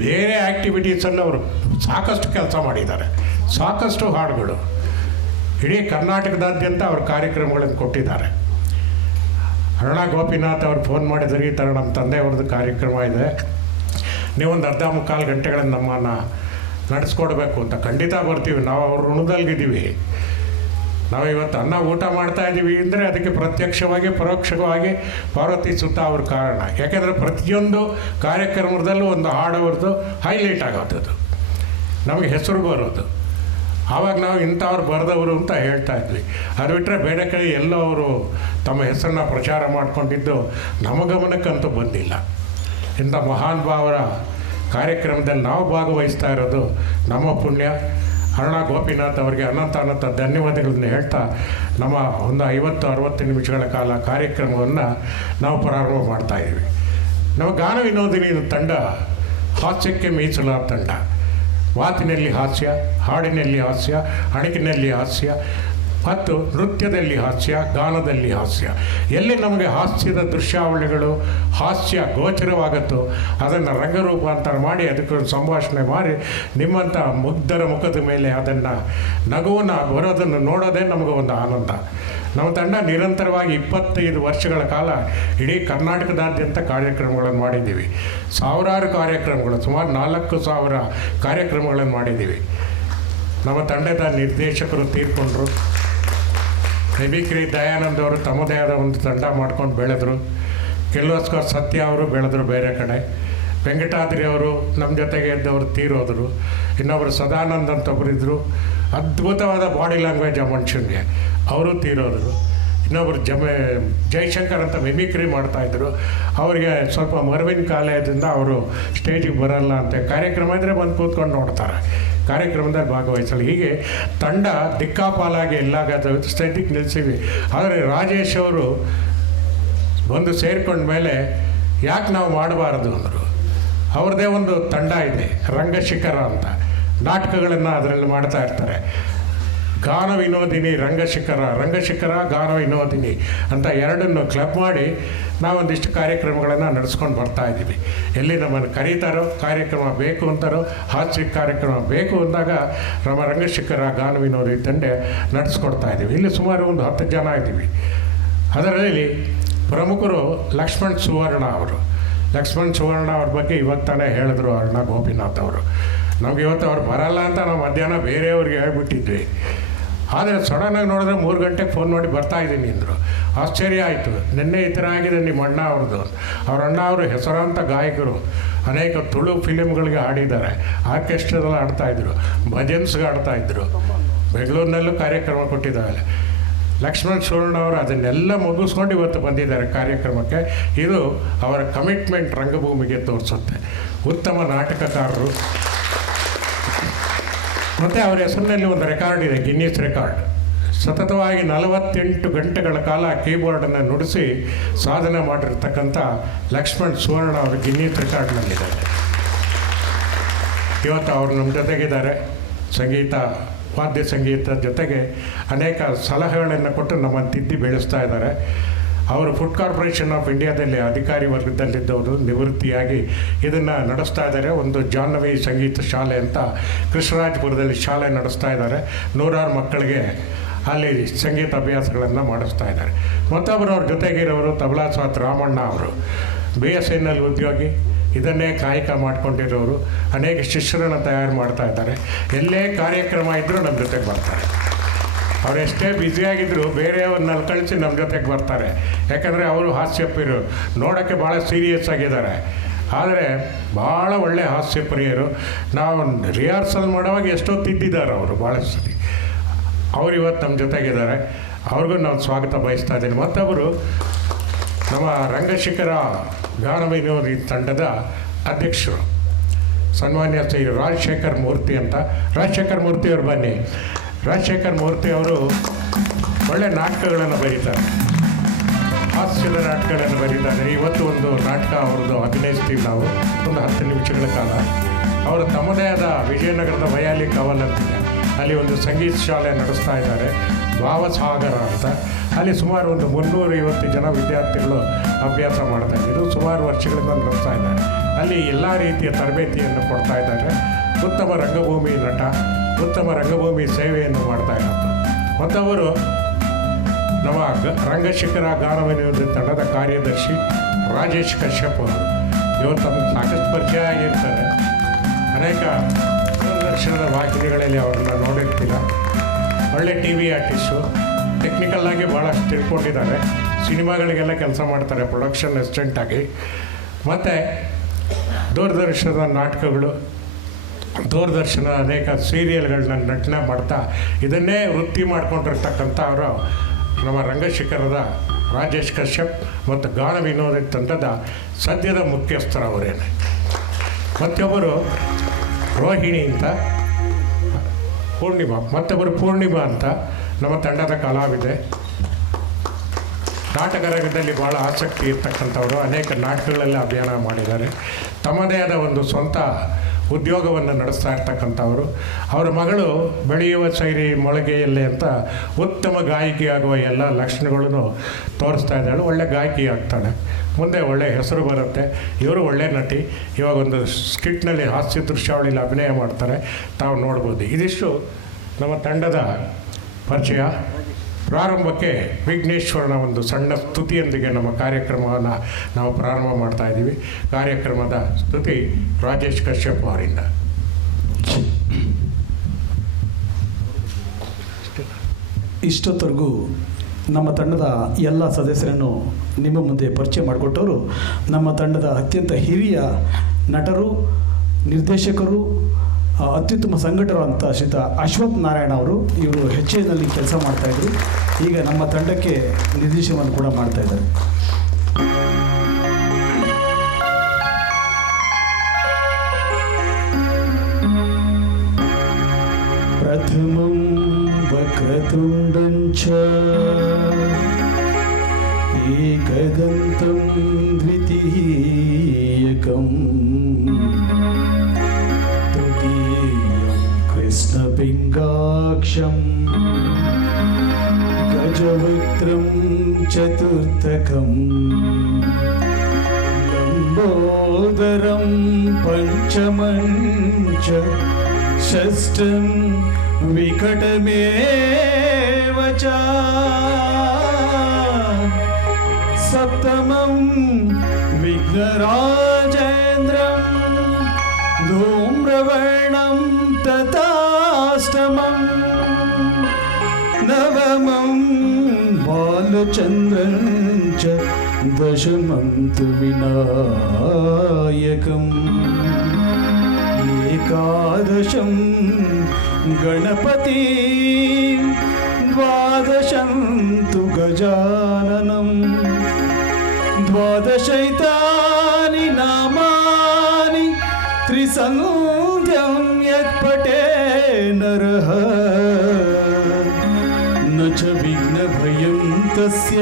ಬೇರೆ ಆ್ಯಕ್ಟಿವಿಟೀಸಲ್ಲಿ ಅವರು ಸಾಕಷ್ಟು ಕೆಲಸ ಮಾಡಿದ್ದಾರೆ, ಸಾಕಷ್ಟು ಹಾಡುಗಳು ಇಡೀ ಕರ್ನಾಟಕದಾದ್ಯಂತ ಅವ್ರ ಕಾರ್ಯಕ್ರಮಗಳನ್ನು ಕೊಟ್ಟಿದ್ದಾರೆ. ಅರುಣಾ ಗೋಪಿನಾಥ್ ಅವ್ರು ಫೋನ್ ಮಾಡಿದ್ರು, ಈ ಥರ ನಮ್ಮ ತಂದೆಯವ್ರದ್ದು ಕಾರ್ಯಕ್ರಮ ಇದೆ, ನೀವೊಂದು 1/2-3 ಗಂಟೆಗಳನ್ನು ನಮ್ಮನ್ನು ನಡೆಸ್ಕೊಡ್ಬೇಕು ಅಂತ. ಖಂಡಿತ ಬರ್ತೀವಿ, ನಾವು ಅವ್ರ ಋಣದಲ್ಲಿದ್ದೀವಿ. ನಾವು ಇವತ್ತು ಅನ್ನ ಊಟ ಮಾಡ್ತಾ ಇದ್ದೀವಿ ಅಂದರೆ ಅದಕ್ಕೆ ಪ್ರತ್ಯಕ್ಷವಾಗಿ ಪರೋಕ್ಷವಾಗಿ ಪಾರ್ವತಿ ಸುತ್ತ ಅವ್ರ ಕಾರಣ. ಯಾಕೆಂದರೆ ಪ್ರತಿಯೊಂದು ಕಾರ್ಯಕ್ರಮದಲ್ಲೂ ಒಂದು ಹಾಡೋವ್ರದ್ದು ಹೈಲೈಟ್ ಆಗೋದು, ನಮಗೆ ಹೆಸರು ಬರೋದು. ಆವಾಗ ನಾವು ಇಂಥವ್ರು ಬರೆದವರು ಅಂತ ಹೇಳ್ತಾ ಇದ್ವಿ. ಅದು ಬಿಟ್ಟರೆ ಬೇರೆ ಕಡೆ ಎಲ್ಲೋ ಅವರು ತಮ್ಮ ಹೆಸರನ್ನ ಪ್ರಚಾರ ಮಾಡಿಕೊಂಡಿದ್ದು ನಮ್ಮ ಗಮನಕ್ಕಂತೂ ಬಂದಿಲ್ಲ. ಇಂಥ ಮಹಾನ್ ಭಾವರ ಕಾರ್ಯಕ್ರಮದಲ್ಲಿ ನಾವು ಭಾಗವಹಿಸ್ತಾ ಇರೋದು ನಮ್ಮ ಪುಣ್ಯ. ಅರುಣಾ ಗೋಪಿನಾಥ್ ಅವರಿಗೆ ಅನಂತ ಧನ್ಯವಾದಗಳನ್ನ ಹೇಳ್ತಾ ನಮ್ಮ ಒಂದು 50-60 ನಿಮಿಷಗಳ ಕಾಲ ಕಾರ್ಯಕ್ರಮವನ್ನು ನಾವು ಪ್ರಾರಂಭ ಮಾಡ್ತಾಯಿದ್ವಿ. ನಮ್ಮ ಗಾನ ವಿನೋದಿನಿ ತಂಡ ಹಾಸ್ಯಕ್ಕೆ ಮೀಸಲಾದ ತಂಡ. ಮಾತಿನಲ್ಲಿ ಹಾಸ್ಯ, ಹಾಡಿನಲ್ಲಿ ಹಾಸ್ಯ, ಅಣಕಿನಲ್ಲಿ ಹಾಸ್ಯ ಮತ್ತು ನೃತ್ಯದಲ್ಲಿ ಹಾಸ್ಯ, ಗಾನದಲ್ಲಿ ಹಾಸ್ಯ. ಎಲ್ಲಿ ನಮಗೆ ಹಾಸ್ಯದ ದೃಶ್ಯಾವಳಿಗಳು ಹಾಸ್ಯ ಗೋಚರವಾಗುತ್ತೋ ಅದನ್ನು ರಂಗರೂಪಾಂತರ ಮಾಡಿ ಅದಕ್ಕೊಂದು ಸಂಭಾಷಣೆ ಮಾಡಿ ನಿಮ್ಮಂಥ ಮುಗ್ಧರ ಮುಖದ ಮೇಲೆ ಅದನ್ನು ನಗುವನ್ನು ಬರೋದನ್ನು ನೋಡೋದೇ ನಮಗೆ ಒಂದು ಆನಂದ. ನಮ್ಮ ತಂಡ ನಿರಂತರವಾಗಿ 25 ವರ್ಷಗಳ ಕಾಲ ಇಡೀ ಕರ್ನಾಟಕದಾದ್ಯಂತ ಕಾರ್ಯಕ್ರಮಗಳನ್ನು ಮಾಡಿದ್ದೀವಿ. ಸಾವಿರಾರು ಕಾರ್ಯಕ್ರಮಗಳು, ಸುಮಾರು 4,000 ಕಾರ್ಯಕ್ರಮಗಳನ್ನು ಮಾಡಿದ್ದೀವಿ. ನಮ್ಮ ತಂಡದ ನಿರ್ದೇಶಕರು ತೀರ್ಕೊಂಡ್ರು. ಮಿಮಿಕ್ರಿ ದಯಾನಂದ್ ಅವರು ತಮ್ಮದೇ ಆದ ಒಂದು ತಂಡ ಮಾಡ್ಕೊಂಡು ಬೆಳೆದರು. ಕಿರ್ಲೋಸ್ಕರ್ ಸತ್ಯ ಅವರು ಬೆಳೆದರು ಬೇರೆ ಕಡೆ. ವೆಂಕಟಾದ್ರಿ ಅವರು ನಮ್ಮ ಜೊತೆಗೆ ಇದ್ದವರು ತೀರೋದರು. ಇನ್ನೊಬ್ಬರು ಸದಾನಂದ್ ಅಂತ ಒಬ್ಬರಿದ್ದರು, ಅದ್ಭುತವಾದ ಬಾಡಿ ಲ್ಯಾಂಗ್ವೇಜ್ ಆ ಮನುಷ್ಯನಿಗೆ, ಅವರು ತೀರೋದರು. ಇನ್ನೊಬ್ಬರು ಜೈಶಂಕರ್ ಅಂತ ಮಿಮಿಕ್ರಿ ಮಾಡ್ತಾಯಿದ್ರು, ಅವರಿಗೆ ಸ್ವಲ್ಪ ಮರುವಿನ ಕಾಲೇಜಿಂದ ಅವರು ಸ್ಟೇಜಿಗೆ ಬರಲ್ಲ ಅಂತ. ಕಾರ್ಯಕ್ರಮ ಇದ್ದರೆ ಬಂದು ಕೂತ್ಕೊಂಡು ನೋಡ್ತಾರೆ, ಕಾರ್ಯಕ್ರಮದಲ್ಲಿ ಭಾಗವಹಿಸಲ್ಲ. ಹೀಗೆ ತಂಡ ದಿಕ್ಕಾಪಾಲಾಗಿ ಎಲ್ಲಾಗ ಸ್ಟೇಜಿಗೆ ನಿಲ್ಲಿಸಿವಿ. ಆದರೆ ರಾಜೇಶ್ ಅವರು ಬಂದು ಸೇರ್ಕೊಂಡ ಮೇಲೆ ಯಾಕೆ ನಾವು ಮಾಡಬಾರ್ದು ಅಂದರು. ಅವ್ರದ್ದೇ ಒಂದು ತಂಡ ಇದೆ, ರಂಗಶಿಖರ ಅಂತ, ನಾಟಕಗಳನ್ನು ಅದರಲ್ಲಿ ಮಾಡ್ತಾ ಇರ್ತಾರೆ. ಗಾನ ವಿನೋದಿನಿ ರಂಗಶಿಖರ ಗಾನ ವಿನೋದಿನಿ ಅಂತ ಎರಡನ್ನು ಕ್ಲಬ್ ಮಾಡಿ ನಾವೊಂದಿಷ್ಟು ಕಾರ್ಯಕ್ರಮಗಳನ್ನು ನಡೆಸ್ಕೊಂಡು ಬರ್ತಾಯಿದ್ದೀವಿ. ಎಲ್ಲಿ ನಮ್ಮನ್ನು ಕರೀತಾರೋ, ಕಾರ್ಯಕ್ರಮ ಬೇಕು ಅಂತಾರೋ, ಹಾಸ್ಯ ಕಾರ್ಯಕ್ರಮ ಬೇಕು ಅಂದಾಗ ನಮ್ಮ ರಂಗಶಿಖರ ಗಾನ ವಿನೋದಿ ತಂಡೆ ನಡೆಸ್ಕೊಡ್ತಾಯಿದ್ದೀವಿ. ಇಲ್ಲಿ ಸುಮಾರು ಒಂದು 10 ಜನ ಇದ್ದೀವಿ. ಅದರಲ್ಲಿ ಪ್ರಮುಖರು ಲಕ್ಷ್ಮಣ್ ಸುವರ್ಣ ಅವರು. ಲಕ್ಷ್ಮಣ್ ಸುವರ್ಣ ಅವ್ರ ಬಗ್ಗೆ ಇವತ್ತು ತಾನೇ ಹೇಳಿದ್ರು ಅರುಣಾ ಗೋಪಿನಾಥ್ ಅವರು. ನಮಗೆ ಇವತ್ತು ಅವ್ರು ಬರಲ್ಲ ಅಂತ ನಾವು ಮಧ್ಯಾಹ್ನ ಬೇರೆಯವ್ರಿಗೆ ಹೇಳ್ಬಿಟ್ಟಿದ್ವಿ. ಆದರೆ ಸಡನ್ನಾಗಿ ನೋಡಿದ್ರೆ 3 ಗಂಟೆಗೆ ಫೋನ್ ಮಾಡಿ ಬರ್ತಾಯಿದ್ದೀನಿ ಅಂದರು. ಆಶ್ಚರ್ಯ ಆಯಿತು. ನಿನ್ನೆ ಈ ಥರ ಆಗಿದೆ ನಿಮ್ಮ ಅಣ್ಣ ಅವ್ರದ್ದು. ಅವ್ರ ಅಣ್ಣ ಅವರು ಹೆಸರಾಂತ ಗಾಯಕರು, ಅನೇಕ ತುಳು ಫಿಲಿಮ್ಗಳಿಗೆ ಹಾಡಿದ್ದಾರೆ, ಆರ್ಕೆಸ್ಟ್ರಾದಲ್ಲಿ ಆಡ್ತಾಯಿದ್ರು, ಭಜನ್ಸ್ಗೆ ಆಡ್ತಾಯಿದ್ರು, ಬೆಂಗಳೂರಿನಲ್ಲೂ ಕಾರ್ಯಕ್ರಮ ಕೊಟ್ಟಿದ್ದಾರೆ. ಲಕ್ಷ್ಮಣ್ ಸುವರ್ಣ ಅವರು ಅದನ್ನೆಲ್ಲ ಮುಗಿಸ್ಕೊಂಡು ಇವತ್ತು ಬಂದಿದ್ದಾರೆ ಕಾರ್ಯಕ್ರಮಕ್ಕೆ. ಇದು ಅವರ ಕಮಿಟ್ಮೆಂಟ್ ರಂಗಭೂಮಿಗೆ ತೋರಿಸುತ್ತೆ. ಉತ್ತಮ ನಾಟಕಕಾರರು. ಮತ್ತು ಅವರ ಹೆಸರಿನಲ್ಲಿ ಒಂದು ರೆಕಾರ್ಡ್ ಇದೆ, ಗಿನ್ನಿಸ್ ರೆಕಾರ್ಡ್. ಸತತವಾಗಿ 48 ಗಂಟೆಗಳ ಕಾಲ ಕೀಬೋರ್ಡನ್ನು ನುಡಿಸಿ ಸಾಧನೆ ಮಾಡಿರ್ತಕ್ಕಂಥ ಲಕ್ಷ್ಮಣ್ ಸುವರ್ಣ ಅವರು ಗಿನ್ನಿಸ್ ರೆಕಾರ್ಡ್ನಲ್ಲಿದ್ದಾರೆ. ಇವತ್ತು ಅವರು ನಮ್ಮ ಜೊತೆಗಿದ್ದಾರೆ. ವಾದ್ಯ ಸಂಗೀತದ ಜೊತೆಗೆ ಅನೇಕ ಸಲಹೆಗಳನ್ನು ಕೊಟ್ಟು ನಮ್ಮನ್ನು ತಿದ್ದಿ ಬೆಳೆಸ್ತಾ ಇದ್ದಾರೆ. ಅವರು ಫುಡ್ ಕಾರ್ಪೊರೇಷನ್ ಆಫ್ ಇಂಡಿಯಾದಲ್ಲಿ ಅಧಿಕಾರಿ ವರ್ಗದಲ್ಲಿದ್ದವರು ನಿವೃತ್ತಿಯಾಗಿ ಇದನ್ನು ನಡೆಸ್ತಾ ಇದ್ದಾರೆ. ಒಂದು ಜಾಹ್ನವಿ ಸಂಗೀತ ಶಾಲೆ ಅಂತ ಕೃಷ್ಣರಾಜಪುರದಲ್ಲಿ ಶಾಲೆ ನಡೆಸ್ತಾ ಇದ್ದಾರೆ. 100 ಮಕ್ಕಳಿಗೆ ಅಲ್ಲಿ ಸಂಗೀತ ಅಭ್ಯಾಸಗಳನ್ನು ಮಾಡಿಸ್ತಾ ಇದ್ದಾರೆ. ಮತ್ತೊಬ್ಬರು ಅವ್ರ ಜೊತೆಗಿರೋರು ತಬಲಾ ಸ್ವಾತ್ ರಾಮಣ್ಣ ಅವರು BSNL ಉದ್ಯೋಗಿ, ಇದನ್ನೇ ಕಾಯಕ ಮಾಡ್ಕೊಂಡಿರೋರು. ಅನೇಕ ಶಿಷ್ಯರನ್ನು ತಯಾರು ಮಾಡ್ತಾ ಇದ್ದಾರೆ. ಎಲ್ಲೇ ಕಾರ್ಯಕ್ರಮ ಇದ್ದರೂ ನಮ್ಮ ಜೊತೆಗೆ ಬರ್ತಾರೆ. ಅವ್ರು ಎಷ್ಟೇ ಬ್ಯುಸಿಯಾಗಿದ್ದರೂ ಬೇರೆಯವ್ರನ್ನಲ್ಲಿ ಕಳಿಸಿ ನಮ್ಮ ಜೊತೆಗೆ ಬರ್ತಾರೆ. ಯಾಕಂದರೆ ಅವರು ಹಾಸ್ಯಪ್ರಿಯರು, ನೋಡೋಕ್ಕೆ ಭಾಳ ಸೀರಿಯಸ್ ಆಗಿದ್ದಾರೆ, ಆದರೆ ಭಾಳ ಒಳ್ಳೆಯ ಹಾಸ್ಯಪ್ರಿಯರು. ನಾವು ರಿಹರ್ಸಲ್ ಮಾಡೋವಾಗ ಎಷ್ಟೋ ತಿದ್ದಿದ್ದಾರೆ ಅವರು ಭಾಳ ಸತಿ. ಅವರು ಇವತ್ತು ನಮ್ಮ ಜೊತೆಗಿದ್ದಾರೆ. ಅವ್ರಿಗೂ ನಾವು ಸ್ವಾಗತ ಬಯಸ್ತಾ ಇದ್ದೀನಿ. ಮತ್ತೊಬ್ಬರು ನಮ್ಮ ರಂಗಶಿಖರ ಗಾನ ವಿನೋದಿ ತಂಡದ ಅಧ್ಯಕ್ಷರು ಸನ್ಮಾನ್ಯ ಶ್ರೀ ರಾಜಶೇಖರ್ ಮೂರ್ತಿ ಅಂತ. ರಾಜಶೇಖರ್ ಮೂರ್ತಿಯವರು ಬನ್ನಿ. ರಾಜಶೇಖರ್ ಮೂರ್ತಿ ಅವರು ಒಳ್ಳೆ ನಾಟಕಗಳನ್ನು ಬರೀತಾರೆ, ಹಾಸ್ಯದ ನಾಟಕಗಳನ್ನು ಬರೀತಾರೆ. ಇವತ್ತು ಒಂದು ನಾಟಕ ಅವ್ರದ್ದು ಅಭಿನಯಿಸ್ತೀವಿ ನಾವು, ಒಂದು 10 ನಿಮಿಷಗಳ ಕಾಲ. ಅವರು ತಮ್ಮದೇ ಆದ ವಿಜಯನಗರದ ವಯಾಲಿ ಕವಲ್ ಅಂತಿದೆ, ಅಲ್ಲಿ ಒಂದು ಸಂಗೀತ ಶಾಲೆ ನಡೆಸ್ತಾ ಇದ್ದಾರೆ, ಭಾವಸಾಗರ ಅಂತ. ಅಲ್ಲಿ ಸುಮಾರು ಒಂದು 350 ಜನ ವಿದ್ಯಾರ್ಥಿಗಳು ಅಭ್ಯಾಸ ಮಾಡ್ತಾ ಇದ್ದು ಸುಮಾರು ವರ್ಷಗಳಿಂದ ನಡೆಸ್ತಾ ಇದ್ದಾರೆ. ಅಲ್ಲಿ ಎಲ್ಲ ರೀತಿಯ ತರಬೇತಿಯನ್ನು ಕೊಡ್ತಾ ಇದ್ದಾರೆ. ಉತ್ತಮ ರಂಗಭೂಮಿ ನಟ, ಉತ್ತಮ ರಂಗಭೂಮಿ ಸೇವೆಯನ್ನು ಮಾಡ್ತಾ ಇದ್ದಾರೆ. ಮತ್ತವರು ನಮ್ಮ ರಂಗಶಿಖರ ಗಾನ ವಿನೋದಿ ತಂಡದ ಕಾರ್ಯದರ್ಶಿ ರಾಜೇಶ್ ಕಶ್ಯಪ್ ಅವರು. ಇವತ್ತು ತಮಗೆ ಸಾಕಷ್ಟು ಪರಿಚಯ ಆಗಿರ್ತಾರೆ. ಅನೇಕ ದೂರದರ್ಶನದ ವಾಹಿನಿಗಳಲ್ಲಿ ಅವ್ರನ್ನ ನೋಡಿರ್ತೀರ. ಒಳ್ಳೆ TV ಆರ್ಟಿಸ್ಟು, ಟೆಕ್ನಿಕಲ್ಲಾಗಿ ಭಾಳಷ್ಟು ತಿಳ್ಕೊಂಡಿದ್ದಾರೆ. ಸಿನಿಮಾಗಳಿಗೆಲ್ಲ ಕೆಲಸ ಮಾಡ್ತಾರೆ ಪ್ರೊಡಕ್ಷನ್ ಅಸಿಸ್ಟೆಂಟಾಗಿ. ಮತ್ತು ದೂರದರ್ಶನದ ನಾಟಕಗಳು, ದೂರದರ್ಶನ ಅನೇಕ ಸೀರಿಯಲ್ಗಳನ್ನ ನಟನೆ ಮಾಡ್ತಾ ಇದನ್ನೇ ವೃತ್ತಿ ಮಾಡ್ಕೊಂಡಿರ್ತಕ್ಕಂಥ ಅವರು ನಮ್ಮ ರಂಗಶಿಖರದ ರಾಜೇಶ್ ಕಶ್ಯಪ್ ಮತ್ತು ಗಾನ ವಿನೋದಿ ತಂಡದ ಸದ್ಯದ ಮುಖ್ಯಸ್ಥರವರೇನೆ. ಮತ್ತೊಬ್ಬರು ರೋಹಿಣಿ ಅಂತ, ಮತ್ತೊಬ್ಬರು ಪೂರ್ಣಿಮಾ ಅಂತ ನಮ್ಮ ತಂಡದ ಕಲಾವಿದೆ. ನಾಟಕ ರಂಗದಲ್ಲಿ ಭಾಳ ಆಸಕ್ತಿ ಇರ್ತಕ್ಕಂಥವರು, ಅನೇಕ ನಾಟಕಗಳಲ್ಲಿ ಅಭಿನಯ ಮಾಡಿದ್ದಾರೆ. ತಮ್ಮದೇ ಆದ ಒಂದು ಸ್ವಂತ ಉದ್ಯೋಗವನ್ನು ನಡೆಸ್ತಾ ಇರ್ತಕ್ಕಂಥವರು. ಅವರ ಮಗಳು ಬೆಳೆಯುವ ಶೈಲಿ ಮೊಳಗೆಯಲ್ಲೇ ಅಂತ ಉತ್ತಮ ಗಾಯಕಿಯಾಗುವ ಎಲ್ಲ ಲಕ್ಷಣಗಳನ್ನು ತೋರಿಸ್ತಾ ಇದ್ದಾಳೆ. ಒಳ್ಳೆ ಗಾಯಕಿ ಆಗ್ತಾಳೆ, ಮುಂದೆ ಒಳ್ಳೆ ಹೆಸರು ಬರುತ್ತೆ. ಇವರು ಒಳ್ಳೆ ನಟಿ. ಇವಾಗ ಒಂದು ಸ್ಕಿಟ್ನಲ್ಲಿ ಹಾಸ್ಯ ದೃಶ್ಯಾವಳಿಯಲ್ಲಿ ಅಭಿನಯ ಮಾಡ್ತಾರೆ, ತಾವು ನೋಡ್ಬೋದು. ಇದಿಷ್ಟು ನಮ್ಮ ತಂಡದ ಪರಿಚಯ. ಪ್ರಾರಂಭಕ್ಕೆ ವಿಘ್ನೇಶ್ವರನ ಒಂದು ಸಣ್ಣ ಸ್ತುತಿಯೊಂದಿಗೆ ನಮ್ಮ ಕಾರ್ಯಕ್ರಮವನ್ನು ನಾವು ಪ್ರಾರಂಭ ಮಾಡ್ತಾ ಇದ್ದೀವಿ. ಕಾರ್ಯಕ್ರಮದ ಸ್ತುತಿ ರಾಜೇಶ್ ಕಶ್ಯಪ್ ಅವರಿಂದ. ಇಷ್ಟೊತ್ತರೆಗೂ ನಮ್ಮ ತಂಡದ ಎಲ್ಲ ಸದಸ್ಯರನ್ನು ನಿಮ್ಮ ಮುಂದೆ ಪರಿಚಯ ಮಾಡಿಕೊಟ್ಟವರು ನಮ್ಮ ತಂಡದ ಅತ್ಯಂತ ಹಿರಿಯ ನಟರು, ನಿರ್ದೇಶಕರು, ಅತ್ಯುತ್ತಮ ಸಂಘಟಕರು ಅಂತ ಶ್ರೀತ ಅಶ್ವಥ್ ನಾರಾಯಣ ಅವರು. ಇವರು HAನಲ್ಲಿ ಕೆಲಸ ಮಾಡ್ತಾಯಿದ್ರು, ಈಗ ನಮ್ಮ ತಂಡಕ್ಕೆ ನಿರ್ದೇಶನವನ್ನು ಕೂಡ ಮಾಡ್ತಾಯಿದ್ದಾರೆ. ಪ್ರಥಮಂ ವಕ್ರತುಂಡಂಚ ಏಕದಂತಂ ದ್ವಿತೀಯಕಂ कृष्णपिङ्गाक्षं गजवक्त्रं चतुर्थकं लम्बोदरं पञ्चमं च षष्ठं विकटमेव च सप्तमं विघ्नराजेन्द्रं धूम्रवर्णं तथाष्टमं नवमं बालचन्द्रं च दशमं तु विनायकम् एकादशं गणपतिं द्वादशं तु गजाननं द्वादशैतानि नामानि त्रिसन्ध्यं यत्पटे नरः न च विघ्नभयं तस्य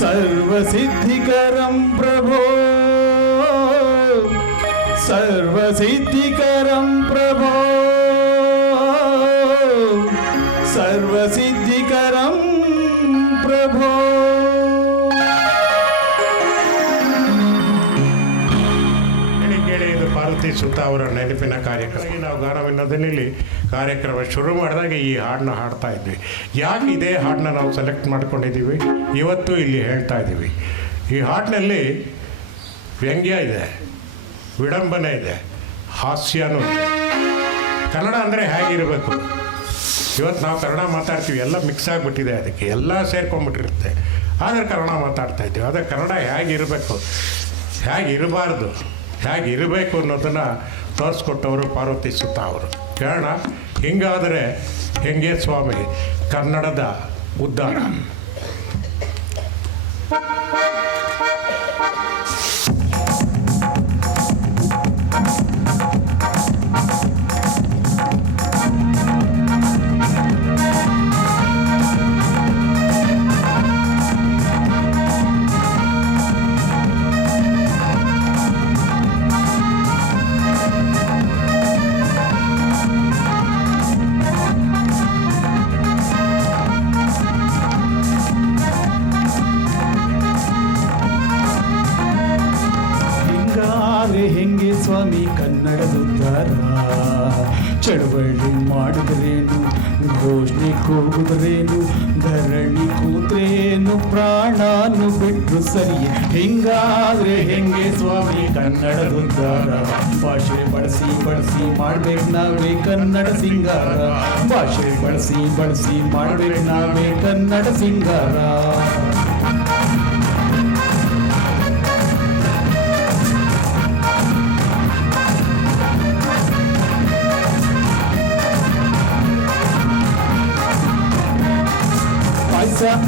सर्वसिद्धिकरं प्रभो सर्वसिद्धिकरं प्रभो सर्वसिद्धिकरं प्रभो ಸುತ್ತ ಅವರ ನೆನಪಿನ ಕಾರ್ಯಕ್ರಮ. ನಾವು ಗಾನವಿನೋದನಲ್ಲಿ ಕಾರ್ಯಕ್ರಮ ಶುರು ಮಾಡಿದಾಗ ಈ ಹಾಡನ್ನ ಹಾಡ್ತಾ ಇದ್ವಿ. ಯಾಕೆ ಇದೇ ಹಾಡನ್ನ ನಾವು ಸೆಲೆಕ್ಟ್ ಮಾಡ್ಕೊಂಡಿದ್ದೀವಿ ಇವತ್ತು ಇಲ್ಲಿ ಹೇಳ್ತಾ ಇದ್ದೀವಿ. ಈ ಹಾಡಿನಲ್ಲಿ ವ್ಯಂಗ್ಯ ಇದೆ, ವಿಡಂಬನೆ ಇದೆ, ಹಾಸ್ಯನೂ ಇದೆ. ಕನ್ನಡ ಅಂದರೆ ಹೇಗಿರಬೇಕು? ಇವತ್ತು ನಾವು ಕನ್ನಡ ಮಾತಾಡ್ತೀವಿ, ಎಲ್ಲ ಮಿಕ್ಸ್ ಆಗಿಬಿಟ್ಟಿದೆ, ಅದಕ್ಕೆ ಎಲ್ಲ ಸೇರ್ಕೊಂಡ್ಬಿಟ್ಟಿರುತ್ತೆ. ಆದರೆ ಕನ್ನಡ ಮಾತಾಡ್ತಾ ಇದ್ದೀವಿ. ಆದರೆ ಕನ್ನಡ ಹೇಗಿರಬೇಕು, ಹೇಗಿರಬಾರ್ದು, ಹೇಗಿರಬೇಕು ಅನ್ನೋದನ್ನು ತೋರಿಸ್ಕೊಟ್ಟವರು ಪಾರ್ವತಿ ಸುತ್ತ ಅವರು. ಕಾರಣ ಹಿಂಗಾದರೆ ಹೆಂಗೆ ಸ್ವಾಮಿ ಕನ್ನಡದ ಉದ್ಧಾರ. ಹೆಂಗೆ ಸ್ವಾಮಿ ಕನ್ನಡದುದ್ಧಾರ, ಚಳವಳಿ ಮಾಡಿದ್ರೇನು, ಘೋಷಣೆ ಕೂಗುದ್ರೇನು, ಧರಣಿ ಕೂತ್ರೇನು, ಪ್ರಾಣನು ಬಿಟ್ಟು ಸರಿ. ಹಿಂಗಾದ್ರೆ ಹೆಂಗೆ ಸ್ವಾಮಿ ಕನ್ನಡದುದ್ಧಾರ, ಭಾಷೆ ಬಳಸಿ ಬಳಸಿ ಮಾಡ್ಬೇಕು ನಾವೇ ಕನ್ನಡ ಸಿಂಗಾರ, ಭಾಷೆ ಬಳಸಿ ಬಳಸಿ ಮಾಡ್ಬೇಕು ನಾವೇ ಕನ್ನಡ ಸಿಂಗಾರ.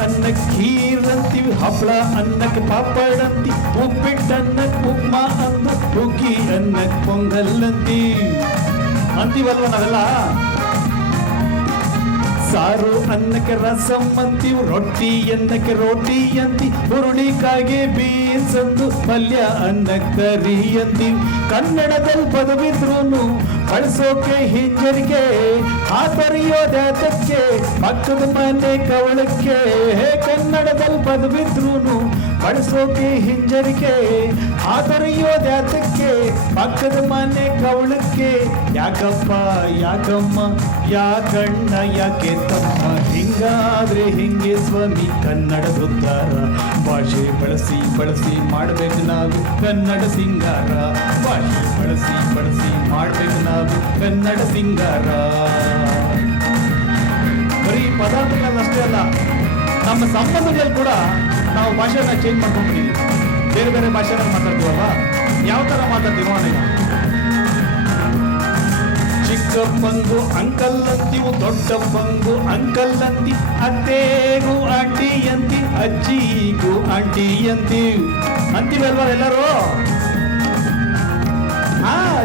ಅನ್ನಕ್ಕೆ ಖೀರ್ ಅಂತೀವಿ, ಹಪ್ಪಳ ಅನ್ನಕ್ಕೆ ಪಾಪಡ್ ಅಂತೀವಿ, ಉಪ್ಪಿಟ್ಟು ಅನ್ನಕ್ಕೆ ಉಪ್ಮಾ ಅಂತ, ಹುಗ್ಗಿ ಅನ್ನಕ್ಕೆ ಪೊಂಗಲ್ ಅಂತೀವಲ್ವ ನಾವೆಲ್ಲ. ಸಾರು ಅನ್ನಕ್ಕೆ ರಸಂ ಅಂತೀವಿ, ರೊಟ್ಟಿ ಅನ್ನಕ್ಕೆ ರೋಟಿ ಅಂತೀವಿ, ಹುರುಳಿಕಾಯಿಗೆ ಬೀನ್ಸ್ ಅಂದು, ಪಲ್ಯ ಅನ್ನಕ್ಕೆ ಕರಿ ಅಂತೀವಿ. ಕನ್ನಡದಲ್ಲಿ ಪದವಿದ್ರೂ ಬಳಸೋಕೆ ಹಿಂಜರಿಕೆ, ಆತರಿಯೋದಕ್ಕೆ ಪಕ್ಕದ ಮನೆ ಕವಳಕ್ಕೆ. ಕನ್ನಡದಲ್ಲಿ ಪದವಿದ್ರೂ ಬಳಸೋಕೆ ಹಿಂಜರಿಕೆ, ಆತರಿಯೋದಕ್ಕೆ ಪಕ್ಕದ ಮನೆ ಕವಳಕ್ಕೆ. ಯಾಕಪ್ಪ ಯಾಕಮ್ಮ ಯಾಕಣ್ಣ ಯಾಕೆ ತಮ್ಮ, ಹಿಂಗಾದ್ರೆ ಹಿಂಗೆ ಸ್ವಾಮಿ ಕನ್ನಡದುದ್ಧಾರ, ಭಾಷೆ ಬಳಸಿ ಬಳಸಿ ಮಾಡ್ಬೇಕು ನಾವು ಕನ್ನಡ ಸಿಂಗಾರ, ಭಾಷೆ ಬಳಸಿ ಬಳಸಿ ಮಾಡ್ಬೇಕು ನಾವು ಕನ್ನಡ ಸಿಂಗಾರ. ಬರೀ ಪದಾರ್ಥಗಳನ್ನಷ್ಟೇ ಅಲ್ಲ, ನಮ್ಮ ಸಂಬಂಧಗಳಲ್ಲಿ ಕೂಡ ನಾವು ಭಾಷೆನ ಚೇಂಜ್ ಮಾಡ್ಕೊಂಡ್ಬಿಟ್ಟಿದ್ದೀವಿ. ಬೇರೆ ಬೇರೆ ಭಾಷೆನ ಮಾತಾಡ್ತೀವಲ್ಲ, ಯಾವ ಥರ ಮಾತಾಡ್ತೀವೋ ಈಗ ಚಿಕ್ಕಪ್ಪಂಗು ಅಂಕಲ್ ಅಂತೀವು, ದೊಡ್ಡಪ್ಪಂಗು ಅಂಕಲ್ ಅಂತಿ, ಅತ್ತೆಗೂ ಆಂಟಿ ಅಂತಿ, ಅಜ್ಜಿಗೂ ಆಂಟಿ ಅಂತೀವಲ್ವ ಎಲ್ಲರೂ.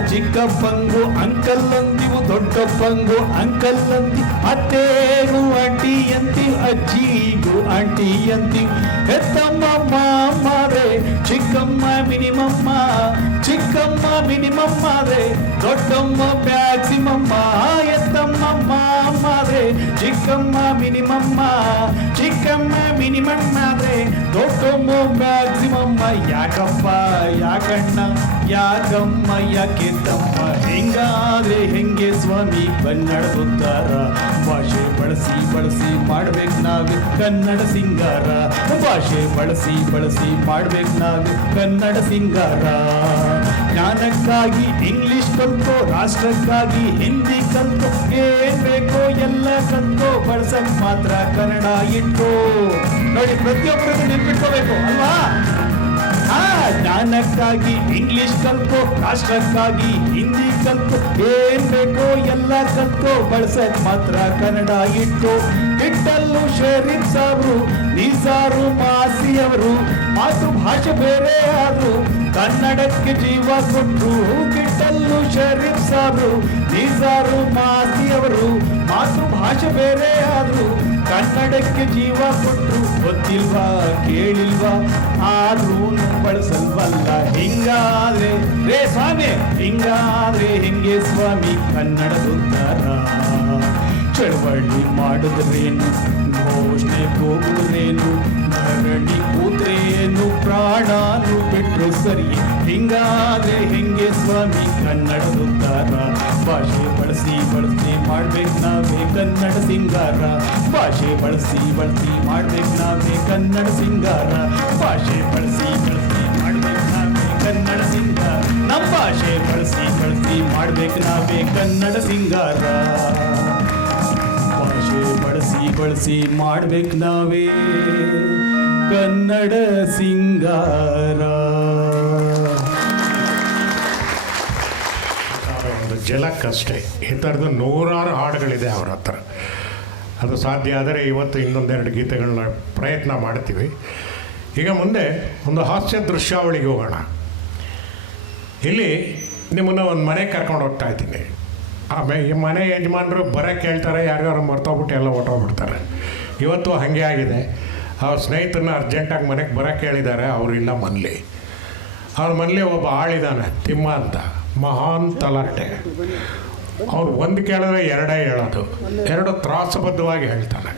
ಚಿಕ್ಕಪ್ಪಂಗು ಅಂಕಲ್ ಅಂತೀವು, ದೊಡ್ಡಪ್ಪಂಗು ಅಂಕಲ್ ಅಂತಿ, ಅತ್ತೇಗೂ ಆಂಟಿ ಅಂತಿ, ಅಜ್ಜಿಗೂ ಆಂಟಿ ಅಂತೀವಿ. ಹೆತ್ತಮ್ಮ ಮಾಮಾರೆ ಚಿಕ್ಕಮ್ಮ ಮಿನಿಮಮ್ಮ, ಚಿಕ್ಕಮ್ಮ ಮಿನಿಮಮ್ಮಾದ್ರೆ ದೊಡ್ಡಮ್ಮ ಮ್ಯಾಕ್ಸಿಮಮ್ಮ. ಎತ್ತಮ್ಮ ಮಾಮಾದ್ರೆ ಚಿಕ್ಕಮ್ಮ ಮಿನಿಮಮ್ಮ, ಚಿಕ್ಕಮ್ಮ ಮಿನಿಮಮ್ಮಾದ್ರೆ ದೊಡ್ಡಮ್ಮ ಮ್ಯಾಕ್ಸಿಮಮ್ಮ. ಯಾಕಪ್ಪ ಯಾಕಣ್ಣ ಯಾಕಮ್ಮ ಯಾಕೆ ತಮ್ಮ, ಹಿಂಗಾದ್ರೆ ಹೆಂಗೆ ಸ್ವಾಮಿ ಕನ್ನಡದುದ್ಧಾರ, ಭಾಷೆ ಬಳಸಿ ಬಳಸಿ ಮಾಡ್ಬೇಕು ನಾವೇ ಕನ್ನಡ ಸಿಂಗಾರ, ಭಾಷೆ ಬಳಸಿ ಬಳಸಿ ಮಾಡ್ಬೇಕು ನಾವೇ ಕನ್ನಡ ಸಿಂಗಾರ. ಜ್ಞಾನಕ್ಕಾಗಿ ಇಂಗ್ಲಿಷ್ ಕಲ್ತೋ, ರಾಷ್ಟ್ರಕ್ಕಾಗಿ ಹಿಂದಿ ಕಲ್ತೋ, ಏನ್ ಬೇಕೋ ಎಲ್ಲ ಕಲ್ತೋ, ಬಳಸಕ್ ಮಾತ್ರ ಕನ್ನಡ ಇಟ್ಕೋ. ನೋಡಿ, ಪ್ರತಿಯೊಬ್ಬರಿಗೂ ನೆನ್ಪಿಟ್ಕೋಬೇಕು ಅಲ್ವಾ. ಜ್ಞಾನಕ್ಕಾಗಿ ಇಂಗ್ಲಿಷ್ ಕಲ್ತೋ, ರಾಷ್ಟ್ರಕ್ಕಾಗಿ ಹಿಂದಿ ಕಲ್ತೋ, ಏನ್ ಬೇಕೋ ಎಲ್ಲ ಕಲ್ತೋ, ಬಳಸಕ್ ಮಾತ್ರ ಕನ್ನಡ ಇಟ್ಕೋ. ಕಿಟ್ಟಲ್ಲು ಶರೀಫ್ ಸಾಬ್ರು, ನಿಸಾರು ಮಾಸಿ ಅವರು ಮಾತೃಭಾಷೆ ಬೇರೆ ಆದ್ರು ಕನ್ನಡಕ್ಕೆ ಜೀವ ಕೊಟ್ರು. ಕಿಟ್ಟಲ್ಲು ಶರೀಫ್ ಸಾಬ್ರು, ನಿಸಾರು ಮಾಸಿ ಅವರು ಮಾತೃಭಾಷೆ ಬೇರೆ ಆದ್ರು ಕನ್ನಡಕ್ಕೆ ಜೀವ ಕೊಟ್ರು. ಗೊತ್ತಿಲ್ವಾ ಕೇಳಿಲ್ವಾ ಆದ್ರೂ ಬಳಸಲ್ವಲ್ಲ. ಹಿಂಗಾದ್ರೆ ರೇ ಸ್ವಾಮಿ, ಹಿಂಗಾದ್ರೆ ಹೆಂಗೆ ಸ್ವಾಮಿ ಕನ್ನಡದುದ್ಧಾರ, ಚಳವಳಿ ಮಾಡಿದ್ರೇನು, ಘೋಷಣೆ ಕೂಗುದ್ರೇನು, ಧರಣಿ ಕೂತ್ರೇನು, ಪ್ರಾಣಾನು ಬಿಟ್ರು ಸರಿ. ಹಿಂಗಾದ್ರೆ ಹೆಂಗೆ ಸ್ವಾಮಿ ಕನ್ನಡದ ಉದ್ಧಾರ? ಭಾಷೆ ಬಳಸಿ ಬಳಸಿ ಮಾಡ್ಬೇಕು ನಾವೇ ಕನ್ನಡ ಸಿಂಗಾರ. ಭಾಷೆ ಬಳಸಿ ಬಳಸಿ ಮಾಡ್ಬೇಕು ನಾವೇ ಕನ್ನಡ ಸಿಂಗಾರ. ಭಾಷೆ ಬಳಸಿ ಬಳಸಿ ಮಾಡ್ಬೇಕು ನಾವೇ ಕನ್ನಡ ಸಿಂಗಾರ. ನಮ್ಮ ಭಾಷೆ ಬಳಸಿ ಬಳಸಿ ಮಾಡ್ಬೇಕು ನಾವೇ ಕನ್ನಡ ಸಿಂಗಾರ. ಭಾಷೆ ಬಳಸಿ ಬಳಸಿ ಮಾಡ್ಬೇಕು ನಾವೇ ಕನ್ನಡ ಸಿಂಗಾರ. ಒಂದು ಜಲಕ್ಕಷ್ಟೇ. ಈ ಥರದ್ದು ನೂರಾರು ಹಾಡುಗಳಿದೆ ಅವ್ರ ಹತ್ರ. ಅದು ಸಾಧ್ಯ ಆದರೆ ಇವತ್ತು ಇನ್ನೊಂದೆರಡು ಗೀತೆಗಳನ್ನ ಪ್ರಯತ್ನ ಮಾಡ್ತೀವಿ. ಈಗ ಮುಂದೆ ಒಂದು ಹಾಸ್ಯ ದೃಶ್ಯಾವಳಿಗೆ ಹೋಗೋಣ. ಇಲ್ಲಿ ನಿಮ್ಮನ್ನು ಒಂದು ಮನೆಗೆ ಕರ್ಕೊಂಡು ಹೋಗ್ತಾ ಇದ್ದೀನಿ. ಆಮೇಲೆ ಈ ಮನೆ ಯಜಮಾನರು ಬರೋಕ್ಕೆ ಹೇಳ್ತಾರೆ, ಯಾರ್ಯಾರು ಮರ್ತೋಗ್ಬಿಟ್ಟು ಎಲ್ಲ ಹೊಟ್ಟೋಗ್ಬಿಡ್ತಾರೆ. ಇವತ್ತು ಹಾಗೆ ಆಗಿದೆ. ಅವ್ರ ಸ್ನೇಹಿತರನ್ನ ಅರ್ಜೆಂಟಾಗಿ ಮನೆಗೆ ಬರೋಕ್ಕೆ ಹೇಳಿದ್ದಾರೆ. ಅವರಿಲ್ಲ ಮನೇಲಿ. ಅವ್ರ ಮನೇಲಿ ಒಬ್ಬ ಆಳಿದ್ದಾನೆ, ತಿಮ್ಮ ಅಂತ, ಮಹಾನ್ ತಲಾಟೆ. ಅವ್ರು ಒಂದು ಕೇಳಿದ್ರೆ ಎರಡೇ ಹೇಳೋದು, ಎರಡು ತ್ರಾಸಬದ್ಧವಾಗಿ ಹೇಳ್ತಾನೆ.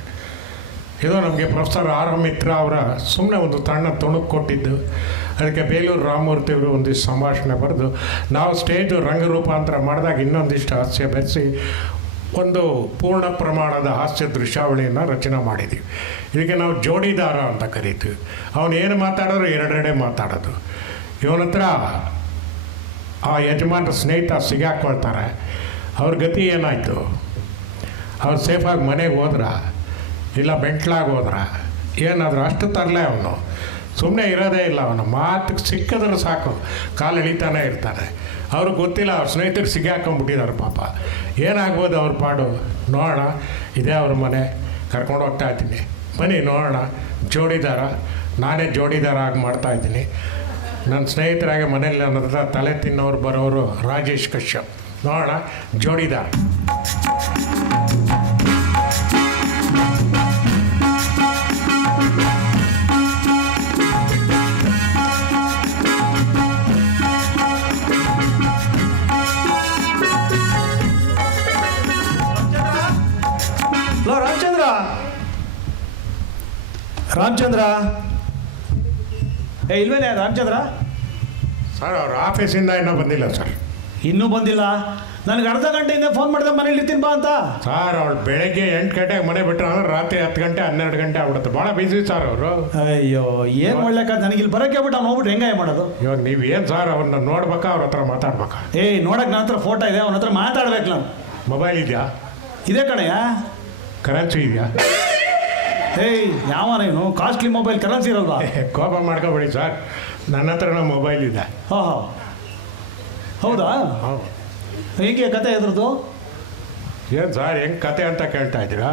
ಇದು ನಮಗೆ ಪ್ರೊಫೆಸರ್ ಆರ್ ಮಿತ್ರ ಅವರ ಸುಮ್ಮನೆ ಒಂದು ಸಣ್ಣ ತುಣುಕು ಕೊಟ್ಟಿದ್ದು. ಅದಕ್ಕೆ ಬೇಲೂರು ರಾಮಮೂರ್ತಿ ಅವರು ಒಂದಿಷ್ಟು ಸಂಭಾಷಣೆ ಬರೆದು ನಾವು ಸ್ಟೇಜು ರಂಗರೂಪಾಂತರ ಮಾಡಿದಾಗ ಇನ್ನೊಂದಿಷ್ಟು ಹಾಸ್ಯ ಬೆರೆಸಿ ಒಂದು ಪೂರ್ಣ ಪ್ರಮಾಣದ ಹಾಸ್ಯ ದೃಶ್ಯಾವಳಿಯನ್ನು ರಚನೆ ಮಾಡಿದ್ದೀವಿ. ಇದಕ್ಕೆ ನಾವು ಜೋಡಿದಾರ ಅಂತ ಕರಿತೀವಿ. ಅವನು ಏನು ಮಾತಾಡೋರು ಎರಡೆರಡೆ ಮಾತಾಡೋದು. ಇವನ ಹತ್ರ ಆ ಯಜಮಾನ್ರ ಸ್ನೇಹಿತ ಸಿಗಾಕ್ಕೊಳ್ತಾರೆ. ಅವ್ರ ಗತಿ ಏನಾಯಿತು? ಅವ್ರು ಸೇಫಾಗಿ ಮನೆಗೆ ಹೋದ್ರ, ಇಲ್ಲ ಬೆಂಟ್ಲಾಗಿ ಹೋದ್ರ, ಏನಾದರೂ ಅಷ್ಟು ತರಲೇ ಅವನು ಸುಮ್ಮನೆ ಇರೋದೇ ಇಲ್ಲ. ಅವನು ಮಾತಿಗೆ ಸಿಕ್ಕಿದ್ರೆ ಸಾಕು ಕಾಲು ಎಳಿತಾನೆ ಇರ್ತಾನೆ. ಅವ್ರಿಗೆ ಗೊತ್ತಿಲ್ಲ, ಅವ್ರ ಸ್ನೇಹಿತರಿಗೆ ಸಿಗಾಕೊಂಡ್ಬಿಟ್ಟಿದ್ದಾರೆ ಪಾಪ. ಏನಾಗ್ಬೋದು ಅವ್ರ ಪಾಡು? ನೋಡೋಣ, ಇದೇ ಅವ್ರ ಮನೆ, ಕರ್ಕೊಂಡು ಹೋಗ್ತಾ ಇದ್ದೀನಿ, ಬನ್ನಿ ನೋಡೋಣ. ಜೋಡಿದಾರ, ನಾನೇ ಜೋಡಿದಾರ ಆಗಿ ಮಾಡ್ತಾಯಿದ್ದೀನಿ. ನನ್ನ ಸ್ನೇಹಿತರಾಗೆ ಮನೇಲಿ ನನ್ನ ಹತ್ರ ತಲೆ ತಿನ್ನೋರು ಬರೋರು ರಾಜೇಶ್ ಕಶ್ಯಪ್. ನೋಡೋಣ, ಜೋಡಿದಾರ. ರಾಮಚಂದ್ರ ಇಲ್ವೇನೆ ರಾಮಚಂದ್ರ? ಸರ್, ಅವ್ರ ಆಫೀಸಿಂದ ಇನ್ನೂ ಬಂದಿಲ್ಲ ಸರ್. ಇನ್ನೂ ಬಂದಿಲ್ಲ? ನನಗೆ ಅರ್ಧ ಗಂಟೆಯಿಂದ ಫೋನ್ ಮಾಡಿದೆ ಮನೇಲಿ ಇರ್ತೀನಿ ಬಾ ಅಂತ. ಸರ್, ಅವಳು ಬೆಳಗ್ಗೆ 8 ಗಂಟೆಗೆ ಮನೆ ಬಿಟ್ಟರೆ ಅಂದ್ರೆ ರಾತ್ರಿ 10 ಗಂಟೆ 12 ಗಂಟೆ ಆಗ್ಬಿಡುತ್ತೆ. ಭಾಳ ಬಿಸಿ ಸರ್ ಅವರು. ಅಯ್ಯೋ, ಏನು ಒಳ್ಳೆಕ ನನಗೆ ಇಲ್ಲಿ ಬರೋಕ್ಕೆ ಬಿಟ್ಟು ಅವ್ನು ಹೋಗ್ಬಿಟ್ಟು ಹೆಂಗಾಯ ಮಾಡೋದು? ಇವಾಗ ನೀವು ಏನು ಸರ್, ಅವ್ರನ್ನ ನೋಡ್ಬೇಕಾ ಅವ್ರ ಹತ್ರ ಮಾತಾಡ್ಬೇಕಾ? ನೋಡಕ್ಕೆ ನನ್ನ ಹತ್ರ ಫೋಟೋ ಇದೆ, ಅವನ ಹತ್ರ ಮಾತಾಡ್ಬೇಕು ನಾನು. ಮೊಬೈಲ್ ಇದೆಯಾ? ಇದೆ ಕಣಯ್ಯ. ಕರೆನ್ಸಿ ಇದೆಯಾ? ಯಾವ ಇವನು ಕಾಸ್ಟ್ಲಿ ಮೊಬೈಲ್, ಕರೆನ್ಸಿ ಇರಲ್ವಾ? ಕೋಪ ಮಾಡ್ಕೋಬೇಡಿ ಸರ್, ನನ್ನ ಹತ್ರ ಮೊಬೈಲ್ ಇದೆ. ಹಾಂ, ಹೌದಾ? ಹೌದು. ಹೇಗೆ ಕತೆ ಇದ್ರದ್ದು? ಏನು ಸರ್, ಹೆಂಗೆ ಕತೆ ಅಂತ ಕೇಳ್ತಾ ಇದ್ದೀರಾ?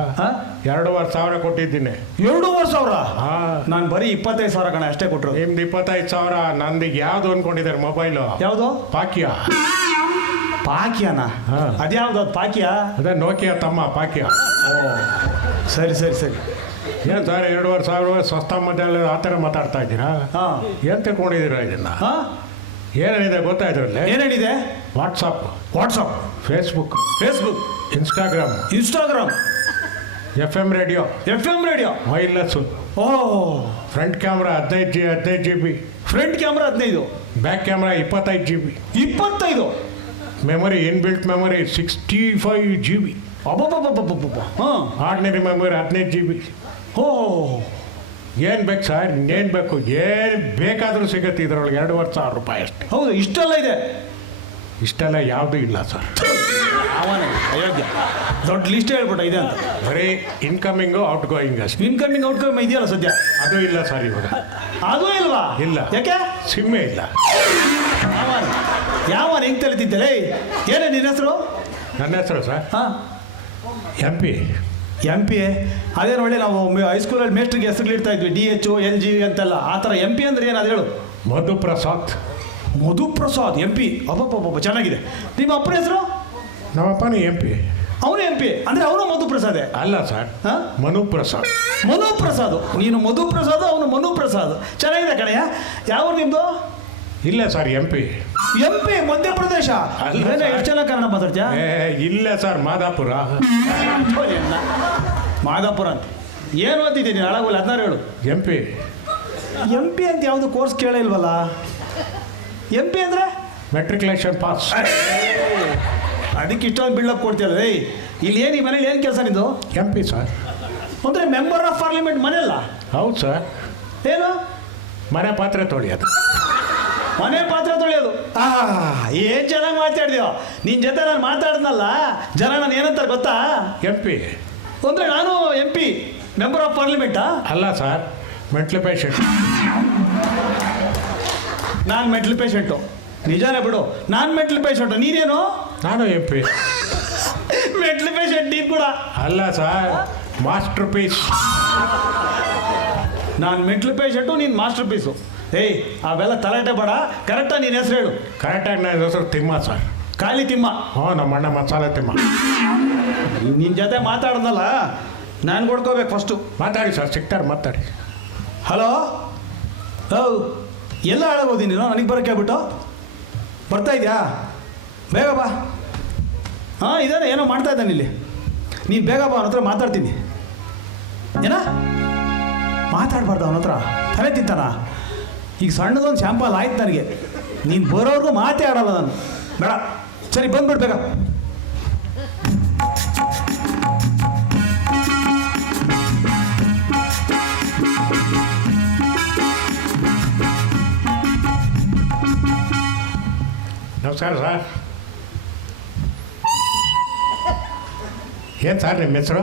2,500 ಕೊಟ್ಟಿದ್ದೀನಿ. 2,500? ಹಾಂ, ನಾನು ಬರೀ 25,000 ಕಣ ಅಷ್ಟೇ ಕೊಟ್ಟರು. ನಿಮ್ದು 25,000. ನಂದೀಗ ಯಾವುದು ಅಂದ್ಕೊಂಡಿದ್ದಾರೆ ಮೊಬೈಲು? ಯಾವುದು? ಪಾಕಿಯಾ. ಪಾಕಿಯಾನ? ಹಾಂ. ಅದ್ಯಾವ್ದು ಅದು ಪಾಕಿಯಾ? ಅದೇ ನೋಕಿಯಾ ತಮ್ಮ ಪಾಕಿಯಾ. ಸರಿ ಸರಿ ಸರಿ. ಏನು ಸರ್, 2,500 ಸ್ವಸ್ಥ ಮಧ್ಯ ಆ ಥರ ಮಾತಾಡ್ತಾ ಇದ್ದೀರಾ? ಹಾಂ. ಏನು ತಿಳ್ಕೊಂಡಿದ್ದೀರಾ ಇದನ್ನು? ಹಾಂ, ಏನೇನಿದೆ ಗೊತ್ತಾ ಇದರಲ್ಲಿ? ಏನೇನಿದೆ? WhatsApp, Facebook, Instagram, FM radio, wireless, front camera 15 GB, front camera 15, back camera 25 GB, 25, memory inbuilt memory 65 GB, ಹಾಂ, ಆರ್ಡಿನರಿ ಮೆಮೊರಿ 15 GB. ಏನು ಬೇಕು ಸರ್, ಇನ್ನೇನು ಬೇಕು? ಏನು ಬೇಕಾದರೂ ಸಿಗುತ್ತೆ ಇದರೊಳಗೆ. 2,500 ರೂಪಾಯಿ ಅಷ್ಟೇ. ಹೌದು, ಇಷ್ಟೆಲ್ಲ ಇದೆ? ಇಷ್ಟೆಲ್ಲ ಯಾವುದೂ ಇಲ್ಲ ಸರ್. ಅವನೇ ಅಯೋಗ್ಯ, ದೊಡ್ಡ ಲಿಸ್ಟ್ ಹೇಳ್ಬಿಟ್ಟ ಇದೆ ಅಂತ. ಬರೀ ಇನ್ಕಮಿಂಗು ಔಟ್ ಗೋಯಿಂಗ್ ಅಷ್ಟೇ. ಇನ್ಕಮಿಂಗ್ ಔಟ್ಕಮಿಂಗ್ ಇದೆಯಲ್ಲ ಸದ್ಯ? ಅದು ಇಲ್ಲ ಸರ್ ಇವಾಗ. ಅದು ಇಲ್ವಾ? ಇಲ್ಲ. ಯಾಕೆ? ಸಿಮ್ಮೆ ಇಲ್ಲ. ಯಾವನ್ ಹೆಂಗೆ ತಲೆತಿದ್ದಲೇ? ಏನೇ ನಿನ್ನ ಹೆಸರು? ನನ್ನ ಹೆಸರು ಸರ್ ಹಾಂ, MP. ಅದೇನು ಒಳ್ಳೆ ನಾವು ಹೈಸ್ಕೂಲಲ್ಲಿ ಮೇಸ್ಟ್ರಿಗೆ ಹೆಸರುಗಳಿಡ್ತಾ ಇದ್ವಿ, DH LG ಅಂತೆಲ್ಲ. ಆ ಥರ MP ಅಂದ್ರೆ ಏನು ಅದು ಹೇಳು? ಮಧುಪ್ರಸಾದ್. MP. ಅಬ್ಬಬ್ಬಬ್ಬ, ಚೆನ್ನಾಗಿದೆ. ನಿಮ್ಮ ಅಪ್ಪನ ಹೆಸರು? ನಮ್ಮಪ್ಪನೇ MP. ಅವನು MP ಅಂದರೆ ಅವನು ಮಧುಪ್ರಸಾದೇ? ಅಲ್ಲ ಸರ್, ಹಾಂ, ಮನುಪ್ರಸಾದ್. ಮನುಪ್ರಸಾದ್. ನೀನು ಮಧುಪ್ರಸಾದ್, ಅವನು ಮನುಪ್ರಸಾದ್. ಚೆನ್ನಾಗಿದೆ ಕಣಯ್ಯ. ಯಾವ ನಿಮ್ಮದು? ಇಲ್ಲ ಸರ್ MP. MP ಮಧ್ಯಪ್ರದೇಶ. ಅಲ್ಲ ಇವೇನು ಸರ್. ಎಷ್ಟು ಜನ ಕನ್ನಡ ಮಾತಾಡ್ತೀಯಾ? ಇಲ್ಲ ಸರ್, ಮಾದಾಪುರ. ಮಾದಾಪುರ ಅಂತ ಏನು ಓದಿದ್ದೀನಿ ಹಾಳಾಗೋಲ್ಲ, 16 ಹೇಳು. MP. MP ಅಂತ ಯಾವುದು ಕೋರ್ಸ್ ಕೇಳೇ ಇಲ್ವಲ್ಲ. MP ಅಂದರೆ ಮೆಟ್ರಿಕ್ಯುಲೇಷನ್ ಪಾಸ್. ಅದಕ್ಕೆ ಇಷ್ಟೊಂದು ಬಿಲ್ಡಪ್ ಕೊಡ್ತೀಯಲ್ಲ. ಏಯ್ ಇಲ್ಲಿ ಏನು ಈ ಮನೇಲಿ ಏನು ಕೆಲಸ ನಿಂದು? MP sir. ಅಂದರೆ ಮೆಂಬರ್ ಆಫ್ ಪಾರ್ಲಿಮೆಂಟ್ ಮನೆಯಲ್ಲ? ಹೌದು ಸರ್. ಏನು ಮನೆ ಪಾತ್ರೆ ತೊಳೆಯೋದು. ಮನೆ ಪಾತ್ರೆ ತೊಳೆಯೋದು. ಏನು ಚೆನ್ನಾಗಿ ಮಾತಾಡ್ತೀಯೋ. ನಿನ್ನ ಜೊತೆ ನಾನು ಮಾತಾಡ್ದಲ್ಲ, ಜನ ನಾನು ಏನಂತಾರೆ ಗೊತ್ತಾ? MP. ಅಂದರೆ ನಾನು MP ಮೆಂಬರ್ ಆಫ್ ಪಾರ್ಲಿಮೆಂಟಾ? ಅಲ್ಲ ಸರ್, ಮೆಂಟ್ಲ್ ಪೇಷಂಟ್. ನಾನು ಮೆಂಟಲ್ ಪೇಷಂಟು. ನಿಜಾನೇ ಬಿಡು, ನಾನು ಮೆಂಟಲ್ ಪೇಷಂಟು. ನೀನೇನು? ನಾನು MP. ಮೆಂಟಲ್ ಪೇಷಂಟ್ ನೀನು ಕೂಡ. ಅಲ್ಲ ಸರ್, ಮಾಸ್ಟರ್ ಪೀಸ್. ನಾನು ಮೆಂಟಲ್ ಪೇಷಂಟು, ನೀನು ಮಾಸ್ಟರ್ ಪೀಸು. ಏಯ್ ಅವೆಲ್ಲ ತಲಾಟೆ ಬೇಡ. ಕರೆಕ್ಟಾಗಿ ನೀನು ಹೆಸರು ಹೇಳು. ಕರೆಕ್ಟಾಗಿ ನನ್ನ ಹೆಸರು ತಿಮ್ಮ ಸರ್. ಖಾಲಿ ತಿಮ್ಮ? ಹ್ಞೂ, ನಮ್ಮ ಅಣ್ಣ ಮಸಾಲೆ ತಿಮ್ಮ. ನಿನ್ನ ಜೊತೆ ಮಾತಾಡ್ದಲ್ಲ, ನಾನು ಕೊಡ್ಕೋಬೇಕು ಫಸ್ಟು. ಮಾತಾಡಿ ಸರ್, ಸಿಗ್ತಾರೆ ಮಾತಾಡಿ. ಹಲೋ. ಎಲ್ಲ ಹಾಳಾಗೋದಿ ನೀನು, ನನಗೆ ಬರೋಕ್ಕೆ ಹೇಳ್ಬಿಟ್ಟು. ಬರ್ತಾ ಇದೆಯಾ? ಬೇಗ ಬಾ. ಹಾಂ ಇದಾನೆ, ಏನೋ ಮಾಡ್ತಾ ಇದ್ದಾನೆ ಇಲ್ಲಿ. ನೀನು ಬೇಗ ಬಾ, ಅವನ ಹತ್ರ ಮಾತಾಡ್ತೀನಿ. ಏನ ಮಾತಾಡಬಾರ್ದು ಅವನ ಹತ್ರ? ತಲೆ ತಿಂತಾನ? ಈಗ ಸಣ್ಣದೊಂದು ಶಾಂಪಲ್ ಆಯ್ತು ನನಗೆ. ನೀನು ಬರೋರ್ಗೂ ಮಾತೇ ಆಡಲ್ಲ ನಾನು. ಬೇಡ, ಸರಿ ಬಂದ್ಬಿಡು ಬೇಗ. ನಮಸ್ಕಾರ ಸರ್. ಏನು ಸರ್ ನಿಮ್ಮ ಹೆಸರು?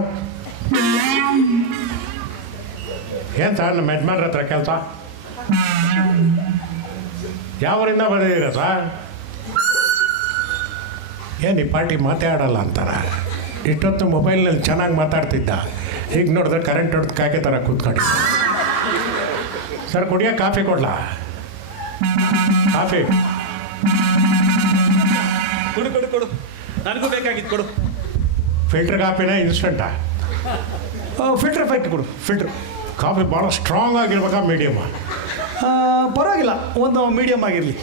ಏನು ಸರ್ ನಮ್ಮ ಯಜಮಾನ್ರ ಹತ್ರ ಕೆಲಸ? ಯಾವರಿಂದ ಬಂದಿದ್ದೀರಾ ಸರ್? ಏನು ಈ ಪಾರ್ಟಿ ಮಾತಾಡಲ್ಲ ಅಂತಾರ? ಇಷ್ಟೊತ್ತು ಮೊಬೈಲ್ನಲ್ಲಿ ಚೆನ್ನಾಗಿ ಮಾತಾಡ್ತಿದ್ದ, ಈಗ ನೋಡಿದ್ರೆ ಕರೆಂಟ್ ಹೊಡೆದು ಕಾಗೆ ಥರ ಕೂತ್ಕೊಂಡು. ಸರ್ ಕುಡಿಯೋಕೆ ಕಾಫಿ ಕೊಡ್ಲಾ? ಕಾಫಿ ಕೊಡು ಕೊಡು ಕೊಡು, ನನಗೂ ಬೇಕಾಗಿತ್ತು, ಕೊಡು. ಫಿಲ್ಟರ್ ಕಾಫಿನ ಇನ್ಸ್ಟಂಟಾ? ಫಿಲ್ಟರ್ ಫ್ಯಾಕ್ಟ್ರಿ ಕೊಡು. ಫಿಲ್ಟರ್ ಕಾಫಿ ಭಾಳ ಸ್ಟ್ರಾಂಗ್ ಆಗಿರ್ಬೇಕಾ ಮೀಡಿಯಮ್ಮ? ಪರವಾಗಿಲ್ಲ, ಒಂದು ಮೀಡಿಯಮ್ ಆಗಿರಲಿ.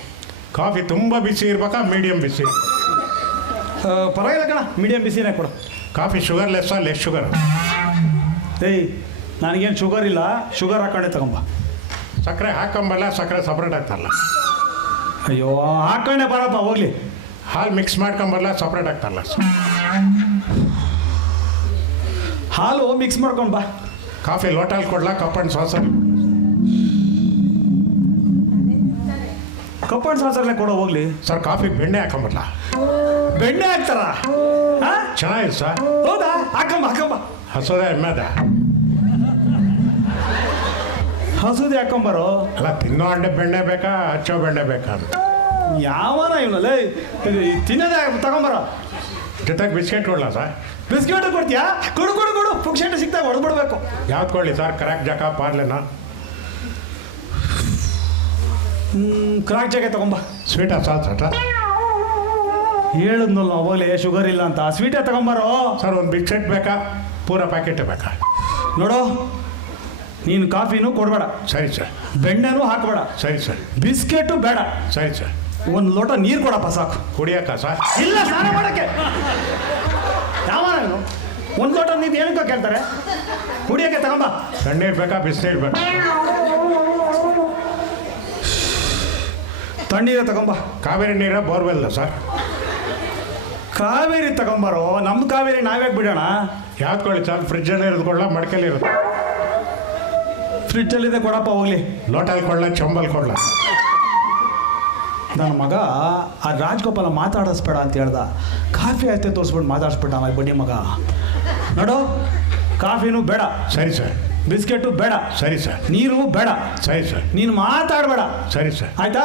ಕಾಫಿ ತುಂಬ ಬಿಸಿ ಇರ್ಬೇಕಾ ಮೀಡಿಯಮ್ ಬಿಸಿ? ಪರವಾಗಿಲ್ಲ ಕಣ, ಮೀಡಿಯಮ್ ಬಿಸಿನೇ ಕೊಡು. ಕಾಫಿ ಶುಗರ್ಲೆಸ್ಸಾ ಲೆಸ್ ಶುಗರ್? ಏಯ್ ನನಗೇನು ಶುಗರ್ ಇಲ್ಲ, ಶುಗರ್ ಹಾಕೊಂಡೆ ತಗೊಂಬ. ಸಕ್ಕರೆ ಹಾಕೊಂಬಲ್ಲ, ಸಕ್ಕರೆ ಸಪ್ರೇಟ್ ಆಗ್ತಾರಲ್ಲ? ಅಯ್ಯೋ ಹಾಕೊಂಡೆ ಬಾರಪ್ಪ ಹೋಗ್ಲಿ. ಹಾಲು ಮಿಕ್ಸ್ ಮಾಡ್ಕೊಂಬಲ್ಲ, ಸಪ್ರೇಟ್ ಆಗ್ತಾರಲ್ಲ? ಹಾಲು ಮಿಕ್ಸ್ ಮಾಡ್ಕೊಂಡು ಬಾ. ಕಾಫಿ ಲೋಟಲ್ಲಿ ಕೊಡ್ಲಾ, ಕಪ್ ಆ್ಯಂಡ್ ಸಾಸಲ್ಲಿ? ಕಪ್ ಆ್ಯಂಡ್ ಸಾಸರ್ಲೆ ಕೊಡೋ ಹೋಗ್ಲಿ. ಸರ್ ಕಾಫಿ ಬೆಣ್ಣೆ ಹಾಕೊಂಬಲ್ಲ? ಬೆಣ್ಣೆ ಹಾಕ್ತಾರ? ಚೆನ್ನಾಗಿದೆ ಸರ್. ಹೌದಾ? ಹಾಕಂಬ ಹಾಕಂಬ. ಹಸೋದೆ ಎಮ್ಮೆದ? ಹಸುದಿ ಹಾಕೊಂಬಾರೋ. ಅಲ್ಲ, ತಿನ್ನೋ ಅಂಡೆ ಬೆಣ್ಣೆ ಬೇಕಾ ಹಚ್ಚೋ ಬೆಣ್ಣೆ ಬೇಕಾ ಅಂತ? ಯಾವನ ಇವನಲ್ಲ, ತಿನ್ನೋದೇ ತಗೊಂಬಾರೋ. ಜೊತೆಗೆ ಬಿಸ್ಕೆಟ್ ಕೊಡ್ಲಾ ಸರ್? ಬಿಸ್ಕೆಟ್ ಕೊಡ್ತೀಯಾ? ಕೊಡು ಕೊಡು ಕೊಡು, ಪುಕ್ಷೇಟ ಸಿಗ್ತಾಗ ಹೊಡೆದ್ಬಿಡ್ಬೇಕು. ಯಾವ್ದು ಕೊಡಲಿ ಸರ್? ಕ್ರ್ಯಾಕ್ ಜಾಕ ಪಾರ್ಲೆನಾ? ಕ್ರಾಕ್ ಜಾಗ ತಗೊಂಬ. ಸ್ವೀಟಾ ಸಾಲ್ಸ ಸರ್? ಹೇಳಿದ್ನಲ್ಲ ಅವಾಗಲೇ ಶುಗರ್ ಇಲ್ಲ ಅಂತ. ಸ್ವೀಟೇ ತಗೊಂಬಾರೋ. ಸರ್ ಒಂದು ಬಿಸ್ಕೆಟ್ ಬೇಕಾ ಪೂರ ಪ್ಯಾಕೆಟೇ ಬೇಕಾ? ನೋಡು, ನೀನು ಕಾಫಿನೂ ಕೊಡಬೇಡ, ಸರಿ ಸರ್. ಬೆಣ್ಣೆನೂ ಹಾಕಬೇಡ, ಸರಿ ಸರ್. ಬಿಸ್ಕೆಟು ಬೇಡ. ಸರಿ ಸರ್. ಒಂದು ಲೋಟ ನೀರು ಕೊಡಪ್ಪ ಸಾಕು. ಕುಡಿಯೋಕ್ಕ ಸರ್? ಇಲ್ಲ, ಸ್ನಾನ ಮಾಡೋಕ್ಕೆ. ಯಾವ ಒಂದು ಲೋಟ ನೀರು ಏನಕ್ಕೆ ಕೇಳ್ತಾರೆ? ಕುಡಿಯೋಕ್ಕೆ ತಗೊಂಬ. ತಣ್ಣೀರು ಬೇಕಾ ಬಿಸಿನೀರು ಬೇಕಾ? ತಣ್ಣೀರೇ ತಗೊಂಬ. ಕಾವೇರಿ ನೀರ ಬೋರ್ವೆಲ್ಲ ಸರ್? ಕಾವೇರಿ ತಗೊಂಬಾರೋ. ನಮ್ಮ ಕಾವೇರಿ ನಾವ್ಯಾಕೆ ಬಿಡೋಣ? ಯಾವ್ದು ಕೊಡಿ ಸರ್? ಫ್ರಿಜ್ಜಲ್ಲಿ ಇರೋದು ಕೊಡ್ಲಾ, ಮಡ್ಕೆಲಿ ಇರೋದು? ಫ್ರಿಡ್ಜಲ್ಲಿದೆ ಕೊಡಪ್ಪ ಹೋಗ್ಲಿ. ಲೋಟಲ್ಲಿ ಕೊಡ್ಲಾ, ಚೊಂಬಲ್ಲಿ ಕೊಡ್ಲಾ? ನನ್ನ ಮಗ ಆ ರಾಜ್ಗೋಪಾಲ ಮಾತಾಡಿಸ್ಬೇಡ ಅಂತ ಹೇಳ್ದ. ಕಾಫಿ ಆಯ್ತೆ ತೋರಿಸ್ಬಿಟ್ಟು ಮಾತಾಡಿಸ್ಬಿಟ್ಟ ಆ ಬಡ್ಡಿ ಮಗ. ನೋಡು, ಕಾಫಿನೂ ಬೇಡ. ಸರಿ ಸರ್. ಬಿಸ್ಕೆಟು ಬೇಡ. ಸರಿ ಸರ್. ನೀರು ಬೇಡ. ಸರಿ ಸರ್. ನೀನು ಮಾತಾಡಬೇಡ. ಸರಿ ಸರ್. ಆಯ್ತಾ?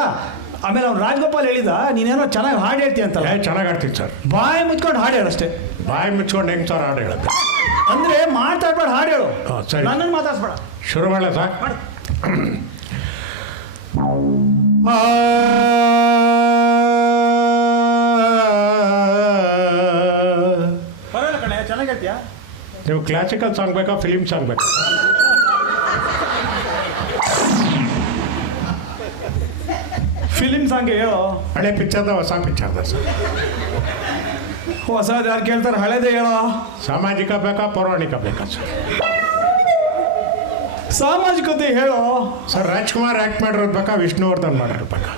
ಆಮೇಲೆ ಅವ್ನು ರಾಜ್ಗೋಪಾಲ್ ಹೇಳಿದ, ನೀನೇನೋ ಚೆನ್ನಾಗಿ ಹಾಡು ಹೇಳ್ತೀಯ ಅಂತಲ್ಲ. ಚೆನ್ನಾಗಿ ಆಡ್ತೀನಿ ಸರ್. ಬಾಯಿ ಮುಚ್ಕೊಂಡು ಹಾಡು ಹೇಳಷ್ಟೇ. ಬಾಯಿ ಮುಚ್ಕೊಂಡು ಹೆಂಗೆ ಸರ್ ಹಾಡು ಹೇಳೋದು? ಅಂದರೆ ಮಾತಾಡ್ಬೇಡ, ಹಾಡು ಹೇಳು. ಸರಿ. ನನ್ನನ್ನು ಮಾತಾಡ್ಸ್ಬೇಡ. ಶುರು ಮಾಡಲ ಸರ್? ಪರವಾಗಿಲ್ಲ ಕಣೆ, ಚೆನ್ನಾಗಿ ಹೇಳ್ತೀಯಾ? ನೀವು ಕ್ಲಾಸಿಕಲ್ ಸಾಂಗ್ ಬೇಕಾ ಫಿಲಿಮ್ ಸಾಂಗ್ ಬೇಕಾ? ಫಿಲಿಮ್ ಸಾಂಗ್ ಹೇಳೋ. ಹಳೆ ಪಿಕ್ಚರ್ದ ಹೊಸ ಪಿಕ್ಚರ್ದ ಸರ್. ಹೊಸದು ಯಾರು ಕೇಳ್ತಾರೆ, ಹಳೇದೇ ಹೇಳೋ. ಸಾಮಾಜಿಕ ಬೇಕಾ ಪೌರಾಣಿಕ ಬೇಕಾ ಸರ್? ಸಾಮಾಜಿಕತೆ ಹೇಳೋ. ಸರ್ ರಾಜ್ಕುಮಾರ್ ಆ್ಯಕ್ಟ್ ಮಾಡಿರೋದು ಬೇಕಾ ವಿಷ್ಣುವರ್ಧನ್ ಮಾಡಿರೋದು ಬೇಕಾ?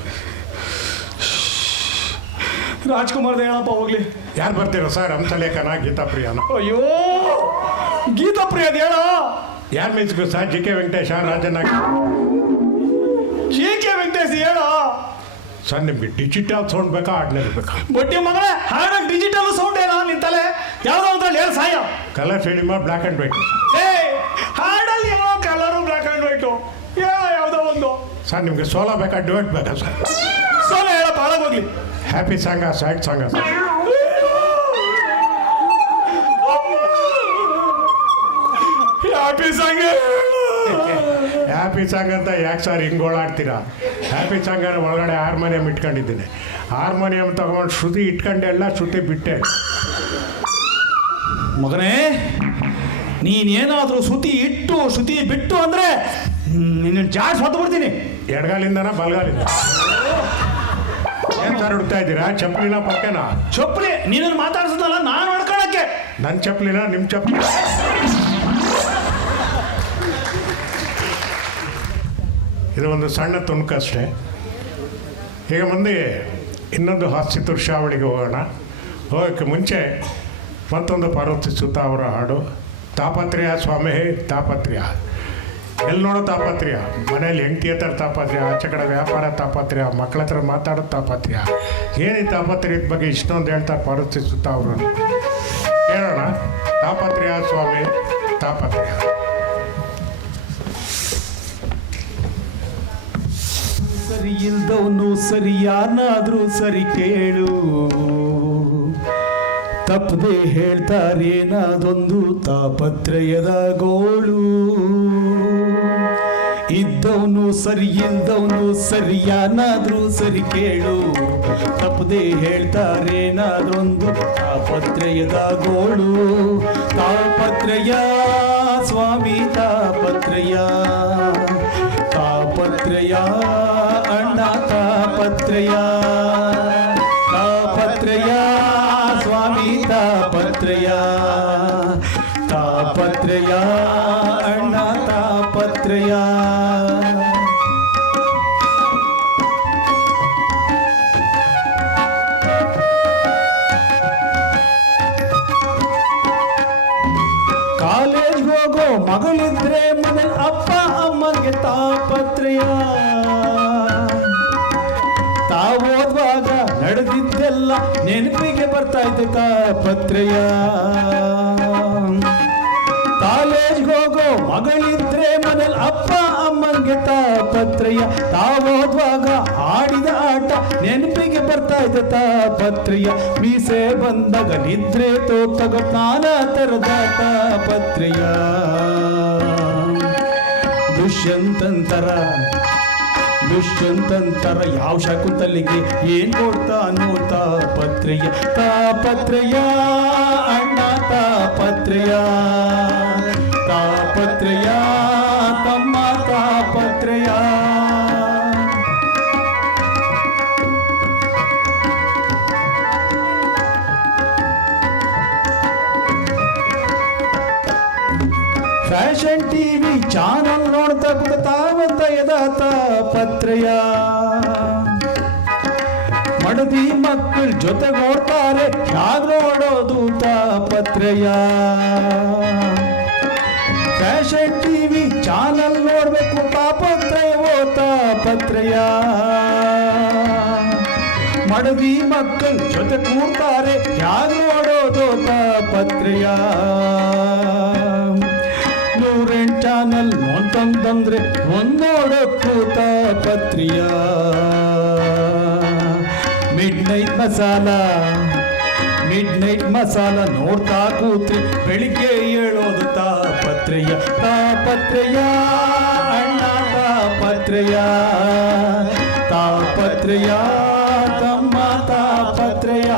ರಾಜ್ಕುಮಾರ್ದ ಹೇಳಪ್ಪ ಹೋಗ್ಲಿ. ಯಾರು ಬರ್ತೀರೋ ಸರ್? ಹಂಸಲೇಖನ, ಗೀತಾ ಪ್ರಿಯಾನ? ಅಯ್ಯೋ ಗೀತಾ ಪ್ರಿಯದ ಹೇಳೋ. ಯಾರು music sir? G K Venkatesha, Rajanna? G K Venkatesh ಹೇಳೋ. ಸರ್ ನಿಮ್ಗೆ ಡಿಜಿಟಲ್ ಸೌಂಡ್ ಬೇಕಾ ಆರ್ಡಿನರಿ ಬೇಕಾ? ಬಟ್ಟಿ ಮಗಳೇ ಹಾಡಾಗಿ ಡಿಜಿಟಲ್ ಸೌಂಡ್ ಏನೋ ನಿನ್ ತಲೆ? ಯಾವ್ದೋ ಅಂತ ಹೇಳಿ ಸಾಯ. Colour film black and white. ಏ ಹಾಡಲ್ಲಿ ಏನೋ ಕಲರು ಬ್ಲ್ಯಾಕ್ ಆ್ಯಂಡ್ ವೈಟು ಹೇಳೋ ಯಾವುದೋ ಒಂದು. ಸರ್ ನಿಮಗೆ ಸೋಲೋ ಬೇಕಾ ಡ್ಯುಯೆಟ್ ಬೇಕಾ ಸರ್? ಸೋಲೋ ಹೇಳಪ್ಪ ಹಾಳಾಗೋಗ್ಲಿ. ಹ್ಯಾಪಿ ಸಾಂಗ ಸ್ಯಾಡ್ ಸಾಂಗ sir? Happy song. Happy song ಅಂತ ಯಾಕೆ ಸರ್ ಹಿಂಗೆ ಓಡಾಡ್ತೀರಾ? ಹ್ಯಾಪಿ ಸಾಂಗ್ ಅಂದ್ರೆ ಒಳಗಡೆ ಹಾರ್ಮೋನಿಯಂ ಇಟ್ಕೊಂಡಿದ್ದೀನಿ. ಹಾರ್ಮೋನಿಯಂ ತಗೊಂಡು ಶ್ರುತಿ ಇಟ್ಕೊಂಡೆ ಎಲ್ಲ ಶ್ರುತಿ ಬಿಟ್ಟೆ. ಮಗನೇ ನೀನೇನಾದರೂ ಶ್ರುತಿ ಇಟ್ಟು ಶ್ರುತಿ ಬಿಟ್ಟು ಅಂದರೆ ನಿನ್ನ ಜಾಡ್ ಸತ್ತು ಬಿಡ್ತೀನಿ. ಎಡಗಾಲಿಂದನ ಬಲಗಾಲಿಂದ? ಏನು ಸರ್ ಹುಡ್ತಾ ಇದ್ದೀರಾ? ಚಪ್ಪಲಿನ ಪಕ್ಕನಾ? ಚಪ್ಪಲಿ ನೀನನ್ನು ಮಾತಾಡ್ಸೋದಲ್ಲ, ನಾನು ಹೊಡ್ಕೊಳಕ್ಕೆ. ನನ್ನ ಚಪ್ಪಲಿನ ನಿಮ್ಮ ಚಪ್ಪಲಿ? ಇದು ಒಂದು ಸಣ್ಣ ತುಣುಕಷ್ಟೇ. ಈಗ ಮುಂದೆ ಇನ್ನೊಂದು ಹಾಸ್ಯ ದೃಶ್ಯಾವಳಿಗೆ ಹೋಗೋಣ. ಹೋಗೋಕ್ಕೆ ಮುಂಚೆ ಮತ್ತೊಂದು ಪಾರ್ವತಿ ಸುತ್ತ ಅವರ ಹಾಡು ತಾಪತ್ರೆಯ ಸ್ವಾಮಿ ತಾಪತ್ರೆಯ. ಎಲ್ಲಿ ನೋಡೋ ತಾಪತ್ರೆಯ, ಮನೇಲಿ ಹೆಂಡತಿ ಹತ್ರ ತಾಪತ್ರೆಯ, ಆಚೆ ಕಡೆ ವ್ಯಾಪಾರ ತಾಪತ್ರೆಯ, ಮಕ್ಕಳ ಹತ್ರ ಮಾತಾಡೋದು ತಾಪತ್ರೆಯ. ಏನು ಈ ತಾಪತ್ರೆಯದ ಬಗ್ಗೆ ಇಷ್ಟೊಂದು ಹೇಳ್ತಾರೆ ಪಾರ್ವತಿ ಸುತ್ತ ಅವರು? ಕೇಳೋಣ. ತಾಪತ್ರೆಯ ಸ್ವಾಮಿ ತಾಪತ್ರೆಯ. ಸರಿ ಇಲ್ದವನು ಸರಿಯಾನಾದ್ರೂ ಸರಿ ಕೇಳು, ತಪ್ಪದೆ ಹೇಳ್ತಾರೇನಾದೊಂದು ತಾಪತ್ರಯದ ಗೋಳು. ಇದ್ದವನು ಸರಿ ಇಲ್ದವನು ಸರಿಯಾನಾದ್ರೂ ಸರಿ ಕೇಳು, ತಪ್ಪದೆ ಹೇಳ್ತಾರೇನಾದ್ರೊಂದು ತಾಪತ್ರಯದ ಗೋಳು. ತಾಪತ್ರಯ ಸ್ವಾಮಿ ತಾಪತ್ರಯ, ತಾಪತ್ರಯ ಅಣ್ಣ ತಾಪತ್ರಯ, ತಾಪತ್ರಯ ಸ್ವಾಮಿ ತಾಪತ್ರಯ, ತಾಪತ್ರಯ ಅಣ್ಣ ತಾಪತ್ರಯ. ಕಾಲೇಜ್ ಹೋಗೋ ಮಗಳಿದ್ರೆ ಮನೇಲಿ ಅಪ್ಪ ಅಮ್ಮಗೆ ತಾಪತ್ರಯ. ತಾವೋದ್ವಾಗ ನಡೆದಿದ್ದೆಲ್ಲ ನೆನಪಿಗೆ ಬರ್ತಾ ಇದ್ದೆ ತಾಪತ್ರಯ. ಕಾಲೇಜ್ಗೆ ಹೋಗೋ ಮಗಳಿದ್ರೆ ಮನೇಲಿ ಅಪ್ಪ ಅಮ್ಮಂಗೆ ತಾಪತ್ರಯ. ತಾವೋದ್ವಾಗ ಆಡಿದ ಆಟ ನೆನಪಿಗೆ ಬರ್ತಾ ಇದೆ ತಾಪತ್ರಯ. ಮೀಸೆ ಬಂದಾಗ ನಿದ್ರೆ ತೋತಗೋ ನಾನಾ ತರದ ತಾಪತ್ರಯ. ದುಷ್ಯಂತಂತರ ಯಾವ ಶಕುಂತಲಿಗೆ ಏನ್ ಕೊಡ್ತಾನೋ ತಾಪತ್ರಯ. ತಾಪತ್ರಯ ಅಣ್ಣ ತಾಪತ್ರಯ, ತಾಪತ್ರಯ ತಮ್ಮ ತಾಪತ್ರಯ. ಫ್ಯಾಷನ್ ಟಿವಿ ಚಾನಲ್ ನೋಡ್ತಾ ತಾವಂತ ಯದ ತಾಪತ್ರಯ. ಮಡದಿ ಮಕ್ಕಳ ಜೊತೆಗೋಡ್ತಾರೆ ಯಾಗ ನೋಡೋದು ತಾಪತ್ರಯ. ಫ್ಯಾಷನ್ ಟಿವಿ ಚಾನಲ್ ನೋಡ್ಬೇಕು ತಾಪತ್ರಯವೋ ತಾಪತ್ರಯ. ಮಡದಿ ಮಕ್ಕಳ ಜೊತೆ ಕೂಡ್ತಾರೆ ಯಾಗ ನೋಡೋದು ತಾಪತ್ರಯ. 108 ಚಾನಲ್ ನೋಡ್ತಂದ್ರೆ ಒಂದೋಡಕ್ಕೂ ತಾಪತ್ರಯ. ಮಿಡ್ ನೈಟ್ ಮಸಾಲ ನೋಡ್ತಾ ಕೂತ್ರಿ ಬೆಳಿಗ್ಗೆ ಹೇಳೋದು ತಾಪತ್ರಯ. ತಾಪತ್ರಯ ಅಣ್ಣ ತಾಪತ್ರಯ, ತಾಪತ್ರಯ ತಮ್ಮ ತಾಪತ್ರಯ.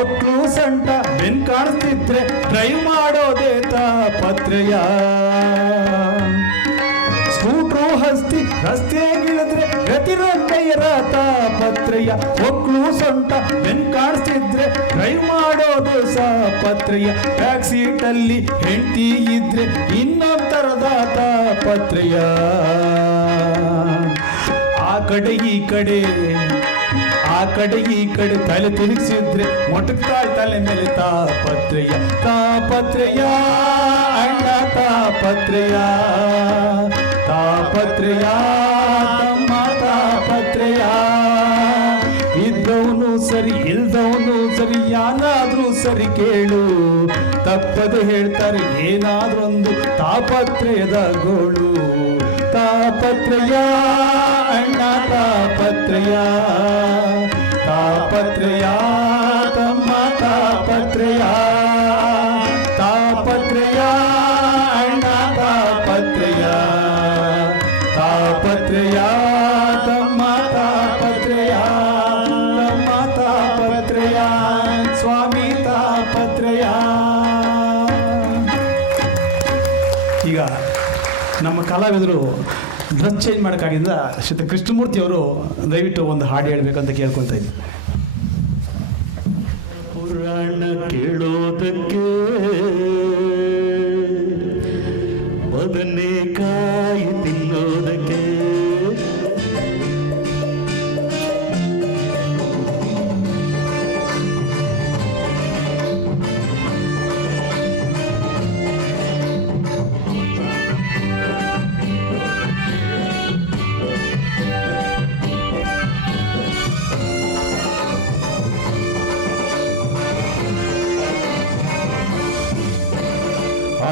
ಹೊಕ್ಳು ಸಂಟ ಬೆನ್ ಕಾಣಿಸ್ತಿದ್ರೆ ಡ್ರೈವ್ ಮಾಡೋದೇ ತಾಪತ್ರೆಯ. ಸ್ಕೂಟ್ರು ಹಸ್ತಿ ರಸ್ತೆಗಿಳಿದ್ರೆ ಗತಿರೊಂದೆಯರ ತಾಪತ್ರೆಯ. ಹೊಕ್ಳು ಸೊಂಟ ಬೆನ್ ಕಾಣಿಸ್ತಿದ್ರೆ ಡ್ರೈವ್ ಮಾಡೋದು ಸಾಪತ್ರೆಯ. ಬ್ಯಾಕ್ ಸೀಟಲ್ಲಿ ಹೆಂಡತಿ ಇದ್ರೆ ಇನ್ನೊಂದರದ ತಾಪತ್ರೆಯ. ಆ ಕಡೆ ಈ ಕಡೆ ತಲೆ ತಿರುಗಿಸಿದ್ರೆ ಮೊಟಕ್ತಾಳ್ ತಲೆ ಮೇಲೆ ತಾಪತ್ರೆಯ. ತಾಪತ್ರೆಯ ಅಣ್ಣ ತಾಪತ್ರೆಯ. ತಾಪತ್ರೆಯ ತಮ್ಮ ತಾಪತ್ರೆಯ. ಇದ್ದವನು ಸರಿ ಇಲ್ದವನು ಸರಿ ಯಾನಾದ್ರೂ ಸರಿ ಕೇಳು. ತಪ್ಪದೆ ಹೇಳ್ತಾರೆ ಏನಾದ್ರೊಂದು ತಾಪತ್ರೆಯದ ಗೋಳು. ತಾಪತ್ರೆಯ ಅಣ್ಣ ತಾಪತ್ರೆಯ. ತಾಪತ್ರೆಯ ತಮ್ಮ ತಾಪತ್ರೆಯ. ತಾಪತ್ರೆಯ ಅಣ್ಣ ತಾಪತ್ರೆಯ. ತಾಪತ್ರೆಯ ತಮ್ಮ ತಾಪತ್ರೆಯ. ತಮ್ಮ ತಾಪತ್ರೆಯ ಸ್ವಾಮಿ ತಾಪತ್ರೆಯ. ಈಗ ನಮ್ಮ ಕಲಾವಿದರು ಡ್ರೆಸ್ ಚೇಂಜ್ ಮಾಡೋಕ್ಕಾಗಿದ್ದ ಶ್ರೀ ಕೃಷ್ಣಮೂರ್ತಿ ಅವರು ದಯವಿಟ್ಟು ಒಂದು ಹಾಡು ಹೇಳ್ಬೇಕಂತ ಕೇಳ್ಕೊಳ್ತಾ ಇದ್ದೀನಿ. ಪುರಾಣ ಕೇಳೋದಕ್ಕೆ ಬದನೆಕಾಯಿ ತಿನ್ನೋದಕ್ಕೆ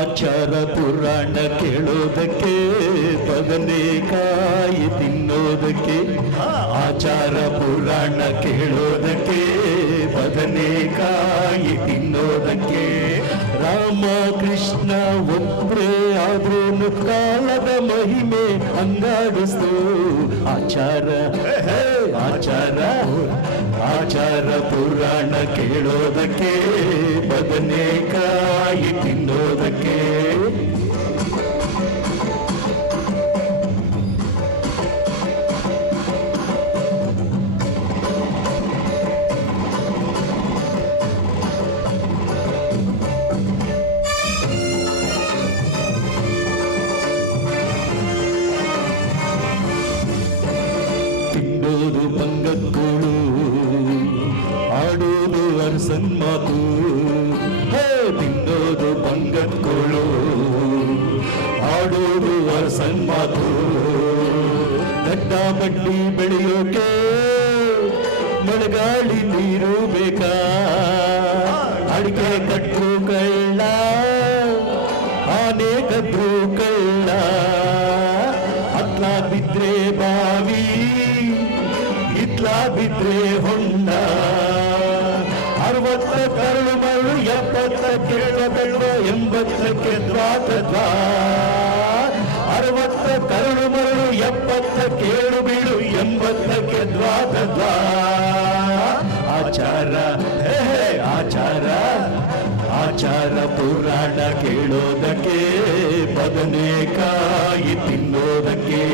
ಆಚಾರ ಪುರಾಣ ಕೇಳೋದಕ್ಕೆ ಬದನೆಕಾಯಿ ತಿನ್ನೋದಕ್ಕೆ. ಆಚಾರ ಪುರಾಣ ಕೇಳೋದಕ್ಕೆ ಬದನೆಕಾಯಿ ತಿನ್ನೋದಕ್ಕೆ. ರಾಮ ಕೃಷ್ಣ ಒಬ್ಬರೇ ಆದ್ರೂ ಕಾಲದ ಮಹಿಮೆ ಅಂಗಾಡಿಸ್ತು. ಆಚಾರ ಆಚಾರ ಆಚಾರ ಪುರಾಣ ಕೇಳೋದಕ್ಕೆ ಬದನೆಕಾಯಿ ತಿನ್ನೋದಕ್ಕೆ. ತಿನ್ನೋದು ಬಂಗಕ್ಕೂಳು, ಆಡೋದು ಅರಸನ್ ಮಾತು. ತಿನ್ನೋದು ಬಂಗಕ್ಕೂಳು, ಆಡೋದು ಅರಸನ್ ಮಾತು. ದಡ್ಡ ಬಡ್ಡಿ ಬೆಳೆಯೋಕೆ ಮಳೆಗಾಳಿ ನೀರು ಬೇಕಾ. ಅಡಿಕೆ ಕಟ್ಟರು ಕಳ್ಳ, ಆನೆ ಕದ್ರು ಕಳ್ಳ. ಅತ್ಲ ಬಿದ್ರೆ ಬಾವಿ, ಇತ್ಲ ಬಿದ್ರೆ ಹೊಂಡ. 60 ಕರಳು ಮರಳು 70 ಕೇಳಬೇಡ 80ಕ್ಕೆ ದ್ವಾತದ್ವ. 60 ಕರಳು ಮರಳು 70 ಕೇಳು ಬೀಳು 80ಕ್ಕೆ ದ್ವಾತದ್ವ. ಆಚಾರ ಆಚಾರ ಆಚಾರ ಪುರಾಣ ಕೇಳೋದಕ್ಕೆ ಬದನೆಕಾಯಿ ತಿನ್ನೋದಕ್ಕೆ.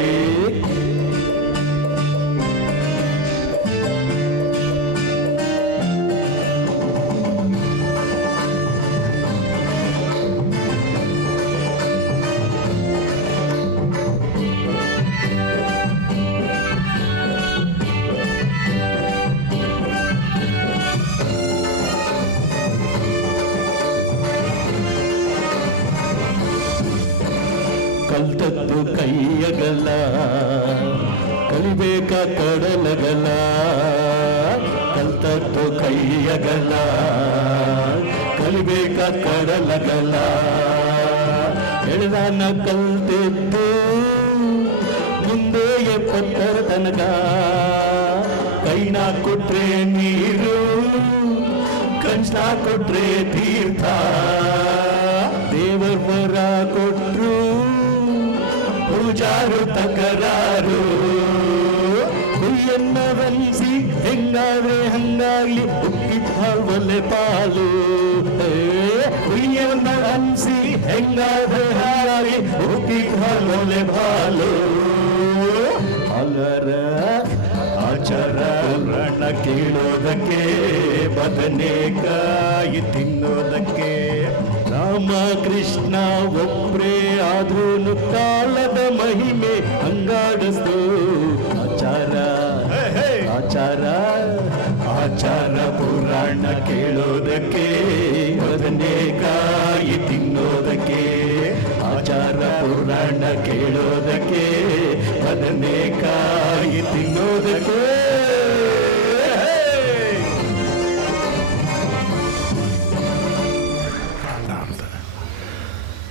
ಕಲ್ತದ್ದು ಕೈಯಗಲ್ಲ, ಕಲಿಬೇಕ ಕಡಲಗಲ್ಲ. ಕಲ್ತದ್ದು ಕೈಯಗಲ್ಲ, ಕಲಿಬೇಕ ಕಡಲಗಲ್ಲ. ಎಳೆದಾನ ಕಲ್ತಿದ್ದು ಮುಂದೆ 70 ತನಕ. ಕೈನ ಕೊಟ್ರೆ ನೀರು, ಕಂಚ ಕೊಟ್ರೆ ತೀರ್ಥ. ದೇವರ ವರ ಕೊಟ್ರು ಪೂಜಾರು ತಕರಾರು. ಕುಯ್ಯನ್ನ ಬನ್ಸಿ ಹೆಂಗಾದ್ರೆ ಹಂಗಾಗ್ಲಿ ಉಕ್ಕಿದ ಲೋಲೆ ಪಾಲು ಹುಯ್ಯವಂತ ಅನ್ಸಿ ಹೆಂಗಾದ್ರೆ ಹಾರಿ ಲೋಲೆ ಪಾಲು ಅಲರ ಆಚಾರ ರಣ ಕೇಳೋದಕ್ಕೆ ಬದನೆಕಾಯಿ ತಿನ್ನೋದಕ್ಕೆ ರಾಮ ಕೃಷ್ಣ ಒಬ್ರೇ ಆದ್ರೂ ಕಾಲದ ಮಹಿಮೆ ಹಂಗಾಡಿಸ್ತು ಆಚಾರ ಆಚಾರ ಆಚಾರ ಪುರಾಣ ಕೇಳೋದಕ್ಕೆ ಬದನೆಕಾಯಿ ತಿನ್ನೋದಕ್ಕೆ ಆಚಾರ ಪುರಾಣ ಕೇಳೋದಕ್ಕೆ ಬದನೆಕಾಯಿ ತಿನ್ನೋದಕ್ಕೆ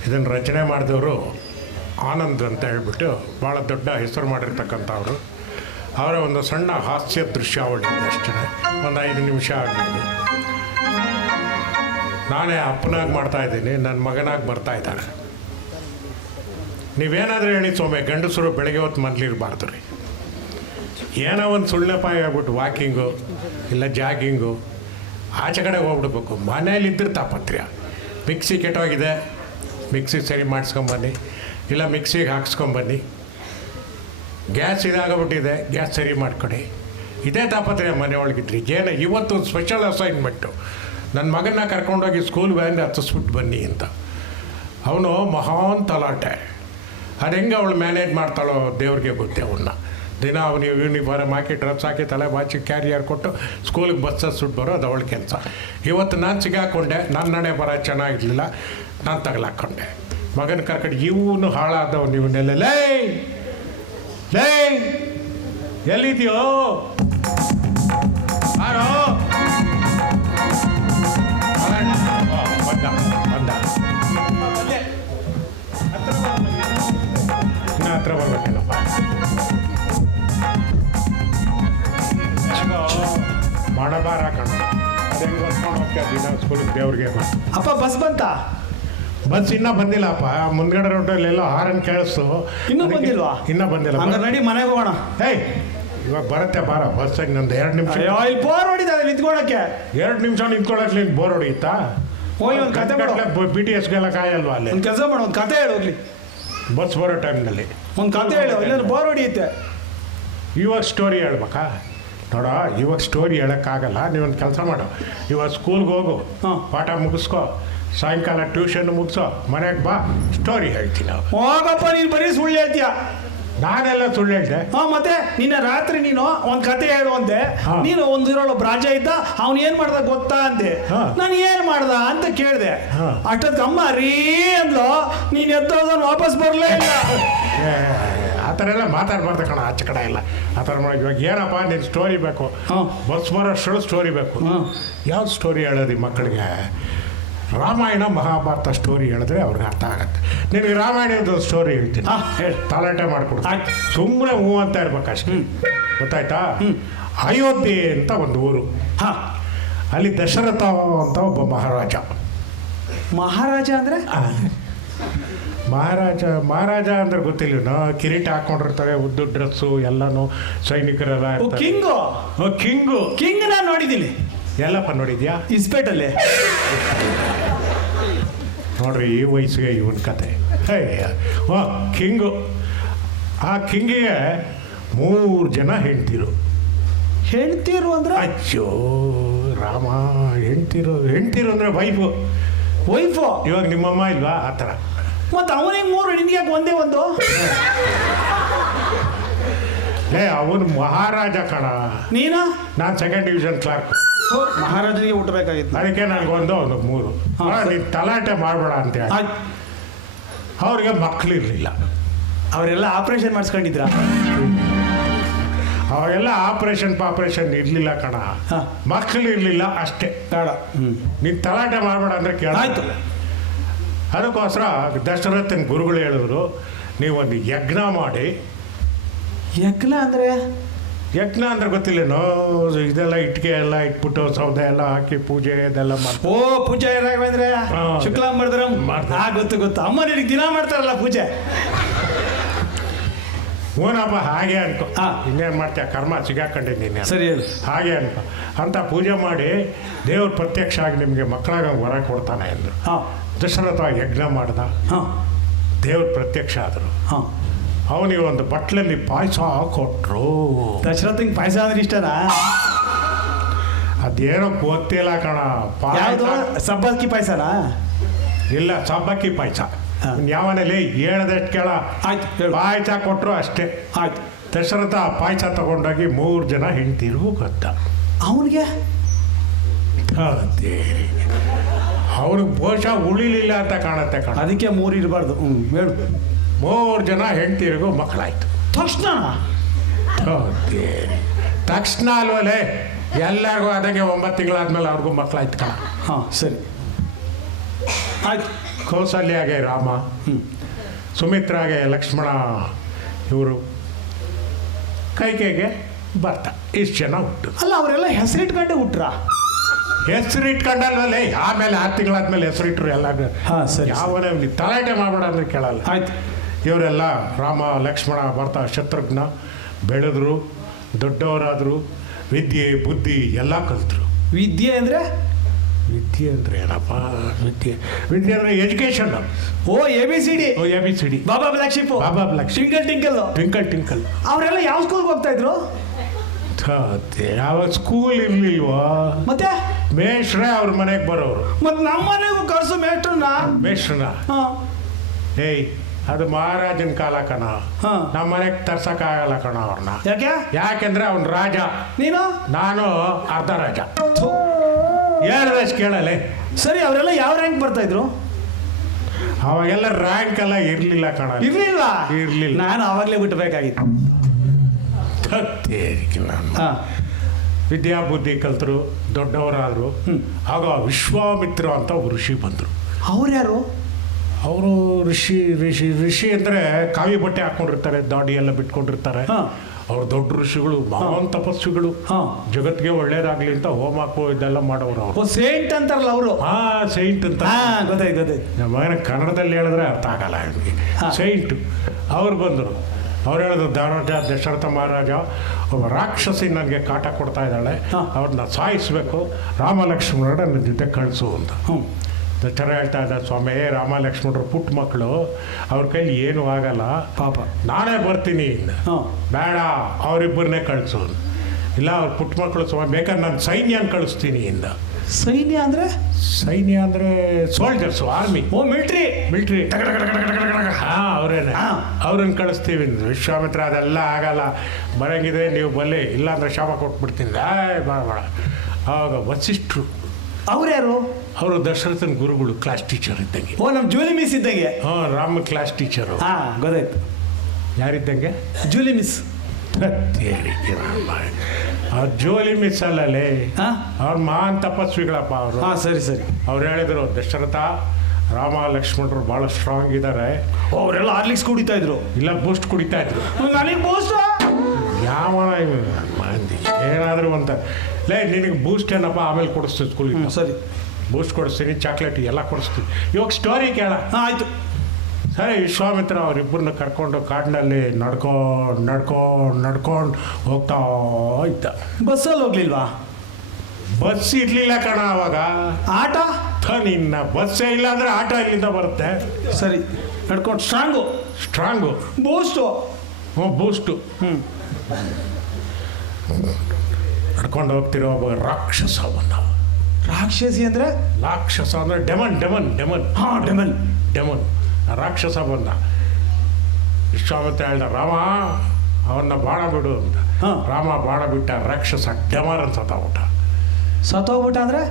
ಇದನ್ನು ರಚನೆ ಮಾಡಿದವರು ಆನಂದ್ ಅಂತ ಹೇಳ್ಬಿಟ್ಟು ಭಾಳ ದೊಡ್ಡ ಹೆಸರು ಮಾಡಿರ್ತಕ್ಕಂಥವ್ರು. ಅವರ ಒಂದು ಸಣ್ಣ ಹಾಸ್ಯ ದೃಶ್ಯಾವಳಿ ಅಷ್ಟೇ, ಒಂದು 5 ನಿಮಿಷ ಆಗ್ಬೋದು. ನಾನೇ ಅಪ್ಪನಾಗಿ ಮಾಡ್ತಾಯಿದ್ದೀನಿ, ನನ್ನ ಮಗನಾಗಿ ಬರ್ತಾ ಇದ್ದಾನೆ. ನೀವೇನಾದರೂ ಹೇಳಿ ಸೊಮ್ಮೆ ಗಂಡಸರು ಬೆಳಗ್ಗೆ ಹೊತ್ತು ಮನೇಲಿರಬಾರ್ದು ರೀ. ಏನೋ ಒಂದು ಸುಳ್ಳೆಪಾಯಿ ಆಗ್ಬಿಟ್ಟು ವಾಕಿಂಗು ಇಲ್ಲ ಜಾಗಿಂಗು ಆಚೆ ಕಡೆಗೆ ಹೋಗ್ಬಿಡ್ಬೇಕು. ಮನೇಲಿದ್ದರೆ ತಾಪತ್ರ್ಯ. ಮಿಕ್ಸಿ ಕೆಟ್ಟೋಗಿದೆ, ಮಿಕ್ಸಿ ಸರಿ ಮಾಡಿಸ್ಕೊಂಬನ್ನಿ, ಇಲ್ಲ ಮಿಕ್ಸಿಗೆ ಹಾಕ್ಸ್ಕೊಂಬನ್ನಿ. ಗ್ಯಾಸ್ ಇದಾಗ್ಬಿಟ್ಟಿದೆ, ಗ್ಯಾಸ್ ಸರಿ ಮಾಡಿಕೊಡಿ. ಇದೇ ತಾಪತ್ರೆ ಮನೆ ಒಳಗಿದ್ರಿ. ಇವತ್ತು ಸ್ಪೆಷಲ್ ಅಸೈನ್ಮೆಂಟು, ನನ್ನ ಮಗನ್ನ ಕರ್ಕೊಂಡೋಗಿ ಸ್ಕೂಲ್ ವ್ಯಾನ್ ಹತ್ತಿಸ್ಬಿಟ್ಟು ಬನ್ನಿ ಅಂತ. ಅವನು ಮಹಾನ್ ತಲಾಟೆ. ಅದು ಹೆಂಗೆ ಅವಳು ಮ್ಯಾನೇಜ್ ಮಾಡ್ತಾಳೋ ದೇವ್ರಿಗೆ ಗೊತ್ತೇ. ಅವನ್ನ ದಿನ ಅವನು ಯೂನಿಫಾರ್ಮ್ ಹಾಕಿ ಡ್ರೆಸ್ ಹಾಕಿ ತಲೆ ಬಾಚಿ ಕ್ಯಾರಿಯರ್ ಕೊಟ್ಟು ಸ್ಕೂಲಿಗೆ ಬಸ್ ಹತ್ಬಿಟ್ಟು ಬರೋ ಅದು ಅವಳ ಕೆಲಸ. ಇವತ್ತು ನಾನು ಸಿಗಾಕೊಂಡೆ, ನನ್ನ ನಡೆ ಬರ ಚೆನ್ನಾಗಿರಲಿಲ್ಲ, ನಾನು ತಗಲಾಕೊಂಡೆ. ಮಗನ ಕರ್ಕೊಂಡು ಇವನು ಹಾಳಾದವು. ನೀವನ್ನೆಲ್ಲ ಲೇ ಲೇ ಎಲ್ಲಿದೆಯೋ ಯಾರೋ ಬಂದ ಬಂದ ಇನ್ನು ಹತ್ರ ಬರ್ಬೇಕೇನಪ್ಪ. ಮಾಡಬಾರ ಕಣ, ಅದು ಹೆಂಗೆ ಬರ್ಕೊಂಡು ಹೋಗ್ತಾ ದಿನ ಸ್ಕೂಲಿಗೆ ದೇವ್ರಿಗೆ. ಅಪ್ಪ ಬಸ್ ಬಂತ? ಬಸ್ ಇನ್ನೂ ಬಂದಿಲ್ಲಪ್ಪ. ಮುಂದ್ಗಡೆ ರೋಡಲ್ಲೆಲ್ಲೋ ಹಾರನ್ ಕೇಳಿಸ್ತು. ಇನ್ನೂ ಬಂದಿಲ್ವಾ? ಇನ್ನೂ ಬಂದಿಲ್ಲ. ನಡಿ ಮನೆಗೆ ಹೋಗೋಣ. ಏಯ್ ಇವಾಗ ಬರುತ್ತೆ ಬಾರ ಬಸ್. ಇನ್ನೊಂದು 2 ನಿಮಿಷ. ಇಲ್ಲಿ ಬೋರ್ ಹೊಡಿತಾರೆ ನಿಂತ್ಕೊಳಕ್ಕೆ. 2 ನಿಮಿಷ ನಿಂತ್ಕೊಳ್ಳೋಕೆ ನೀನು ಬೋರ್ ಹೊಡಿಯುತ್ತಾ? ಹೋಗಿ ಒಂದು ಕತೆ ಮಾಡು. BTSಗೆಲ್ಲ ಕಾಯಲ್ವಾ ಅಲ್ಲಿ? ಒಂದು ಕೆಲಸ ಮಾಡು, ಒಂದು ಕತೆ ಹೇಳು ಹೋಗ್ಲಿ. ಬಸ್ ಬರೋ ಟೈಮ್ನಲ್ಲಿ ಒಂದು ಕತೆ ಹೇಳು, ಇಲ್ಲಾಂದ್ರೆ ಬೋರ್ ಹೊಡಿಯುತ್ತೆ. ಇವಾಗ ಸ್ಟೋರಿ ಹೇಳ್ಬೇಕಾ? ನೋಡ, ಇವಾಗ ಸ್ಟೋರಿ ಹೇಳೋಕ್ಕಾಗಲ್ಲ. ನೀವೊಂದು ಕೆಲಸ ಮಾಡು, ಇವಾಗ ಸ್ಕೂಲ್ಗೆ ಹೋಗು, ಪಾಠ ಮುಗಿಸ್ಕೊ, ಸಾಯಂಕಾಲ ಟ್ಯೂಷನ್ ಮುಗಿಸೋ, ಮನೆಗೆ ಬಾ, ಸ್ಟೋರಿ ಹೇಳ್ತೀನಿ. ಹೋಗಪ್ಪ, ನೀನು ಬರೀ ಸುಳ್ಳು ಹೇಳ್ತೀಯ. ನಾನೆಲ್ಲ ಸುಳ್ಳು ಹೇಳ್ದೆ. ಮತ್ತೆ ನಿನ್ನ ರಾತ್ರಿ ನೀನು ಒಂದು ಕತೆ ಹೇಳು ಅಂತೆ. ನೀನು ಒಂದಿರೋಳೊಬ್ಬ ರಾಜ ಇದ್ದ, ಅವನು ಏನ್ ಮಾಡ್ದ ಗೊತ್ತಾ ಅಂತೆ. ನಾನು ಏನ್ ಮಾಡ್ದ ಅಂತ ಕೇಳಿದೆ. ಅಷ್ಟೊತ್ತು ಅಮ್ಮ ರೀ ಅಂದ್ಲು. ನೀನ್ ಎದ್ದೋದನ್ ವಾಪಸ್ ಬರಲೇ ಇಲ್ಲ. ಆ ಥರ ಎಲ್ಲ ಮಾತಾಡ್ಬಾರ್ದು ಕಣ, ಆಚೆ ಕಡೆ ಇಲ್ಲ ಆ ಥರ ಮಾಡಿ. ಇವಾಗ ಏನಪ್ಪ ನಿನ್ನ ಸ್ಟೋರಿ ಬೇಕು, ಬಸ್ ಬರೋಷ್ಟು ಸ್ಟೋರಿ ಬೇಕು. ಯಾವ ಸ್ಟೋರಿ ಹೇಳೋದು ಮಕ್ಕಳಿಗೆ? ರಾಮಾಯಣ ಮಹಾಭಾರತ ಸ್ಟೋರಿ ಹೇಳಿದ್ರೆ ಅವ್ರಿಗೆ ಅರ್ಥ ಆಗತ್ತೆ. ನಿನಗೆ ರಾಮಾಯಣದ ಸ್ಟೋರಿ ಹೇಳ್ತೀನಿ, ಹೇಳಿ, ತಲಾಟೆ ಮಾಡಿಕೊಡ್ತೀನಿ. ಸುಮ್ಮನೆ ಹೂ ಅಂತ ಇರ್ಬೇಕಷ್ಟೇ, ಗೊತ್ತಾಯ್ತಾ? ಅಯೋಧ್ಯೆ ಅಂತ ಒಂದು ಊರು. ಅಲ್ಲಿ ದಶರಥ ಅಂತ ಒಬ್ಬ ಮಹಾರಾಜ. ಮಹಾರಾಜ ಅಂದರೆ ಮಹಾರಾಜ ಅಂದ್ರೆ ಗೊತ್ತಿಲ್ಲ. ಕಿರೀಟ ಹಾಕೊಂಡಿರ್ತಾರೆ, ಉದ್ದು ಡ್ರೆಸ್ಸು ಎಲ್ಲನೂ, ಸೈನಿಕರೆಲ್ಲ ಇರ್ತಾರೆ. ಕಿಂಗ್ ನಾನು ನೋಡಿದ್ದೀನಿ. ಎಲ್ಲಪ್ಪ ನೋಡಿದ್ಯಾ? ಇಸ್ಪೇಟಲ್ಲೇ. ನೋಡ್ರಿ, ಈ ವಯಸ್ಸಿಗೆ ಇವನ್ ಕತೆ. ಕಿಂಗು. ಆ ಕಿಂಗಿಗೆ 3 ಜನ ಹೆಂಡ್ತಿರು ಅಂದ್ರೆ? ಅಚ್ಚೋ ರಾಮ, ಹೆಂಡ್ತಿರು ಅಂದ್ರೆ ವೈಫು. ಇವಾಗ ನಿಮ್ಮಮ್ಮ ಇಲ್ವಾ? ಆ ಥರ. ಮತ್ತೆ ಅವನಿಗೆ 3, ನಿನಗೆ ಒಂದೇ ಒಂದು? ಅವನು ಮಹಾರಾಜ ಕಣ. ನೀನು? ನಾನು 2nd ಡಿವಿಷನ್ ಕ್ಲಾರ್ಕ್. ಮಹಾರಾಜನಿಗೆ ಹುಟ್ಟಬೇಕಾಗಿತ್ತು. ಅದಕ್ಕೆ ನನಗೊಂದು 3. ನೀನು ತಲಾಟೆ ಮಾಡಬೇಡ ಅಂತ ಹೇಳಿ. ಅವ್ರಿಗೆ ಮಕ್ಕಳಿರಲಿಲ್ಲ. ಅವರೆಲ್ಲ ಆಪರೇಷನ್ ಮಾಡಿಸ್ಕೊಂಡಿದ್ರ? ಅವಾಗೆಲ್ಲ ಆಪರೇಷನ್ ಇರಲಿಲ್ಲ ಕಣ, ಮಕ್ಕಳಿರಲಿಲ್ಲ ಅಷ್ಟೇ. ಬೇಡ, ನೀನು ತಲಾಟೆ ಮಾಡಬೇಡ ಅಂದರೆ ಕೇಳಾಯ್ತು. ಅದಕ್ಕೋಸ್ಕರ ದಶರಥನ ಗುರುಗಳು ಹೇಳಿದ್ರು, ನೀವೊಂದು ಯಜ್ಞ ಮಾಡಿ. ಯಜ್ಞ ಅಂದ್ರೆ ಗೊತ್ತಿಲ್ಲೇನೋ? ಇದೆಲ್ಲ ಇಟ್ಟಿಗೆ ಎಲ್ಲ ಇಟ್ಬಿಟ್ಟು ಸೌದೆ ಎಲ್ಲ ಹಾಕಿ ಪೂಜೆ ಇದೆಲ್ಲ ಮಾಡ್ತಾರೆ. ಪೂಜೆ ರಾಘವೇಂದ್ರ ಶುಕ್ಲಾಂಬರಧರಂ. ಗೊತ್ತು. ಅಮ್ಮ ನಿನಗೆ ದಿನ ಮಾಡ್ತಾರಲ್ಲ ಪೂಜೆ. ಹೂನಪ್ಪ ಹಾಗೆ ಅನ್ಕೋ. ಹಾ. ಇನ್ನೇನು ಮಾಡ್ತೀಯ, ಕರ್ಮ ಸಿಗಾಕೊಂಡಿದ್ದೀನಿ. ಸರಿ ಹೇಳು. ಹಾಗೆ ಅನ್ಕೋ ಅಂತ ಪೂಜೆ ಮಾಡಿ ದೇವ್ರ ಪ್ರತ್ಯಕ್ಷ ಆಗಿ ನಿಮಗೆ ಮಕ್ಕಳಾಗ ವರ ಕೊಡ್ತಾನೆ ಅಂದರು. ಹಾಂ ದಶರಥ ಯಜ್ಞ ಮಾಡ್ದ, ಹಾಂ ದೇವ್ರ ಪ್ರತ್ಯಕ್ಷ ಆದರು. ಹಾಂ. ಅವನಿಗೆ ಒಂದು ಬಟ್ಲಲ್ಲಿ ಪಾಯಸ ಕೊಟ್ಟರು. ದಶರಥಂಗೆ ಪಾಯಸ ಅಂದ್ರೆ ಇಷ್ಟನಾ? ಅದೇನೋ ಗೊತ್ತಿಲ್ಲ ಕಣ. ಯಾವುದು ಸಬ್ಬಕ್ಕಿ ಪಾಯಸನಾ? ಇಲ್ಲ, ಸಬ್ಬಕ್ಕಿ ಪಾಯಸ. ಹಾ. ಯಾವನಲ್ಲಿ ಹೇಳ್ದಷ್ಟು ಕೇಳ. ಆಯ್ತು ಹೇಳು. ಪಾಯಸ ಕೊಟ್ಟರು ಅಷ್ಟೇ. ಆಯ್ತು. ದಶರಥ ಪಾಯಸ ತಗೊಂಡೋಗಿ 3 ಜನ ಹೆಂಡ್ತಿರು ಗೊತ್ತ. ಅವನಿಗೆ ಅವ್ರಿಗೆ ಬಹುಶಃ ಉಳಿಲಿಲ್ಲ ಅಂತ ಕಾಣತ್ತೆ ಕಣ. ಅದಕ್ಕೆ 3 ಇರಬಾರ್ದು. ಹೇಳು. 3 ಜನ ಹೆಂಡ್ತಿರಿಗೂ ಮಕ್ಕಳಾಯ್ತು ತಕ್ಷಣ. ತಕ್ಷಣ ಅಲ್ವಲೇ, ಎಲ್ಲರಿಗೂ ಅದಕ್ಕೆ 9 ತಿಂಗಳಾದ್ಮೇಲೆ ಅವ್ರಿಗೂ ಮಕ್ಕಳಾಯ್ತು ಕಣ. ಹಾಂ ಸರಿ ಆಯ್ತು. ಕೌಸಲ್ಯಾಗೆ ರಾಮ, ಸುಮಿತ್ರಾಗೆ ಲಕ್ಷ್ಮಣ, ಇವರು ಕೈಕೆಗೆ ಭರ್ತ, ಇಷ್ಟು ಜನ ಹುಟ್ಟು. ಅಲ್ಲ ಅವರೆಲ್ಲ ಹೆಸರಿಟ್ಕೊಂಡೆ ಹುಟ್ರ? ಹೆಸರು ಇಟ್ಕೊಂಡಲ್ವಲ್ಲೇ, ಆಮೇಲೆ 6 ತಿಂಗಳಾದ್ಮೇಲೆ ಹೆಸರಿಟ್ರು ಎಲ್ಲ. ಹಾಂ ಸರಿ. ಯಾವನೇ ತಲಾಟೆ ಮಾಡಬೇಡ ಅಂದ್ರೆ ಕೇಳಲ್ಲ. ಆಯ್ತು. ಇವರೆಲ್ಲ ರಾಮ ಲಕ್ಷ್ಮಣ ಭರತ ಶತ್ರುಘ್ನ ಬೆಳೆದ್ರು, ದೊಡ್ಡವರಾದರು, ವಿದ್ಯೆ ಬುದ್ಧಿ ಎಲ್ಲ ಕಲಿತರು. ವಿದ್ಯೆ ಅಂದರೆ? ವಿದ್ಯೆ ಅಂದರೆ ಏನಪ್ಪ? ವಿದ್ಯೆ ಅಂದರೆ ಎಜುಕೇಷನ್. ಓ ABCD. ABCD. Baa black sheep, baa black sheep, twinkle twinkle twinkle. ಅವರೆಲ್ಲ ಯಾವ ಸ್ಕೂಲ್ಗೆ ಹೋಗ್ತಾ ಇದ್ರು? ಯಾವಾಗ ಸ್ಕೂಲ್ ಇರ್ಲಿಲ್ವಾ? ಮತ್ತೆ ಮೇಷ್ಟ್ರೇ ಅವ್ರ ಮನೆಗೆ ಬರೋರು. ಮತ್ತೆ ನಮ್ಮ ಮನೆಗೂ ಕಳ್ಸು ಮೇಷ್ಟ್ರನ್ನ. ಮೇಷ್ಟ್ರನ್ನ? ಹಾಂ. ಏಯ್, ಅದು ಮಹಾರಾಜನ ಕಾಲ ಕಣ. ಹಾಂ. ನಮ್ಮ ಮನೆಗೆ ತರ್ಸಕ್ಕಾಗಲ್ಲ ಕಣ ಅವ್ರನ್ನ. ಯಾಕೆ? ಯಾಕೆಂದ್ರೆ ಅವ್ನ ರಾಜ, ನೀನು? ನಾನು ಅರ್ಧ ರಾಜ. ಹೇಳ್ದಷ್ಟು ಕೇಳಲೆ. ಸರಿ, ಅವರೆಲ್ಲ ಯಾವ ರ್ಯಾಂಕ್ ಬರ್ತಾ ಇದ್ರು? ಅವಾಗೆಲ್ಲ ರ್ಯಾಂಕ್ ಎಲ್ಲ ಇರ್ಲಿಲ್ಲ ಕಣ. ಇರ್ಲಿಲ್ವಾ? ಇರ್ಲಿಲ್ಲ. ನಾನು ಅವಾಗಲೇ ಬಿಟ್ಟಬೇಕಾಗಿತ್ತು. ಹಾಂ. ವಿದ್ಯಾ ಬುದ್ಧಿ ಕಲ್ತರು, ದೊಡ್ಡವರಾದರು. ಆಗ ವಿಶ್ವಾಮಿತ್ರ ಅಂತ ಒಬ್ಬ ಋಷಿ ಬಂದರು. ಅವ್ರು ಯಾರು? ಅವರು ಋಷಿ ಅಂದರೆ ಕಾವಿ ಬಟ್ಟೆ ಹಾಕ್ಕೊಂಡಿರ್ತಾರೆ, ದಾಡಿ ಎಲ್ಲ ಬಿಟ್ಕೊಂಡಿರ್ತಾರೆ. ಹಾಂ. ಅವ್ರು ದೊಡ್ಡ ಋಷಿಗಳು, ಮಹಾನ್ ತಪಸ್ವಿಗಳು. ಹಾಂ. ಜಗತ್ತಿಗೆ ಒಳ್ಳೇದಾಗ್ಲಿ ಅಂತ ಹೋಮ ಹಾಕೋ ಇದೆಲ್ಲ ಮಾಡೋರು ಅವರು. ಓ, ಸೇಂಟ್ ಅಂತಾರಲ್ಲ ಅವರು? ಹಾಂ, ಸೈಂಟ್ ಅಂತ. ಹಾಂ, ಗೊತ್ತಾಯ್ತು. ನಮ್ಮ ಮಗನ ಕನ್ನಡದಲ್ಲಿ ಹೇಳಿದ್ರೆ ಅರ್ಥ ಆಗಲ್ಲ ಅವನಿಗೆ. ಸೈಂಟು ಅವ್ರು ಬಂದರು. ಅವ್ರು ಹೇಳಿದ್ರು, ದಶರಥ ಮಹಾರಾಜ ಒಬ್ಬ ರಾಕ್ಷಸಿ ನನಗೆ ಕಾಟ ಕೊಡ್ತಾ ಇದ್ದಾಳೆ, ಅವ್ರನ್ನ ಸಾಯಿಸಬೇಕು, ರಾಮ ಲಕ್ಷ್ಮಣರ ನನ್ನ ಜೊತೆ ಕಳಿಸು ಅಂತ. ದಶರಥ ಹೇಳ್ತಾ ಇದ್ದ, ಸ್ವಾಮಿ ರಾಮ ಲಕ್ಷ್ಮಣರು ಪುಟ್ಟ ಮಕ್ಕಳು, ಅವ್ರ ಕೈಲಿ ಏನೂ ಆಗಲ್ಲ, ಪಾಪ ನಾನೇ ಬರ್ತೀನಿ. ಬೇಡ, ಅವರಿಬ್ಬರನ್ನೇ ಕಳಿಸು. ಇಲ್ಲ, ಅವ್ರ ಪುಟ್ಟ ಮಕ್ಕಳು ಸ್ವಾಮಿ, ಬೇಕಾದ್ರೆ ನಾನು ಸೈನ್ಯನ ಕಳಿಸ್ತೀನಿ ಇಂದ. ಸೈನ್ಯ ಅಂದರೆ? ಸೈನ್ಯ ಅಂದರೆ ಸೋಲ್ಜರ್ಸು, ಆರ್ಮಿ. ಓ, ಮಿಲ್ಟ್ರಿ. ಹಾಂ, ಅವರೇನೆ. ಅವ್ರನ್ನ ಕಳಿಸ್ತೀವಿ. ವಿಶ್ವಾಮಿತ್ರ ಅದೆಲ್ಲ ಆಗಲ್ಲ, ಬರಂಗಿದ್ರೆ ನೀವು ಬಲ್ಲಿ, ಇಲ್ಲಾಂದ್ರೆ ಶಾಪ ಕೊಟ್ಬಿಡ್ತೀನಿ. ಬೇಡ. ಆವಾಗ ವಸಿಷ್ಠರು. ಅವ್ರ್ಯಾರು? ಅವರು ದಶರಥನ ಗುರುಗಳು, ಕ್ಲಾಸ್ ಟೀಚರ್ ಇದ್ದಂಗೆ. ಓ, ನಮ್ಮ ಜೂಲಿ ಮಿಸ್ ಇದ್ದಂಗೆ. ಹಾಂ, ರಾಮ ಕ್ಲಾಸ್ ಟೀಚರು. ಹಾಂ, ಗೊತ್ತಾಯ್ತು. ಯಾರಿದ್ದಂಗೆ? Julie miss. ಅವ್ರು ಜೋಲಿ ಮಿಸ್ ಅಲ್ಲಲೇ, ಹಾಂ, ಅವ್ರು ಮಹಾನ್ ತಪಸ್ವಿಗಳಪ್ಪ ಅವರು. ಹಾಂ, ಸರಿ ಸರಿ. ಅವ್ರು ಹೇಳಿದ್ರು, ದಶರಥ ರಾಮ ಲಕ್ಷ್ಮಣರು ಭಾಳ ಸ್ಟ್ರಾಂಗ್ ಇದ್ದಾರೆ. ಅವರೆಲ್ಲ ಹಾರ್ಲಿಕ್ಸ್ ಕುಡಿತಾ ಇದ್ರು? ಇಲ್ಲ, ಬೂಸ್ಟ್ ಕುಡಿತಾ ಇದ್ರು. ನನಗೆ ಬೂಸ್ಟ್ ಯಾವ ಮಂದಿ ಏನಾದರೂ ಅಂತ. ನಿನಗೆ ಬೂಸ್ಟ್ ಏನಪ್ಪ, ಆಮೇಲೆ ಕೊಡಿಸ್ತೀನಿ ಸ್ಕೂಲಿಗೆ. ಸರಿ, ಬೂಸ್ಟ್ ಕೊಡಿಸ್ತೀನಿ, ಚಾಕ್ಲೇಟ್ ಎಲ್ಲ ಕೊಡಿಸ್ತೀನಿ. ಇವಾಗ ಸ್ಟೋರಿ ಕೇಳ. ಹಾಂ, ಆಯಿತು. ಸರಿ, ವಿಶ್ವಾಮಿತ್ರ ಅವರಿಬ್ಬರನ್ನ ಕರ್ಕೊಂಡು ಕಾಡಿನಲ್ಲಿ ನಡ್ಕೊಂಡು ಹೋಗ್ತಾ ಇದ್ದ. ಬಸ್ಸಲ್ಲಿ ಹೋಗ್ಲಿಲ್ವಾ? ಬಸ್ ಇರ್ಲಿಲ್ಲ ಕಣ ಅವಾಗ. ಆಟ? ನಿನ್ನ ಬಸ್ಸೇ ಇಲ್ಲ ಅಂದ್ರೆ ಆಟ ಇಲ್ಲಿಂದ ಬರುತ್ತೆ. ಸರಿ, ನಡ್ಕೊಂಡು ಸ್ಟ್ರಾಂಗು ಬೂಸ್ಟು. ಹ್ಞೂ, ಬೂಸ್ಟು. ನಡ್ಕೊಂಡು ಹೋಗ್ತಿರೋ ಒಬ್ಬ ರಾಕ್ಷಸ ಬಂದ. ರಾಕ್ಷಸಿ ಅಂದರೆ? ರಾಕ್ಷಸ ಅಂದರೆ ಡೆಮನ್. ಹಾಂ, ಡೆಮನ್ ರಾಕ್ಷಸ ಬಂದ. ವಿಶ್ವಾಮಿತ್ರ ಹೇಳ್ದ, ರಾಮ ಅವನ್ನ ಬಾಣ ಬಿಡು ಅಂತ. ರಾಮ ಬಾಣ ಬಿಟ್ಟ, ರಾಕ್ಷಸ ಡೆಮರ್ ಅಂತ ಸತ್ತೋಗ್ಬಿಟ್ಟ ಅಂದರೆ?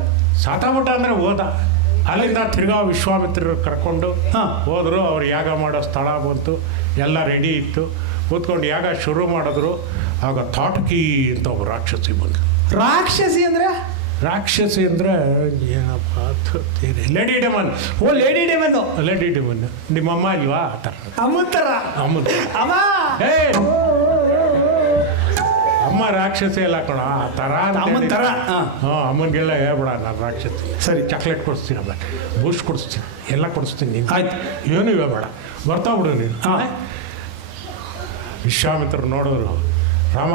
ಸತ್ತೋಗ್ಬಿಟ್ಟ ಅಂದರೆ ಹೋದ. ಅಲ್ಲಿಂದ ತಿರ್ಗಾ ವಿಶ್ವಾಮಿತ್ರರು ಕರ್ಕೊಂಡು ಹೋದರು. ಅವ್ರು ಯಾಗ ಮಾಡೋ ಸ್ಥಳ ಬಂತು, ಎಲ್ಲ ರೆಡಿ ಇತ್ತು. ಕೂತ್ಕೊಂಡು ಯಾಗ ಶುರು ಮಾಡಿದ್ರು. ಆಗ ತಾಟಕಿ ಅಂತ ಒಬ್ಬ ರಾಕ್ಷಸಿ ಬಂದರು. ರಾಕ್ಷಸಿ ಅಂದರೆ? ರಾಕ್ಷಸಿ ಅಂದರೆ ಏನಪ್ಪ, ಲೇಡಿ ಡೆಮನ್. ಓ, ಲೇಡಿ ಡೆಮನ್. ನಿಮ್ಮಮ್ಮ ಅಲ್ವಾ? ಆ ಥರ ಅಮ್ಮನ ಥರ. ಅಮ್ಮ ರಾಕ್ಷಸಿ ಎಲ್ಲ ಕಣ, ಆ ಥರ ಅಮ್ಮನ ಥರ. ಹಾಂ, ಅಮ್ಮನಿಗೆಲ್ಲ ಹೇಳ್ಬೇಡ, ನಾನು ರಾಕ್ಷಸಿ. ಸರಿ, ಚಾಕ್ಲೇಟ್ ಕೊಡಿಸ್ತೀನಿ, ಆಮೇಲೆ ಬೂಸ್ಟ್ ಕೊಡಿಸ್ತೀನಿ, ಎಲ್ಲ ಕೊಡಿಸ್ತೀನಿ. ನೀನು ಆಯ್ತು, ಏನು ಹೇಳ್ಬೇಡ, ಬರ್ತಾ ಬಿಡು ನೀನು. ವಿಶ್ವಾಮಿತ್ರರು ನೋಡಿದ್ರು, ರಾಮ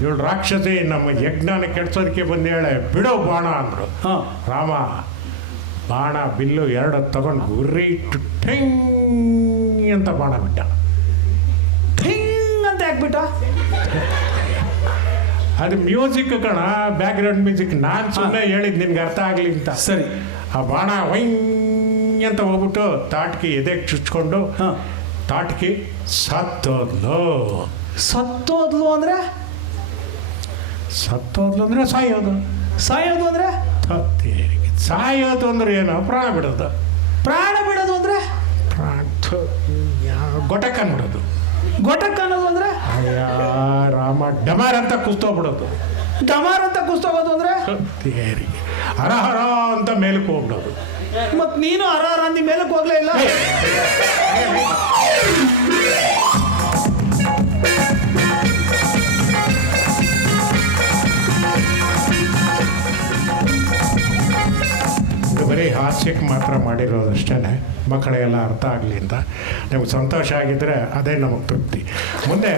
ಇವಳು ರಾಕ್ಷಸಿ ನಮ್ಮ ಯಜ್ಞಾನ ಕೆಡ್ಸೋದಕ್ಕೆ ಬಂದೇಳೆ, ಬಿಡೋ ಬಾಣ ಅಂದರು. ಹಾಂ. ರಾಮ ಬಾಣ ಬಿಲ್ಲು ಎರಡು ತಗೊಂಡು ಗುರಿ ಇಟ್ಟು ಠೆಂಗ್ ಅಂತ ಬಾಣ ಬಿಟ್ಟ. ಥಿಂಗ್ ಅಂತ ಯಾಕ್ಬಿಟ್ಟ? ಅದು ಮ್ಯೂಸಿಕ್ ಕಣ, ಬ್ಯಾಕ್ಗ್ರೌಂಡ್ ಮ್ಯೂಸಿಕ್. ನಾನು ಸುಮ್ಮನೆ ಹೇಳಿದ್ದು ನಿನ್ಗೆ ಅರ್ಥ ಆಗಲಿ ಅಂತ. ಸರಿ. ಆ ಬಾಣ ವೈಂಗ್ ಅಂತ ಹೋಗ್ಬಿಟ್ಟು ತಾಟ್ಕಿ ಎದೆಗೆ ಚುಚ್ಕೊಂಡು ಹಾಂ. ತಾಟ್ಕಿ ಸತ್ತೋದ್ಲು. ಸತ್ತೋದ್ಲು ಅಂದರೆ? ಸತ್ತೋದ್ಲು ಅಂದರೆ ಸಾಯೋದು. ಸಾಯೋದು ಅಂದರೆ? ಸಾಯೋದು ಅಂದ್ರೆ ಏನು? ಪ್ರಾಣ ಬಿಡೋದು. ಪ್ರಾಣ ಬಿಡೋದು ಅಂದರೆ? ಪ್ರಾಣ ಗೊಟಕ್ ಅನ್ಬಿಡೋದು. ಗೊಟಕ್ ಅನ್ನೋದು ಅಂದರೆ? ಅಯ್ಯ ರಾಮ, ಡಮಾರ್ ಅಂತ ಕುಸ್ತೋಗ್ಬಿಡೋದು. ಡಮಾರ್ ಅಂತ ಕುಸ್ತೋಗೋದು ಅಂದರೆ? ಹರ ಹರ ಅಂತ ಮೇಲಕ್ಕೆ ಹೋಗ್ಬಿಡೋದು. ಮತ್ತು ನೀನು ಹರ ಅಂದಿ ಮೇಲಕ್ಕೆ ಹೋಗ್ಲೇ ಇಲ್ಲ. ಬರೀ ಹಾಸ್ಯಕ್ಕೆ ಮಾತ್ರ ಮಾಡಿರೋದಷ್ಟೇ, ಮಕ್ಕಳಿಗೆಲ್ಲ ಅರ್ಥ ಆಗಲಿ ಅಂತ. ನಮಗೆ ಸಂತೋಷ ಆಗಿದ್ದರೆ ಅದೇ ನಮಗೆ ತೃಪ್ತಿ. ಮುಂದೆ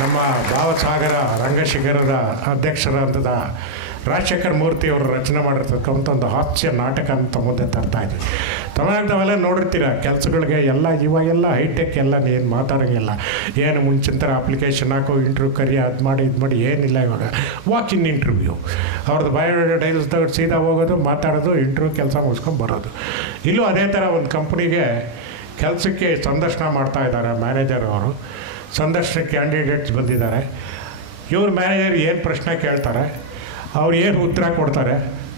ನಮ್ಮ ಭಾವಸಾಗರ ರಂಗಶಿಖರದ ಅಧ್ಯಕ್ಷರಾದ ರಾಜಶೇಖರ ಮೂರ್ತಿ ಅವರು ರಚನೆ ಮಾಡಿರ್ತಕ್ಕಂಥ ಒಂದು ಹಾಸ್ಯ ನಾಟಕ ಅಂತ ಮುಂದೆ ತರ್ತಾ ಇದ್ವಿ. ತಮಿಳ್ನಾಡವೆಲ್ಲ ನೋಡಿರ್ತೀರ, ಕೆಲಸಗಳಿಗೆ ಎಲ್ಲ ಇವಾಗೆಲ್ಲ ಹೈಟೆಕ್, ಎಲ್ಲ ಏನು ಮಾತಾಡೋಂಗಿಲ್ಲ. ಏನು ಮುಂಚಿನ ಥರ ಅಪ್ಲಿಕೇಶನ್ ಹಾಕೋ, ಇಂಟರ್ವ್ಯೂ ಕರಿ, ಅದು ಮಾಡಿ ಇದು ಮಾಡಿ ಏನಿಲ್ಲ. ಇವಾಗ ವಾಕ್ ಇನ್ ಇಂಟರ್ವ್ಯೂ, ಅವ್ರದ್ದು ಬಯೋಡೈಲ್ಸ್ ತಗೊಂಡು ಸೀದಾ ಹೋಗೋದು, ಮಾತಾಡೋದು, ಇಂಟರ್ವ್ಯೂ ಕೆಲಸ ಮುಗಿಸ್ಕೊಂಡು ಬರೋದು. ಇಲ್ಲೂ ಅದೇ ಥರ ಒಂದು ಕಂಪ್ನಿಗೆ ಕೆಲಸಕ್ಕೆ ಸಂದರ್ಶನ ಮಾಡ್ತಾ ಇದ್ದಾರೆ ಮ್ಯಾನೇಜರ್ ಅವರು. ಸಂದರ್ಶನಕ್ಕೆ ಕ್ಯಾಂಡಿಡೇಟ್ಸ್ ಬಂದಿದ್ದಾರೆ. ಇವ್ರ ಮ್ಯಾನೇಜರ್ ಏನು ಪ್ರಶ್ನೆ ಕೇಳ್ತಾರೆ, ಅವ್ರು ಏನು ಉತ್ತರ ಕೊಡ್ತಾರೆ,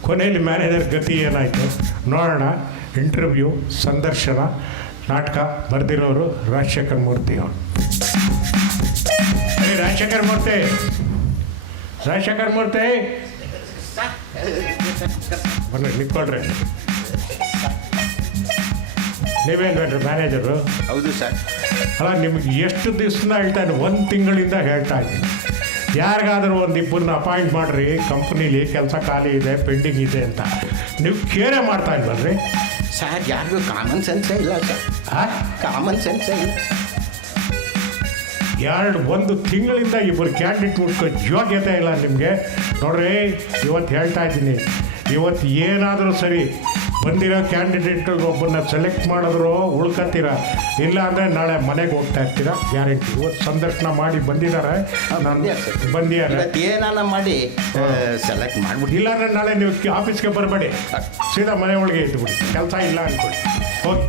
ಕೊನೆಯಲ್ಲಿ ಮ್ಯಾನೇಜರ್ ಗತಿ ಏನಾಯಿತು ನೋಡೋಣ. ಇಂಟರ್ವ್ಯೂ ಸಂದರ್ಶನ ನಾಟಕ ಬರೆದಿರೋರು ರಾಜಶೇಖರ ಮೂರ್ತಿ ಅವರು. ರಾಜಶೇಖರ ಮೂರ್ತಿ, ರಾಜಶೇಖರ ಮೂರ್ತಿ ಬನ್ನಿ ನಿಂತ್ಕೊಳ್ರಿ. ನೀವೇನ್ರಿ ಮ್ಯಾನೇಜರು? ಹೌದು ಸರ್. ಅಲ್ಲ, ನಿಮ್ಗೆ ಎಷ್ಟು ದಿವಸದಿಂದ ಹೇಳ್ತಾ ಇದ್ದೀನಿ, 1 ತಿಂಗಳಿಂದ ಹೇಳ್ತಾ ಇದ್ದೀನಿ. ಯಾರಿಗಾದರೂ ಒಂದು ಇಬ್ಬರನ್ನ ಅಪಾಯಿಂಟ್ ಮಾಡಿರಿ, ಕಂಪ್ನೀಲಿ ಕೆಲಸ ಖಾಲಿ ಇದೆ, ಪೆಂಡಿಂಗ್ ಇದೆ ಅಂತ. ನೀವು ಕೇರೇ ಮಾಡ್ತಾ ಇಲ್ವಲ್ರಿ ಸರ್? ಯಾರಿಗೂ ಕಾಮನ್ ಸೆನ್ಸೇ ಇಲ್ಲ ಸರ್. ಕಾಮನ್ ಸೆನ್ಸೇ ಇಲ್ಲ. 1 ತಿಂಗಳಿಂದ ಇಬ್ಬರು ಕ್ಯಾಂಡಿಡೇಟ್ ಮುಟ್ಕೋ ಯೋಗ್ಯತೆ ಇಲ್ಲ ನಿಮಗೆ. ನೋಡ್ರಿ, ಇವತ್ತು ಹೇಳ್ತಾ ಇದ್ದೀನಿ, ಇವತ್ತು ಏನಾದರೂ ಸರಿ ಬಂದಿರೋ ಕ್ಯಾಂಡಿಡೇಟ್ ಒಬ್ಬರನ್ನ ಸೆಲೆಕ್ಟ್ ಮಾಡಿದ್ರು ಉಳ್ಕೊತೀರ, ಇಲ್ಲ ಅಂದರೆ ನಾಳೆ ಮನೆಗೆ ಹೋಗ್ತಾ ಇರ್ತೀರ ಗ್ಯಾರಂಟಿ. ಇವತ್ತು ಸಂದರ್ಶನ ಮಾಡಿ ಬಂದಿದ್ದಾರೆ, ನಾನು ಬಂದಿದ್ದಾರೆ. ಏನಾನ ಮಾಡಿ ಸೆಲೆಕ್ಟ್ ಮಾಡ್ಬಿಟ್ಟು, ಇಲ್ಲ ಅಂದರೆ ನಾಳೆ ನೀವು ಆಫೀಸ್ಗೆ ಬರಬೇಡಿ, ಸೀದಾ ಮನೆ ಒಳಗೆ ಇದ್ದುಬಿಡಿ, ಕೆಲಸ ಇಲ್ಲ ಅಂದ್ಕೊಳ್ಳಿ, ಹೋಗಿ.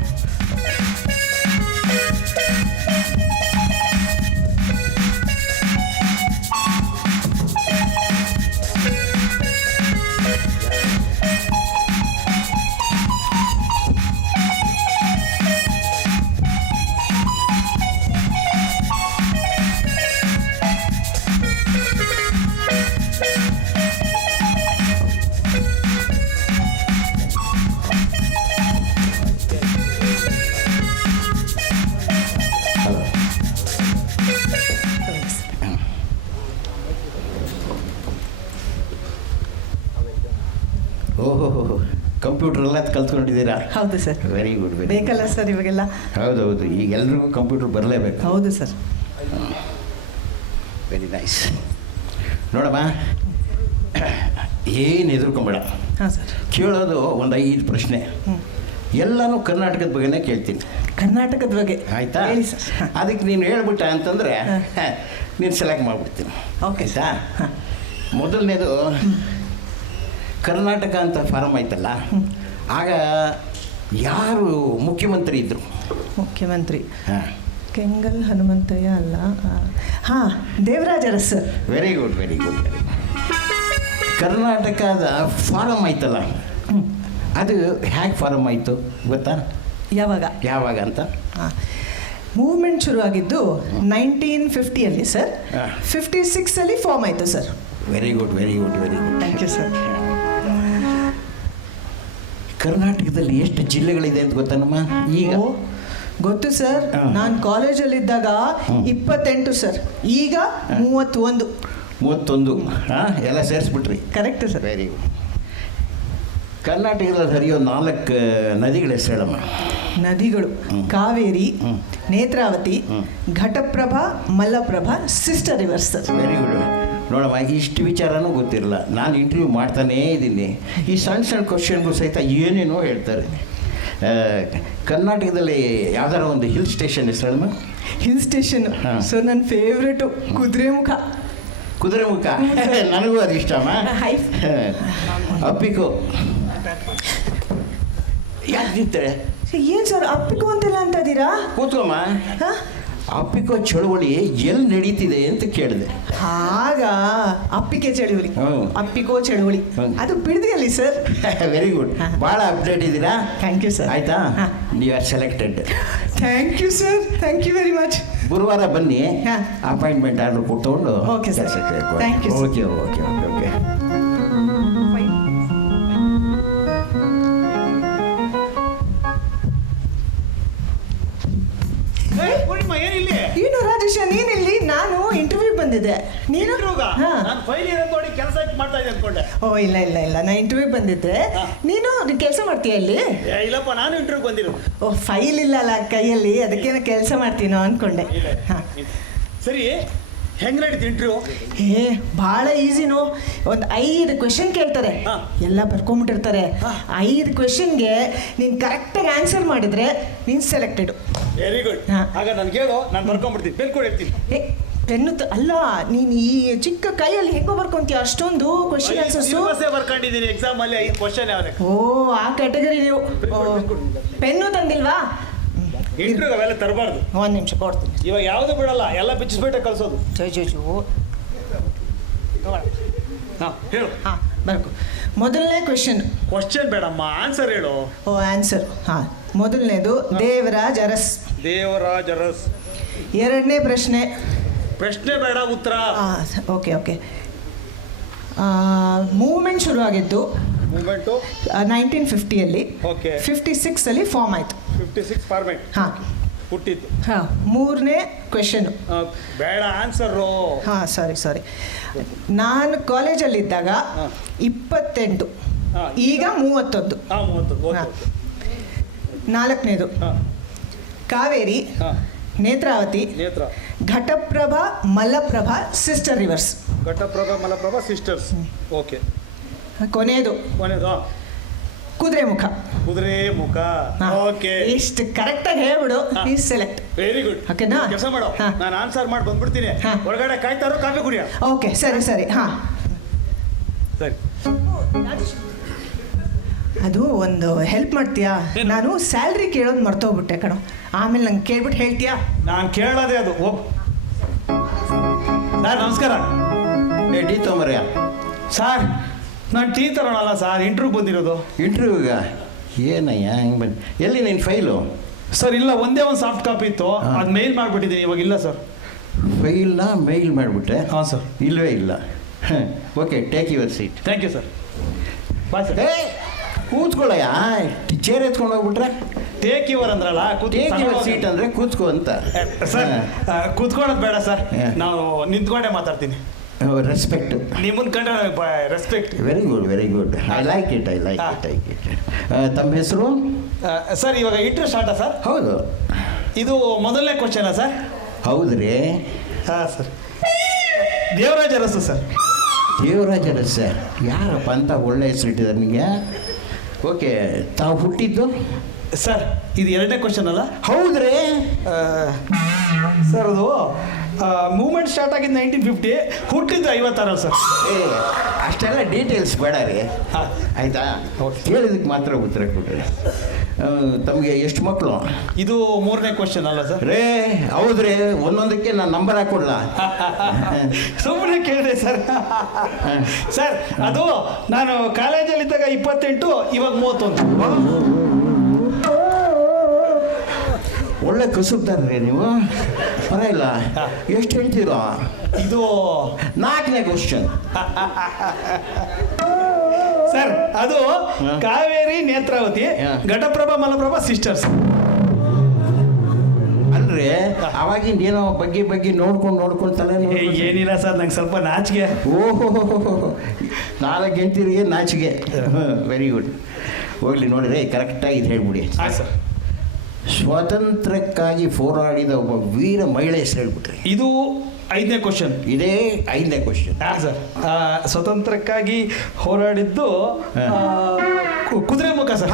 ಓಹೋ, ಕಂಪ್ಯೂಟರ್ ಎಲ್ಲ ಕಲ್ತ್ಕೊಂಡಿದ್ದೀರಾ? ಹೌದು ಸರ್. Very good. ಬೇಕಲ್ಲ ಸರ್ ಇವಾಗೆಲ್ಲ? ಹೌದೌದು, ಈಗ ಎಲ್ರಿಗೂ ಕಂಪ್ಯೂಟರ್ ಬರಲೇಬೇಕು. ಹೌದು ಸರ್. Very nice. ನೋಡಮ್ಮ, ಏನು ಹೆದರ್ಕೊಂಬೇಡ. ಹಾಂ ಸರ್. ಕೇಳೋದು ಒಂದು 5 ಪ್ರಶ್ನೆ, ಎಲ್ಲನೂ ಕರ್ನಾಟಕದ ಬಗ್ಗೆನೇ ಕೇಳ್ತೀನಿ. ಕರ್ನಾಟಕದ ಬಗ್ಗೆ? ಆಯಿತಾ? ಹೇಳಿ ಸರ್. ಅದಕ್ಕೆ ನೀನು ಹೇಳ್ಬಿಟ್ಟ ಅಂತಂದರೆ ನೀನು ಸೆಲೆಕ್ಟ್ ಮಾಡಿಬಿಡ್ತೀನಿ. ಓಕೆ ಆಯಿತಾ? ಮೊದಲನೇದು, ಕರ್ನಾಟಕ ಅಂತ ಫಾರಮ್ ಆಯ್ತಲ್ಲ, ಆಗ ಯಾರು ಮುಖ್ಯಮಂತ್ರಿ ಇದ್ದರು? ಮುಖ್ಯಮಂತ್ರಿ ಹಾಂ, ಕೆಂಗಲ್ ಹನುಮಂತಯ್ಯ ಅಲ್ಲ. ಹಾಂ, Devaraja Urs sir. Very good, very good, very good. ಕರ್ನಾಟಕದ ಫಾರಮ್ ಆಯ್ತಲ್ಲ, ಅದು ಹೇಗೆ ಫಾರಮ್ ಆಯಿತು ಗೊತ್ತಾ? ಯಾವಾಗ ಅಂತ? ಹಾಂ, ಮೂವ್ಮೆಂಟ್ ಶುರು ಆಗಿದ್ದು 1950 ಸರ್. 56 ಫಾರ್ಮ್ ಆಯಿತು sir. Very good, very good, very good. Thank you sir. ಕರ್ನಾಟಕದಲ್ಲಿ ಎಷ್ಟು ಜಿಲ್ಲೆಗಳಿದೆ ಅಂತ ಗೊತ್ತನಮ್ಮ ಈಗ? ಗೊತ್ತು ಸರ್. ನಾನು ಕಾಲೇಜಲ್ಲಿದ್ದಾಗ 28 ಸರ್, ಈಗ 31. 31. ಹಾಂ, ಎಲ್ಲ ಸೇರಿಸ್ಬಿಟ್ರಿ. Correct sir. Very good. ಕರ್ನಾಟಕದಲ್ಲಿ ಹರಿಯೋ 4 ನದಿಗಳ ಹೆಸರು ಹೇಳಮ್ಮ. ನದಿಗಳು Kaveri, Netravati, Ghataprabha, Malaprabha, sister rivers. Very good. ನೋಡಮ್ಮ, ಇಷ್ಟು ವಿಚಾರನೂ ಗೊತ್ತಿರಲ್ಲ. ನಾನು ಇಂಟರ್ವ್ಯೂ ಮಾಡ್ತಾನೇ ಇದ್ದೀನಿ. ಈ ಸಣ್ಣ ಸಣ್ಣ ಕ್ವಶನ್ಗೂ ಸಹಿತ ಏನೇನೋ ಹೇಳ್ತಾರೆ. ಕರ್ನಾಟಕದಲ್ಲಿ ಯಾವ್ದಾರ ಒಂದು ಹಿಲ್ ಸ್ಟೇಷನ್ ಹೆಸರಮ್ಮ? ಹಿಲ್ ಸ್ಟೇಷನ್ ಸೊ ನನ್ನ ಫೇವ್ರೆಟು ಕುದುರೆಮುಖ. ಕುದುರೆಮುಖ ನನಗೂ ಅದು ಇಷ್ಟಮ್ಮ. ಅಪ್ಪಿಕೋ ಯಾಕೆ ನಿಂತಾರೆ? ಏನು ಸರ್ ಅಪ್ಪಿಕೋ ಅಂತೆಲ್ಲ ಅಂತ ಇದ್ದೀರಾ? ಕೂತ್ಕೊಮ್ಮ. ಅಪ್ಪಿಕೋ ಚಳುವಳಿ ಎಲ್ಲಿ ನಡೀತಿದೆ ಅಂತ ಕೇಳಿದೆ. ಆಗ ಅಪ್ಪಿಕೆ ಚಳುವಳಿ, ಅಪ್ಪಿಕೋ ಚಳುವಳಿ ಅದು ಬಿಡದಿಯಲ್ಲಿ ಸರ್. Very good. ಭಾಳ ಅಪ್ಡೇಟ್ ಇದ್ದೀರಾ. Thank you sir. ಆಯ್ತಾ? You are selected. Thank you sir, thank you very much. ಗುರುವಾರ ಬನ್ನಿ, ಅಪಾಯಿಂಟ್ಮೆಂಟ್ ಆರ್ಡರ್ ಕೊಟ್ಕೊಂಡು. Okay sir, thank you. Okay okay okay okay. ಏನು ರಾಜೇಶ, ನೀನಿಲ್ಲಿ? ನಾನು ಇಂಟರ್ವ್ಯೂ ಬಂದಿದ್ದೆ. ನೀನು? ಓ ಇಲ್ಲ ಇಲ್ಲ ಇಲ್ಲ, ನಾನು ಇಂಟರ್ವ್ಯೂ ಬಂದಿದ್ದೆ. ನೀನು ಕೆಲಸ ಮಾಡ್ತೀಯ ಇಲ್ಲಿ? ಇಲ್ಲಪ್ಪ, ನಾನು ಇಂಟರ್ವ್ಯೂ ಬಂದಿರೋದು. ಓ ಫೈಲ್ ಇಲ್ಲಲ್ಲ ಕೈಯಲ್ಲಿ, ಅದಕ್ಕೇನೋ ಕೆಲಸ ಮಾಡ್ತೀನೋ ಅಂದ್ಕೊಂಡೆ. ಸರಿ, ಹೆಂಗ್ ನಡೀತು ಇಂಟರ್ವ್ಯೂ? ಭಾಳ ಈಸಿನೋ. ಒಂದು 5 ಕ್ವೆಶನ್ ಕೇಳ್ತಾರೆ, ಎಲ್ಲ ಬರ್ಕೊಂಬಿಟ್ಟಿರ್ತಾರೆ. 5 ಕ್ವೆಶನ್ಗೆ ನೀನು ಕರೆಕ್ಟಾಗಿ ಆನ್ಸರ್ ಮಾಡಿದ್ರೆ ನೀನು ಸೆಲೆಕ್ಟೆಡು. Very good. ಆಗ ನಾನು ಕೇಳು, ನಾನು ಬರ್ಕೊಂಡ್ಬಿಡ್ತೀನಿ. ಪೆನ್ ಕೊಡಿ ಇರ್ತೀನಿ. ಪೆನ್ನು ಅಲ್ಲ, ನೀನು ಈ ಚಿಕ್ಕ ಕೈಯಲ್ಲಿ ಹೆಂಗೋ ಬರ್ಕೊಂತೀಯ ಅಷ್ಟೊಂದು ಕ್ವೆಶನ್ ಆನ್ಸರ್ಸು? ಬರ್ಕೊಂಡಿದ್ದೀನಿ ಎಕ್ಸಾಮ್ ಅಲ್ಲಿ 5 ಕ್ವಶನ್ ಯಾವ್ದು. ಓ ಆ ಕ್ಯಾಟಗರಿ ನೀವು. ಪೆನ್ನು ತಂದಿಲ್ವಾ? ಇಂಟರ್ವ್ಯೂ ಅವೆಲ್ಲ ತರಬಾರ್ದು. 1 ನಿಮಿಷ ಕೊಡ್ತೀನಿ. ಇವಾಗ ಯಾವುದು ಬಿಡಲ್ಲ, ಎಲ್ಲ ಬಿಚ್ಚಿಸ್ಬಿಟ್ಟೆ ಕಳ್ಸೋದು. ಹೇಳು. ಬರ್ಕೊ. ಮೊದಲನೇ ಕ್ವೆಶನ್. ಕ್ವಶನ್ ಬೇಡಮ್ಮ, ಆನ್ಸರ್ ಹೇಳು. ಓ ಆನ್ಸರ್. ಮೊದಲನೇದು ದೇವರಾಜ್ ಅರಸ್. ದೇವರಾಜ್ ಅರಸ್. ಎರಡನೇ ಪ್ರಶ್ನೆ. ಪ್ರಶ್ನೆ ಬೇಡ, ಉತ್ತರ. Okay okay. ಮೂವ್ಮೆಂಟ್ ಶುರುವಾಗಿದ್ದು ಮೂವ್ಮೆಂಟು 1950ಯಲ್ಲಿ. ಓಕೆ. 56ಅಲ್ಲಿ ಫಾರ್ಮ್ ಆಯಿತು. 56 ಫಾರ್ಮೆಟ್. ಹುಟ್ಟಿದ್ದು. ಮೂರನೇ ಕ್ವೆಶನ್. ಬೇಡ, ಆನ್ಸರು. ಸಾರಿ. ನಾನು ಕಾಲೇಜಲ್ಲಿದ್ದಾಗ 28, ಈಗ 31. 30. ನಾಲ್ಕನೇದು Kaveri, Netravati, Ghataprabha, Malaprabha, sister rivers. Ghataprabha, Malaprabha, sisters. Okay. ಕೊನೆಯದು ಕುದುರೆಮುಖ. ಕುದುರೆಮುಖ. ಓಕೆ. ಇಷ್ಟು ಕರೆಕ್ಟಾಗಿ ಹೇಳ್ಬಿಡು, ಈ ಸೆಲೆಕ್ಟ್. Very good. ಓಕೆನಾ? ಕೆಲಸ ಮಾಡು, ನಾನು ಆನ್ಸರ್ ಮಾಡಿ ಬಂದ್ಬಿಡ್ತೀನಿ. ಹೊರಗಡೆ ಕಾಯ್ತಾರೋ ಕಾಫಿ ಕುಡಿಯ. ಓಕೆ ಸರಿ. ಸರಿ. ಅದು ಒಂದು ಹೆಲ್ಪ್ ಮಾಡ್ತೀಯಾ? ನಾನು ಸ್ಯಾಲ್ರಿ ಕೇಳೋದು ಮರ್ತೋಗ್ಬಿಟ್ಟೆ ಕಣೋ. ಆಮೇಲೆ ನಂಗೆ ಕೇಳ್ಬಿಟ್ಟು ಹೇಳ್ತೀಯಾ? ನಾನು ಕೇಳೋದೇ ಅದು. ಸರ್ ನಮಸ್ಕಾರ. ಟೀ ತೊಂಬರ್ಯಾ? ಸರ್ ನಾನು ಟೀ ತರೋಣಲ್ಲ ಸರ್, ಇಂಟರ್ವ್ಯೂ ಬಂದಿರೋದು. ಇಂಟರ್ವ್ಯೂಗ ಏನಯ್ಯ ಹೆಂಗೆ ಬಂದು? ಎಲ್ಲಿ ನಿನ್ನ ಫೈಲು? ಸರ್ ಇಲ್ಲ, ಒಂದೇ ಒಂದು ಸಾಫ್ಟ್ ಕಾಪಿ ಇತ್ತು, ಅದು ಮೇಲ್ ಮಾಡಿಬಿಟ್ಟಿದ್ದೀನಿ. ಇವಾಗ ಇಲ್ಲ ಸರ್. ಫೈಲ್ನ ಮೇಲ್ ಮಾಡಿಬಿಟ್ಟೆ? ಹಾಂ ಸರ್. ಇಲ್ಲವೇ ಇಲ್ಲ. Okay, take your seat. Thank you sir. Bye sir. ಕೂತ್ಕೊಳ್ಳಯ್ಯ, ಚೇರ್ ಎತ್ಕೊಂಡು ಹೋಗ್ಬಿಟ್ರೆ? ಟೇಕ್ ಯುವರ್ ಅಂದ್ರಲ್ಲ, ಟೇಕ್ ಯುವರ್ ಸೀಟ್ ಅಂದರೆ ಕೂತ್ಕೋ ಅಂತ. ಸರ್ ಕೂತ್ಕೊಳ್ಳೋದು ಬೇಡ ಸರ್, ನಾವು ನಿಂತ್ಕೊಂಡೇ ಮಾತಾಡ್ತೀನಿ. ರೆಸ್ಪೆಕ್ಟ್. ನಿಮ್ಮನ್ನ ಕಂಡ್ರೆ respect. Very good. I like it. ತಮ್ಮ ಹೆಸರು? ಸರ್ ಇವಾಗ ಇಂಟರ್ವ್ಯೂ ಸ್ಟಾರ್ಟಾ ಸರ್? ಹೌದು. ಇದು ಮೊದಲನೇ ಕ್ವಶನಾ ಸರ್? ಹೌದ್ರಿ. ಹಾಂ ಸರ್. ದೇವರಾಜ್ ಅರಸು ಸರ್. ದೇವರಾಜ್ ಅರಸ ಯಾರಪ್ಪ ಅಂತ ಒಳ್ಳೆ ಹೆಸರು ಇಟ್ಟಿದ್ದಾರೆ ನಿಮಗೆ. ಓಕೆ, ತಾವು ಹುಟ್ಟಿದ್ದು? ಸರ್ ಇದು ಎರಡನೇ ಕ್ವಶನ್ ಅಲ್ಲ? ಹೌದ್ರಿ. ಸರ್ ಅದು ಮೂವ್ಮೆಂಟ್ ಸ್ಟಾರ್ಟ್ ಆಗಿದ್ದು 1950, ಹುಟ್ಟಿದ್ದು 56 ಸರ್. ಅಷ್ಟೆಲ್ಲ ಡೀಟೇಲ್ಸ್ ಬೇಡ ರೀ, ಆಯಿತಾ? ಕೇಳಿದಕ್ಕೆ ಮಾತ್ರ ಉತ್ತರ ಕೊಡ್ರಿ. ತಮಗೆ ಎಷ್ಟು ಮಕ್ಕಳು? ಇದು ಮೂರನೇ ಕ್ವಶನ್ ಅಲ್ಲ ಸರ್? ರೇ ಹೌದ್ರಿ, ಒಂದೊಂದಕ್ಕೆ ನಾನು ನಂಬರ್ ಹಾಕೊಡ್ಲ? ಸುಮ್ಮನೆ ಕೇಳಿದೆ ಸರ್. ಸರ್ ಅದು ನಾನು ಕಾಲೇಜಲ್ಲಿದ್ದಾಗ 28, ಇವಾಗ 31. ಒಳ್ಳೆ ಕಸುಬ್ದಾರ್ರಿ ನೀವು, ಪರವಾಗಿಲ್ಲ. ಎಷ್ಟು ಹೇಳ್ತೀರೋ? ಇದು 4ನೇ ಕ್ವಶನ್. ಸರ್ ಅದು ಕಾವೇರಿ, ನೇತ್ರಾವತಿ, ಘಟಪ್ರಭಾ, ಮಲಪ್ರಭಾ, ಸಿಸ್ಟರ್ಸ್. ಅಲ್ರಿ, ಅವಾಗಿಂದ ಏನೋ ಬಗ್ಗೆ ನೋಡ್ಕೊಂಡು ತಲೆ. ಏನಿಲ್ಲ ಸರ್, ನಂಗೆ ಸ್ವಲ್ಪ ನಾಚಿಕೆ. ಓಹೋ, 4 ಗಂಟೆಗೆ ನಾಚಿಕೆ. Very good. ಹೋಗ್ಲಿ ನೋಡಿರಿ, ಕರೆಕ್ಟಾಗಿ ಇದು ಹೇಳ್ಬಿಡಿ. ಹಾಂ ಸರ್. ಸ್ವಾತಂತ್ರ್ಯಕ್ಕಾಗಿ ಹೋರಾಡಿದ ಒಬ್ಬ ವೀರ ಮಹಿಳೆ ಹೆಸರು ಹೇಳ್ಬಿಟ್ರಿ. ಇದು 5ನೇ ಕ್ವಶನ್. ಇದೇ 5ನೇ ಕ್ವಶನ್. ಸರ್ ಸ್ವತಂತ್ರಕ್ಕಾಗಿ ಹೋರಾಡಿದ್ದು ಕುದುರೆ ಮುಖ ಸರ್.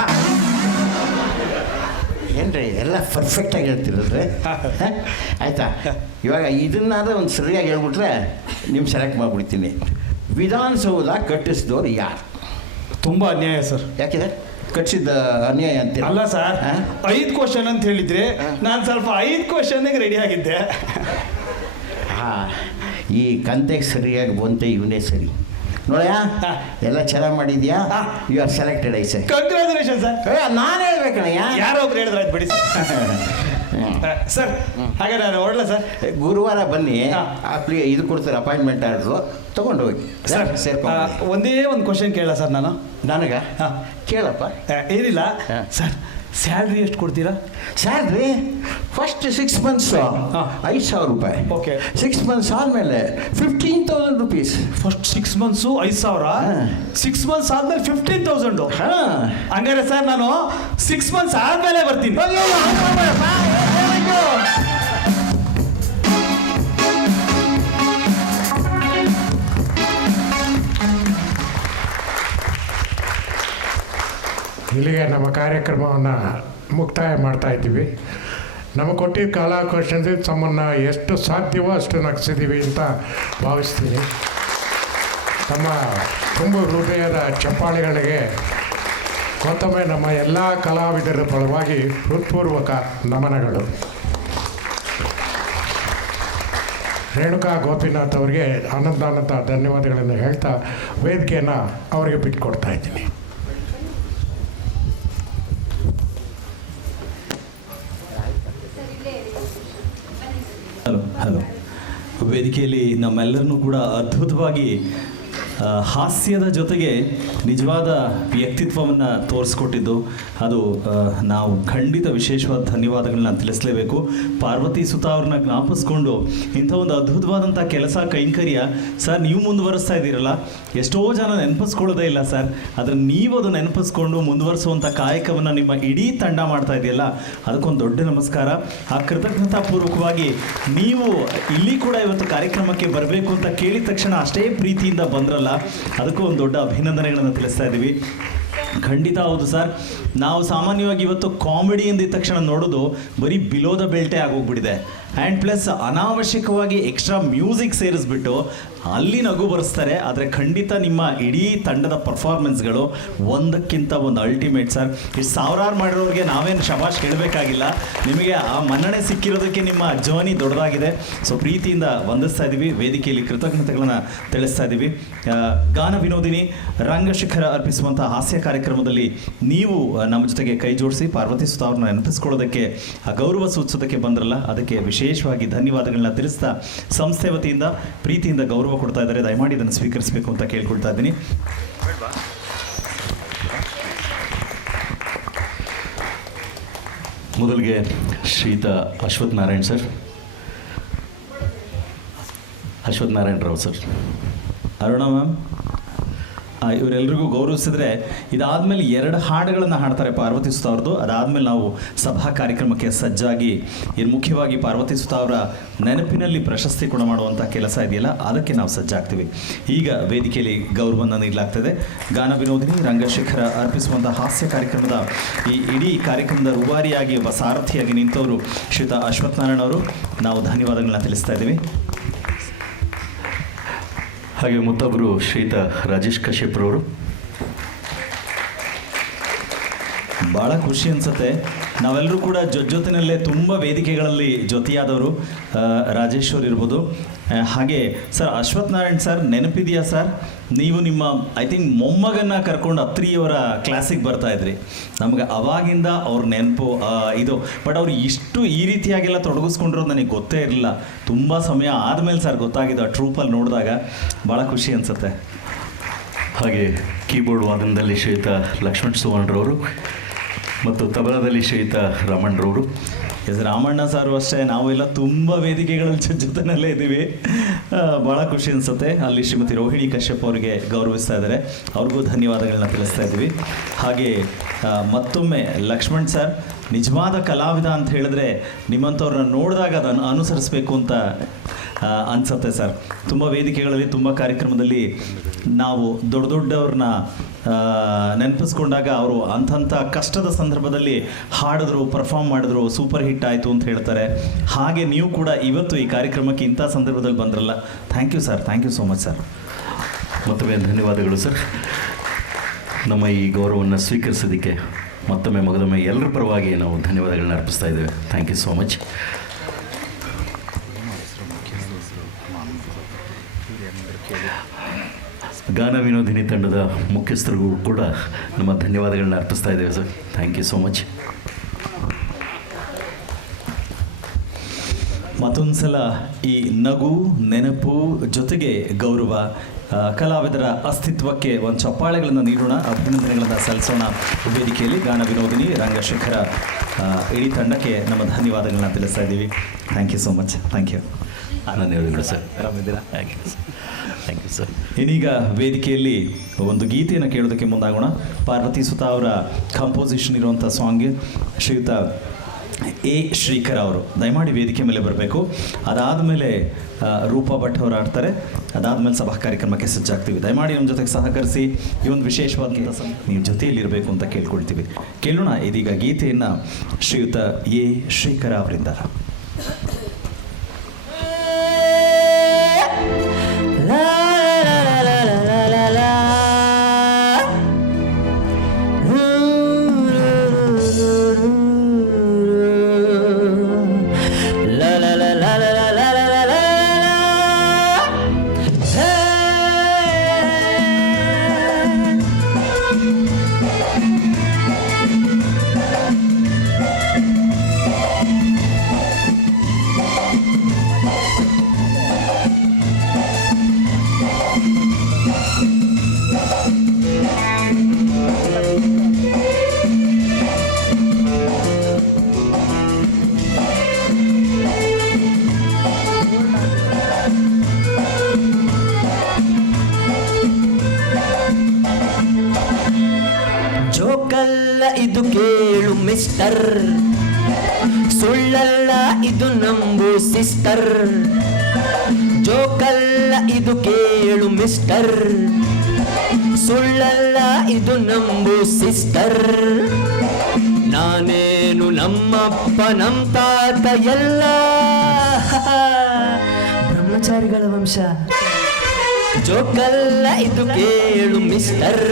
ಏನ್ರಿ ಎಲ್ಲ ಪರ್ಫೆಕ್ಟಾಗಿ ಹೇಳ್ತಿರಲ್ರಿ? ಆಯಿತಾ, ಇವಾಗ ಇದನ್ನಾದ್ರೆ ಒಂದು ಸರಿಯಾಗಿ ಹೇಳ್ಬಿಟ್ರೆ ನಿಮ್ಮ ಸೆಲೆಕ್ಟ್ ಮಾಡಿಬಿಡ್ತೀನಿ. ವಿಧಾನಸೌಧ ಕಟ್ಟಿಸಿದವ್ರು ಯಾರು? ತುಂಬ ಅನ್ಯಾಯ ಸರ್. ಯಾಕಿದೆ ಕಟ್ಟಿಸಿದ ಅನ್ಯಾಯ ಅಂತ? ಅಲ್ಲ ಸರ್, 5 ಕ್ವಶನ್ ಅಂತ ಹೇಳಿದ್ರೆ ನಾನು ಸ್ವಲ್ಪ 5 ಕ್ವಶನ್ಗೆ ರೆಡಿ ಆಗಿದ್ದೆ. ಹಾಂ, ಈ ಕಂತೆಗೆ ಸರಿಯಾಗಿ ಬಂತೆ ಇವನೇ ಸರಿ. ನೋಡ್ಯಾ, ಎಲ್ಲ ಚೆನ್ನಾಗಿ ಮಾಡಿದ್ಯಾ? You are selected. I say congratulation sir. ನಾನು ಹೇಳ್ಬೇಕಣ್ಣಯ್ಯ. ಯಾರೋ ಒಬ್ರು ಹೇಳಿದ್ರೆ ಆಯ್ತು ಬಿಡಿ ಸರ್. ಹಾಗೆ ನಾನು ಹೊರಡ್ಲ ಸರ್? ಗುರುವಾರ ಬನ್ನಿ, ಇದು ಕೊಡ್ತಾರೆ ಅಪಾಯಿಂಟ್ಮೆಂಟ್ ಆರ್ಡ್ರು, ತೊಗೊಂಡು ಹೋಗಿ ಸರ್. ಸೇರ್ಕೊಂಡು. ಒಂದೇ ಒಂದು ಕ್ವಶನ್ ಕೇಳ ಸರ್ ನಾನು. ನನಗೆ? ಕೇಳಪ್ಪ. ಏನಿಲ್ಲ ಸರ್, ಸ್ಯಾಲ್ರಿ ಎಷ್ಟು ಕೊಡ್ತೀರಾ? ಸ್ಯಾಲ್ರಿ ಫಸ್ಟ್ 6 ಮಂತ್ಸು 5,000 ರೂಪಾಯಿ. ಓಕೆ. 6 ಮಂತ್ಸ್ ಆದಮೇಲೆ 15,000 ರುಪೀಸ್. ಫಸ್ಟ್ 6 ಮಂತ್ಸು 5,000, 6 ಮಂತ್ಸ್ ಆದ್ಮೇಲೆ 15,000. ಹಂಗಾರೆ ಸರ್ ನಾನು 6 ಮಂತ್ಸ್ ಆದ್ಮೇಲೆ ಬರ್ತೀನಿ. ಇಲ್ಲಿಗೆ ನಮ್ಮ ಕಾರ್ಯಕ್ರಮವನ್ನು ಮುಕ್ತಾಯ ಮಾಡ್ತಾ ಇದ್ದೀವಿ. ನಮಗೆ ಕೊಟ್ಟಿದ್ದ ಕಲಾಕೋಶದಿಂದ ತಮ್ಮನ್ನು ಎಷ್ಟು ಸಾಧ್ಯವೋ ಅಷ್ಟು ನಗಿಸಿದ್ದೀವಿ ಅಂತ ಭಾವಿಸ್ತೀನಿ. ತಮ್ಮ ತುಂಬ ಹೃದಯದ ಚಪ್ಪಾಳೆಗಳಿಗೆ ಮತ್ತೊಮ್ಮೆ ನಮ್ಮ ಎಲ್ಲ ಕಲಾವಿದರ ಪರವಾಗಿ ಹೃತ್ಪೂರ್ವಕ ನಮನಗಳು. ರೇಣುಕಾ ಗೋಪಿನಾಥ್ ಅವರಿಗೆ ಅನಂತ ಧನ್ಯವಾದಗಳನ್ನು ಹೇಳ್ತಾ ವೇದಿಕೆಯನ್ನು ಅವರಿಗೆ ಬಿಟ್ಟುಕೊಡ್ತಾ ಇದ್ದೀನಿ. ಹಲೋ. ವೇದಿಕೆಯಲ್ಲಿ ನಮ್ಮೆಲ್ಲರನ್ನೂ ಕೂಡ ಅದ್ಭುತವಾಗಿ ಹಾಸ್ಯದ ಜೊತೆಗೆ ನಿಜವಾದ ವ್ಯಕ್ತಿತ್ವವನ್ನು ತೋರಿಸ್ಕೊಟ್ಟಿದ್ದು ಅದು ನಾವು ಖಂಡಿತ ವಿಶೇಷವಾದ ಧನ್ಯವಾದಗಳನ್ನ ತಿಳಿಸಲೇಬೇಕು. ಪಾರ್ವತಿ ಸುತಾ ಅವ್ರನ್ನ ಜ್ಞಾಪಿಸ್ಕೊಂಡು ಇಂಥ ಒಂದು ಅದ್ಭುತವಾದಂಥ ಕೆಲಸ ಕೈಂಕರ್ಯ ಸರ್ ನೀವು ಮುಂದುವರಿಸ್ತಾ ಇದ್ದೀರಲ್ಲ, ಎಷ್ಟೋ ಜನ ನೆನಪಿಸ್ಕೊಳ್ಳೋದೇ ಇಲ್ಲ ಸರ್. ಆದರೆ ನೀವು ಅದು ನೆನಪಿಸ್ಕೊಂಡು ಮುಂದುವರಿಸುವಂಥ ಕಾಯಕವನ್ನು ನಿಮ್ಮ ಇಡೀ ತಂಡ ಮಾಡ್ತಾ ಇದೆಯಲ್ಲ, ಅದಕ್ಕೊಂದು ದೊಡ್ಡ ನಮಸ್ಕಾರ. ಆ ಕೃತಜ್ಞತಾಪೂರ್ವಕವಾಗಿ ನೀವು ಇಲ್ಲಿ ಕೂಡ ಇವತ್ತು ಕಾರ್ಯಕ್ರಮಕ್ಕೆ ಬರಬೇಕು ಅಂತ ಕೇಳಿದ ತಕ್ಷಣ ಅಷ್ಟೇ ಪ್ರೀತಿಯಿಂದ ಬಂದ್ರಲ್ಲ, ಅದಕ್ಕೂ ಒಂದು ದೊಡ್ಡ ಅಭಿನಂದನೆಗಳನ್ನು ತಿಳಿಸ್ತಾ ಇದ್ದೀವಿ. ಖಂಡಿತ ಹೌದು ಸರ್. ನಾವು ಸಾಮಾನ್ಯವಾಗಿ ಇವತ್ತು ಕಾಮಿಡಿ ಎಂದಿದ ತಕ್ಷಣ ನೋಡೋದು ಬರೀ ಬಿಲೋ ದ ಬೆಲ್ಟೇ ಆಗೋಗ್ಬಿಟ್ಟಿದೆ. ಆ್ಯಂಡ್ ಪ್ಲಸ್ ಅನಾವಶ್ಯಕವಾಗಿ ಎಕ್ಸ್ಟ್ರಾ ಮ್ಯೂಸಿಕ್ ಸೇರಿಸ್ಬಿಟ್ಟು ಅಲ್ಲಿ ನಗು ಬರೆಸ್ತಾರೆ. ಆದರೆ ಖಂಡಿತ ನಿಮ್ಮ ಇಡೀ ತಂಡದ ಪರ್ಫಾರ್ಮೆನ್ಸ್ಗಳು ಒಂದಕ್ಕಿಂತ ಒಂದು ಅಲ್ಟಿಮೇಟ್ ಸರ್. ಇಷ್ಟು ಸಾವಿರಾರು ಮಾಡಿರೋರಿಗೆ ನಾವೇನು ಶಬಾಷ್ ಹೇಳಬೇಕಾಗಿಲ್ಲ. ನಿಮಗೆ ಆ ಮನ್ನಣೆ ಸಿಕ್ಕಿರೋದಕ್ಕೆ ನಿಮ್ಮ ಜರ್ನಿ ದೊಡ್ಡದಾಗಿದೆ. ಸೊ ಪ್ರೀತಿಯಿಂದ ವಂದಿಸ್ತಾ ಇದ್ದೀವಿ, ವೇದಿಕೆಯಲ್ಲಿ ಕೃತಜ್ಞತೆಗಳನ್ನು ತಿಳಿಸ್ತಾ ಇದ್ದೀವಿ. ಗಾನ ವಿನೋದಿನಿ ರಂಗಶಿಖರ ಅರ್ಪಿಸುವಂಥ ಹಾಸ್ಯ ಕಾರ್ಯಕ್ರಮದಲ್ಲಿ ನೀವು ನಮ್ಮ ಜೊತೆಗೆ ಕೈ ಜೋಡಿಸಿ ಪಾರ್ವತಿ ಸುತಾ ಅವ್ರನ್ನ ನೆನಪಿಸ್ಕೊಳ್ಳೋದಕ್ಕೆ, ಆ ಗೌರವ ಸೂಚಿಸೋದಕ್ಕೆ ಬಂದ್ರಲ್ಲ, ಅದಕ್ಕೆ ವಿಶೇಷವಾಗಿ ಧನ್ಯವಾದಗಳನ್ನ ತಿಳಿಸ್ತಾ ಸಂಸ್ಥೆ ವತಿಯಿಂದ ಪ್ರೀತಿಯಿಂದ ಗೌರವ ಕೊಡ್ತಾ ಇದ್ದಾರೆ. ದಯಮಾಡಿ ಇದನ್ನು ಸ್ವೀಕರಿಸಬೇಕು ಅಂತ ಕೇಳ್ಕೊಳ್ತಾ ಇದ್ದೀನಿ. ಮೊದಲಿಗೆ ಶ್ರೀಯುತ Ashwath Narayan sir, Ashwath Narayan Rao sir. Aruna ma'am, ಇವರೆಲ್ಲರಿಗೂ ಗೌರವಿಸಿದ್ರೆ ಇದಾದಮೇಲೆ 2 ಹಾಡುಗಳನ್ನು ಹಾಡ್ತಾರೆ ಪಾರ್ವತಿ ಸುತಾ ಅವ್ರದ್ದು. ಅದಾದಮೇಲೆ ನಾವು ಸಭಾ ಕಾರ್ಯಕ್ರಮಕ್ಕೆ ಸಜ್ಜಾಗಿ ಇನ್ನು ಮುಖ್ಯವಾಗಿ ಪಾರ್ವತಿ ಸುತಾ ಅವರ ನೆನಪಿನಲ್ಲಿ ಪ್ರಶಸ್ತಿ ಕೂಡ ಮಾಡುವಂಥ ಕೆಲಸ ಇದೆಯಲ್ಲ, ಅದಕ್ಕೆ ನಾವು ಸಜ್ಜಾಗ್ತೀವಿ. ಈಗ ವೇದಿಕೆಯಲ್ಲಿ ಗೌರವವನ್ನು ನೀಡಲಾಗ್ತದೆ. ಗಾನ ವಿನೋದಿನಿ ರಂಗಶೇಖರ ಅರ್ಪಿಸುವಂಥ ಹಾಸ್ಯ ಕಾರ್ಯಕ್ರಮದ ಈ ಇಡೀ ಕಾರ್ಯಕ್ರಮದ ರೂವಾರಿಯಾಗಿ ಒಬ್ಬ ಸಾರಥಿಯಾಗಿ ನಿಂತವರು ಶ್ರೀಯುತ ಅಶ್ವಥ್ ನಾರಾಯಣ್ ಅವರು, ನಾವು ಧನ್ಯವಾದಗಳನ್ನ ತಿಳಿಸ್ತಾ ಇದ್ದೀವಿ. ಹಾಗೆ ಮತ್ತೊಬ್ಬರು ಶ್ರೀಯುತ ರಾಜೇಶ್ ಕಶ್ಯಪ್ರವರು. ಭಾಳ ಖುಷಿ ಅನಿಸುತ್ತೆ, ನಾವೆಲ್ಲರೂ ಕೂಡ ಜೊತೆಯಲ್ಲೇ ತುಂಬ ವೇದಿಕೆಗಳಲ್ಲಿ ಜೊತೆಯಾದವರು. ರಾಜೇಶ್ವರ್ ಇರ್ಬೋದು. ಹಾಗೆ ಸರ್ ಅಶ್ವಥ್ ನಾರಾಯಣ್ ಸರ್, ನೆನಪಿದೆಯಾ ಸರ್, ನೀವು ನಿಮ್ಮ ಐ ಥಿಂಕ್ ಮೊಮ್ಮಗನ್ನ ಕರ್ಕೊಂಡು ಅತ್ರಿಯವರ ಕ್ಲಾಸಿಗೆ ಬರ್ತಾಯಿದ್ರಿ. ನಮಗೆ ಅವಾಗಿಂದ ಅವ್ರ ನೆನಪು ಇದು. ಬಟ್ ಅವ್ರು ಇಷ್ಟು ಈ ರೀತಿಯಾಗೆಲ್ಲ ತೊಡಗಿಸ್ಕೊಂಡಿರೋದು ನನಗೆ ಗೊತ್ತೇ ಇರಲಿಲ್ಲ. ತುಂಬ ಸಮಯ ಆದಮೇಲೆ ಸರ್ ಗೊತ್ತಾಗಿದ್ದು, ಆ ಟ್ರೂಪಲ್ಲಿ ನೋಡಿದಾಗ ಭಾಳ ಖುಷಿ ಅನಿಸುತ್ತೆ. ಹಾಗೆ ಕೀಬೋರ್ಡ್ ವಾದನದಲ್ಲಿ ಶ್ರೀಯುತ ಲಕ್ಷ್ಮಣ್ ಸುವರ್ಣರವರು ಮತ್ತು ತಬಲದಲ್ಲಿ ಶ್ರೀಯುತ ರಾಮಣ್ಣರವರು. ಎಸ್, ರಾಮಣ್ಣ ಸಾರು ಅಷ್ಟೇ, ನಾವೆಲ್ಲ ತುಂಬ ವೇದಿಕೆಗಳಲ್ಲಿ ಜೊತೆಯಲ್ಲೇ ಇದ್ದೀವಿ. ಭಾಳ ಖುಷಿ ಅನಿಸುತ್ತೆ. ಅಲ್ಲಿ ಶ್ರೀಮತಿ ರೋಹಿಣಿ ಕಶ್ಯಪ್ ಅವರಿಗೆ ಗೌರವಿಸ್ತಾ ಇದ್ದಾರೆ, ಅವ್ರಿಗೂ ಧನ್ಯವಾದಗಳನ್ನ ತಿಳಿಸ್ತಾ ಇದ್ದೀವಿ. ಹಾಗೆ ಮತ್ತೊಮ್ಮೆ ಲಕ್ಷ್ಮಣ್ ಸರ್ ನಿಜವಾದ ಕಲಾವಿದ ಅಂತ ಹೇಳಿದ್ರೆ ನಿಮ್ಮಂಥವ್ರನ್ನ ನೋಡಿದಾಗ ಅದನ್ನು ಅನುಸರಿಸಬೇಕು ಅಂತ ಅನಿಸುತ್ತೆ ಸರ್. ತುಂಬ ವೇದಿಕೆಗಳಲ್ಲಿ, ತುಂಬ ಕಾರ್ಯಕ್ರಮದಲ್ಲಿ ನಾವು ದೊಡ್ಡ ದೊಡ್ಡವ್ರನ್ನ ನೆನಪಿಸ್ಕೊಂಡಾಗ ಅವರು ಅಂಥ ಕಷ್ಟದ ಸಂದರ್ಭದಲ್ಲಿ ಹಾಡಿದ್ರು, ಪರ್ಫಾರ್ಮ್ ಮಾಡಿದ್ರು, ಸೂಪರ್ ಹಿಟ್ ಆಯಿತು ಅಂತ ಹೇಳ್ತಾರೆ. ಹಾಗೆ ನೀವು ಕೂಡ ಇವತ್ತು ಈ ಕಾರ್ಯಕ್ರಮಕ್ಕೆ ಇಂಥ ಸಂದರ್ಭದಲ್ಲಿ ಬಂದ್ರಲ್ಲ, thank you sir, thank you so much sir. ಮತ್ತೊಮ್ಮೆ ಧನ್ಯವಾದಗಳು ಸರ್. ನಮ್ಮ ಈ ಗೌರವವನ್ನು ಸ್ವೀಕರಿಸೋದಕ್ಕೆ ಮತ್ತೊಮ್ಮೆ ಮಗದೊಮ್ಮೆ ಎಲ್ಲರ ಪರವಾಗಿ ನಾವು ಧನ್ಯವಾದಗಳನ್ನ ಅರ್ಪಿಸ್ತಾ ಇದ್ದೇವೆ. Thank you so much. Gana Vinodini ತಂಡದ ಮುಖ್ಯಸ್ಥರಿಗೂ ಕೂಡ ನಮ್ಮ ಧನ್ಯವಾದಗಳನ್ನ ಅರ್ಪಿಸ್ತಾ ಇದ್ದೇವೆ sir. Thank you so much. ಮತ್ತೊಂದು ಸಲ ಈ ನಗು, ನೆನಪು ಜೊತೆಗೆ ಗೌರವ, ಕಲಾವಿದರ ಅಸ್ತಿತ್ವಕ್ಕೆ ಒಂದು ಚಪ್ಪಾಳೆಗಳನ್ನು ನೀಡೋಣ, ಅಭಿನಂದನೆಗಳನ್ನು ಸಲ್ಲಿಸೋಣ. ವೇದಿಕೆಯಲ್ಲಿ ಗಾನ ವಿನೋದಿನಿ, ರಂಗಶೇಖರ ಇಡೀ ತಂಡಕ್ಕೆ ನಮ್ಮ ಧನ್ಯವಾದಗಳನ್ನ ತಿಳಿಸ್ತಾ ಇದ್ದೀವಿ. Thank you so much. Thank you. ಧನ್ಯವಾದಗಳು ಸರ್. ಆರಾಮಿದ್ದೀರಾ? Thank you sir. ಇನ್ನೀಗ ವೇದಿಕೆಯಲ್ಲಿ ಒಂದು ಗೀತೆಯನ್ನು ಕೇಳೋದಕ್ಕೆ ಮುಂದಾಗೋಣ. ಪಾರ್ವತಿ ಸುತ ಅವರ ಕಂಪೋಸಿಷನ್ ಇರುವಂಥ ಸಾಂಗ್ ಶ್ರೀಯುತ ಎ ಶ್ರೀಕರ ಅವರು ದಯಮಾಡಿ ವೇದಿಕೆ ಮೇಲೆ ಬರಬೇಕು. ಅದಾದಮೇಲೆ ರೂಪಾ ಭಟ್ ಅವರು ಆಡ್ತಾರೆ. ಅದಾದಮೇಲೆ ಸಭಾ ಕಾರ್ಯಕ್ರಮಕ್ಕೆ ಸಜ್ಜಾಗ್ತೀವಿ. ದಯಮಾಡಿ ನಮ್ಮ ಜೊತೆಗೆ ಸಹಕರಿಸಿ. ಈ ಒಂದು ವಿಶೇಷವಾದಂಥ ನೀವು ಜೊತೆಯಲ್ಲಿರಬೇಕು ಅಂತ ಕೇಳ್ಕೊಳ್ತೀವಿ. ಕೇಳೋಣ ಇದೀಗ ಗೀತೆಯನ್ನು ಶ್ರೀಯುತ ಎ ಶ್ರೀಕರ ಅವರಿಂದ. ಇದು ಕೇಳು ಮಿಸ್ಟರ್, ಸುಳ್ಳಲ್ಲ ಇದು ನಂಬು ಸಿಸ್ಟರ್. ಜೋಕಲ್ಲ ಇದು ಕೇಳು ಮಿಸ್ಟರ್, ಸುಳ್ಳಲ್ಲ ಇದು ನಂಬು ಸಿಸ್ಟರ್. ನಾನೇನು ನಮ್ಮಪ್ಪ ನಮ್ಮ ತಾತ ಎಲ್ಲ ಬ್ರಹ್ಮಚಾರಿಗಳ ವಂಶ. ಜೋಕಲ್ಲ ಇದು ಕೇಳು ಮಿಸ್ಟರ್,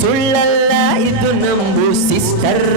ಸುಳ್ಳಲ್ಲ ಇದು ನಂಬು ಸಿಸ್ಟರ್.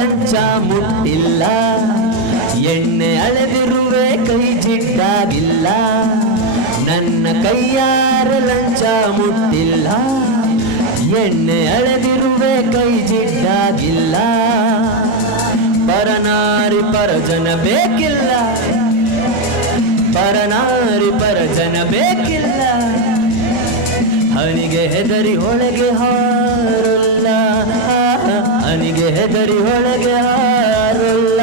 ಲಂಚ ಮುಟ್ಟಿಲ್ಲ, ಎಣ್ಣೆ ಅಳೆದಿರುವೆ ಕೈ ಜಿಡ್ಡಾಗಿಲ್ಲ. ನನ್ನ ಕೈಯಾರ ಲಂಚ ಮುಟ್ಟಿಲ್ಲ, ಎಣ್ಣೆ ಅಳೆದಿರುವೆ ಕೈ ಜಿಡ್ಡಾಗಿಲ್ಲ. ಪರನಾರಿ ಪರಜನ ಬೇಕಿಲ್ಲ, ಪರನಾರಿ ಪರಜನ ಬೇಕಿಲ್ಲ. ಹನಿಗೆ ಹೆದರಿ ಒಳಗೆ ಹಾರಲ್ಲ, ಹನಿಗೆ ಹೆದರಿ ಒಳಗೆ ಹಾರಲ್ಲ.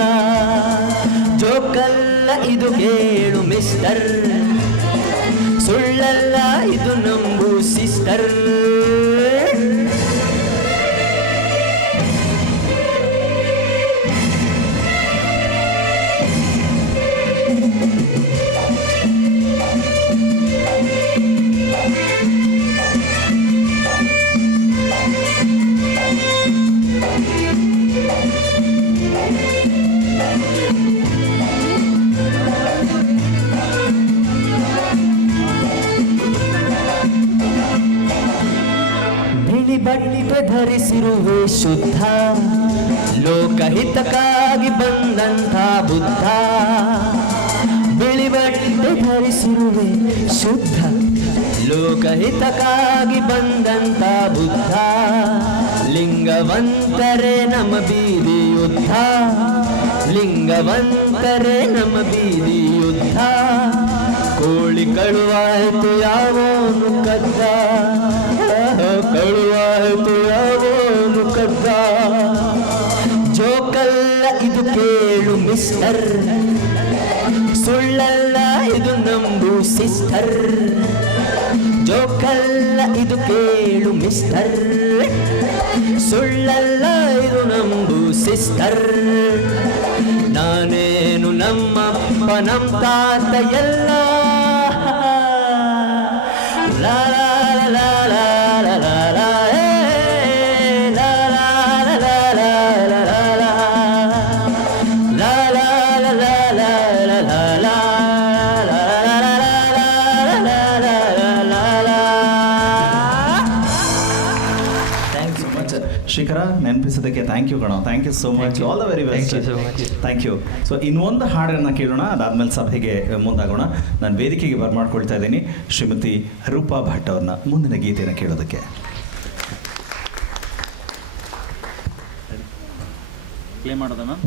ಜೋಕಲ್ಲ ಇದು ಕೇಳು ಮಿಸ್ಟರ್, ಸುಳ್ಳಲ್ಲ ಇದು ನಂಬು ಸಿಸ್ಟರ್. ಬಟ್ಟೆ ಧರಿಸಿರುವೆ ಶುದ್ಧ, ಲೋಕಹಿತಕ್ಕಾಗಿ ಬಂದಂಥ ಬುದ್ಧ. ಬಿಳಿ ಬಟ್ಟೆ ಧರಿಸಿರುವೆ ಶುದ್ಧ, ಲೋಕಹಿತಕ್ಕಾಗಿ ಬಂದಂಥ ಬುದ್ಧ. ಲಿಂಗ ಲಿಂಗವಂತರೆ ನಮ್ಮ ಬೀದಿ ಯುದ್ಧ, ಲಿಂಗವಂತರೆ ನಮ್ಮ ಬೀದಿ ಯುದ್ಧ. ಕೋಳಿ ಕಳುವಾಯ್ತು ಯಾವೋನು ಕದ್ದ, ಕಳುವಾಯ್ತು ಯಾವೋನು ಕದ್ದ. ಜೋಕಲ್ಲ ಇದು ಕೇಳು ಮಿಸ್ಟರ್, ಸುಳ್ಳಲ್ಲ ಇದು ನಂಬು ಸಿಸ್ಟರ್. ಜೋಕಲ್ಲ ಇದು ಕೇಳು ಮಿಸ್ಟರ್, ಸುಳ್ಳಲ್ಲ ಇದು ನಂಬು ಸಿಸ್ಟರ್. ನಾನೇನು ನಮ್ಮಪ್ಪ ನಮ್ಮ ತಾತ ಎಲ್ಲ ಲಾ ಲಾ ಲಾ ಲಾ ಲಾ ಲಾ ಲಾ ಏ, ಲಾ ಲಾ ಲಾ ಲಾ ಲಾ ಲಾ ಲಾ ಲಾ ಲಾ ಲಾ ಲಾ ಲಾ ಲಾ ಲಾ ಲಾ ಶಿಖರ, ನೆನಪಿಸೋದಕ್ಕೆ ಥ್ಯಾಂಕ್ ಯು ಕಣೋ. Thank you so much. All the very best. Thank you. So ಇನ್ನೊಂದು ಹಾಡನ್ನು ಕೇಳೋಣ, ಅದಾದ್ಮೇಲೆ ಸಭೆಗೆ ಮುಂದಾಗೋಣ. ನಾನು ವೇದಿಕೆಗೆ ಬರ್ಮಾಡ್ಕೊಳ್ತಾ ಇದ್ದೀನಿ ಶ್ರೀಮತಿ ರೂಪಾ ಭಟ್ ಅವ್ರನ್ನ ಮುಂದಿನ ಗೀತೆಯನ್ನು ಕೇಳೋದಕ್ಕೆ. ಪ್ಲೇ ಮಾಡೋದ ಮ್ಯಾಮ್?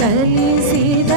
ಕಲಿಸಿದ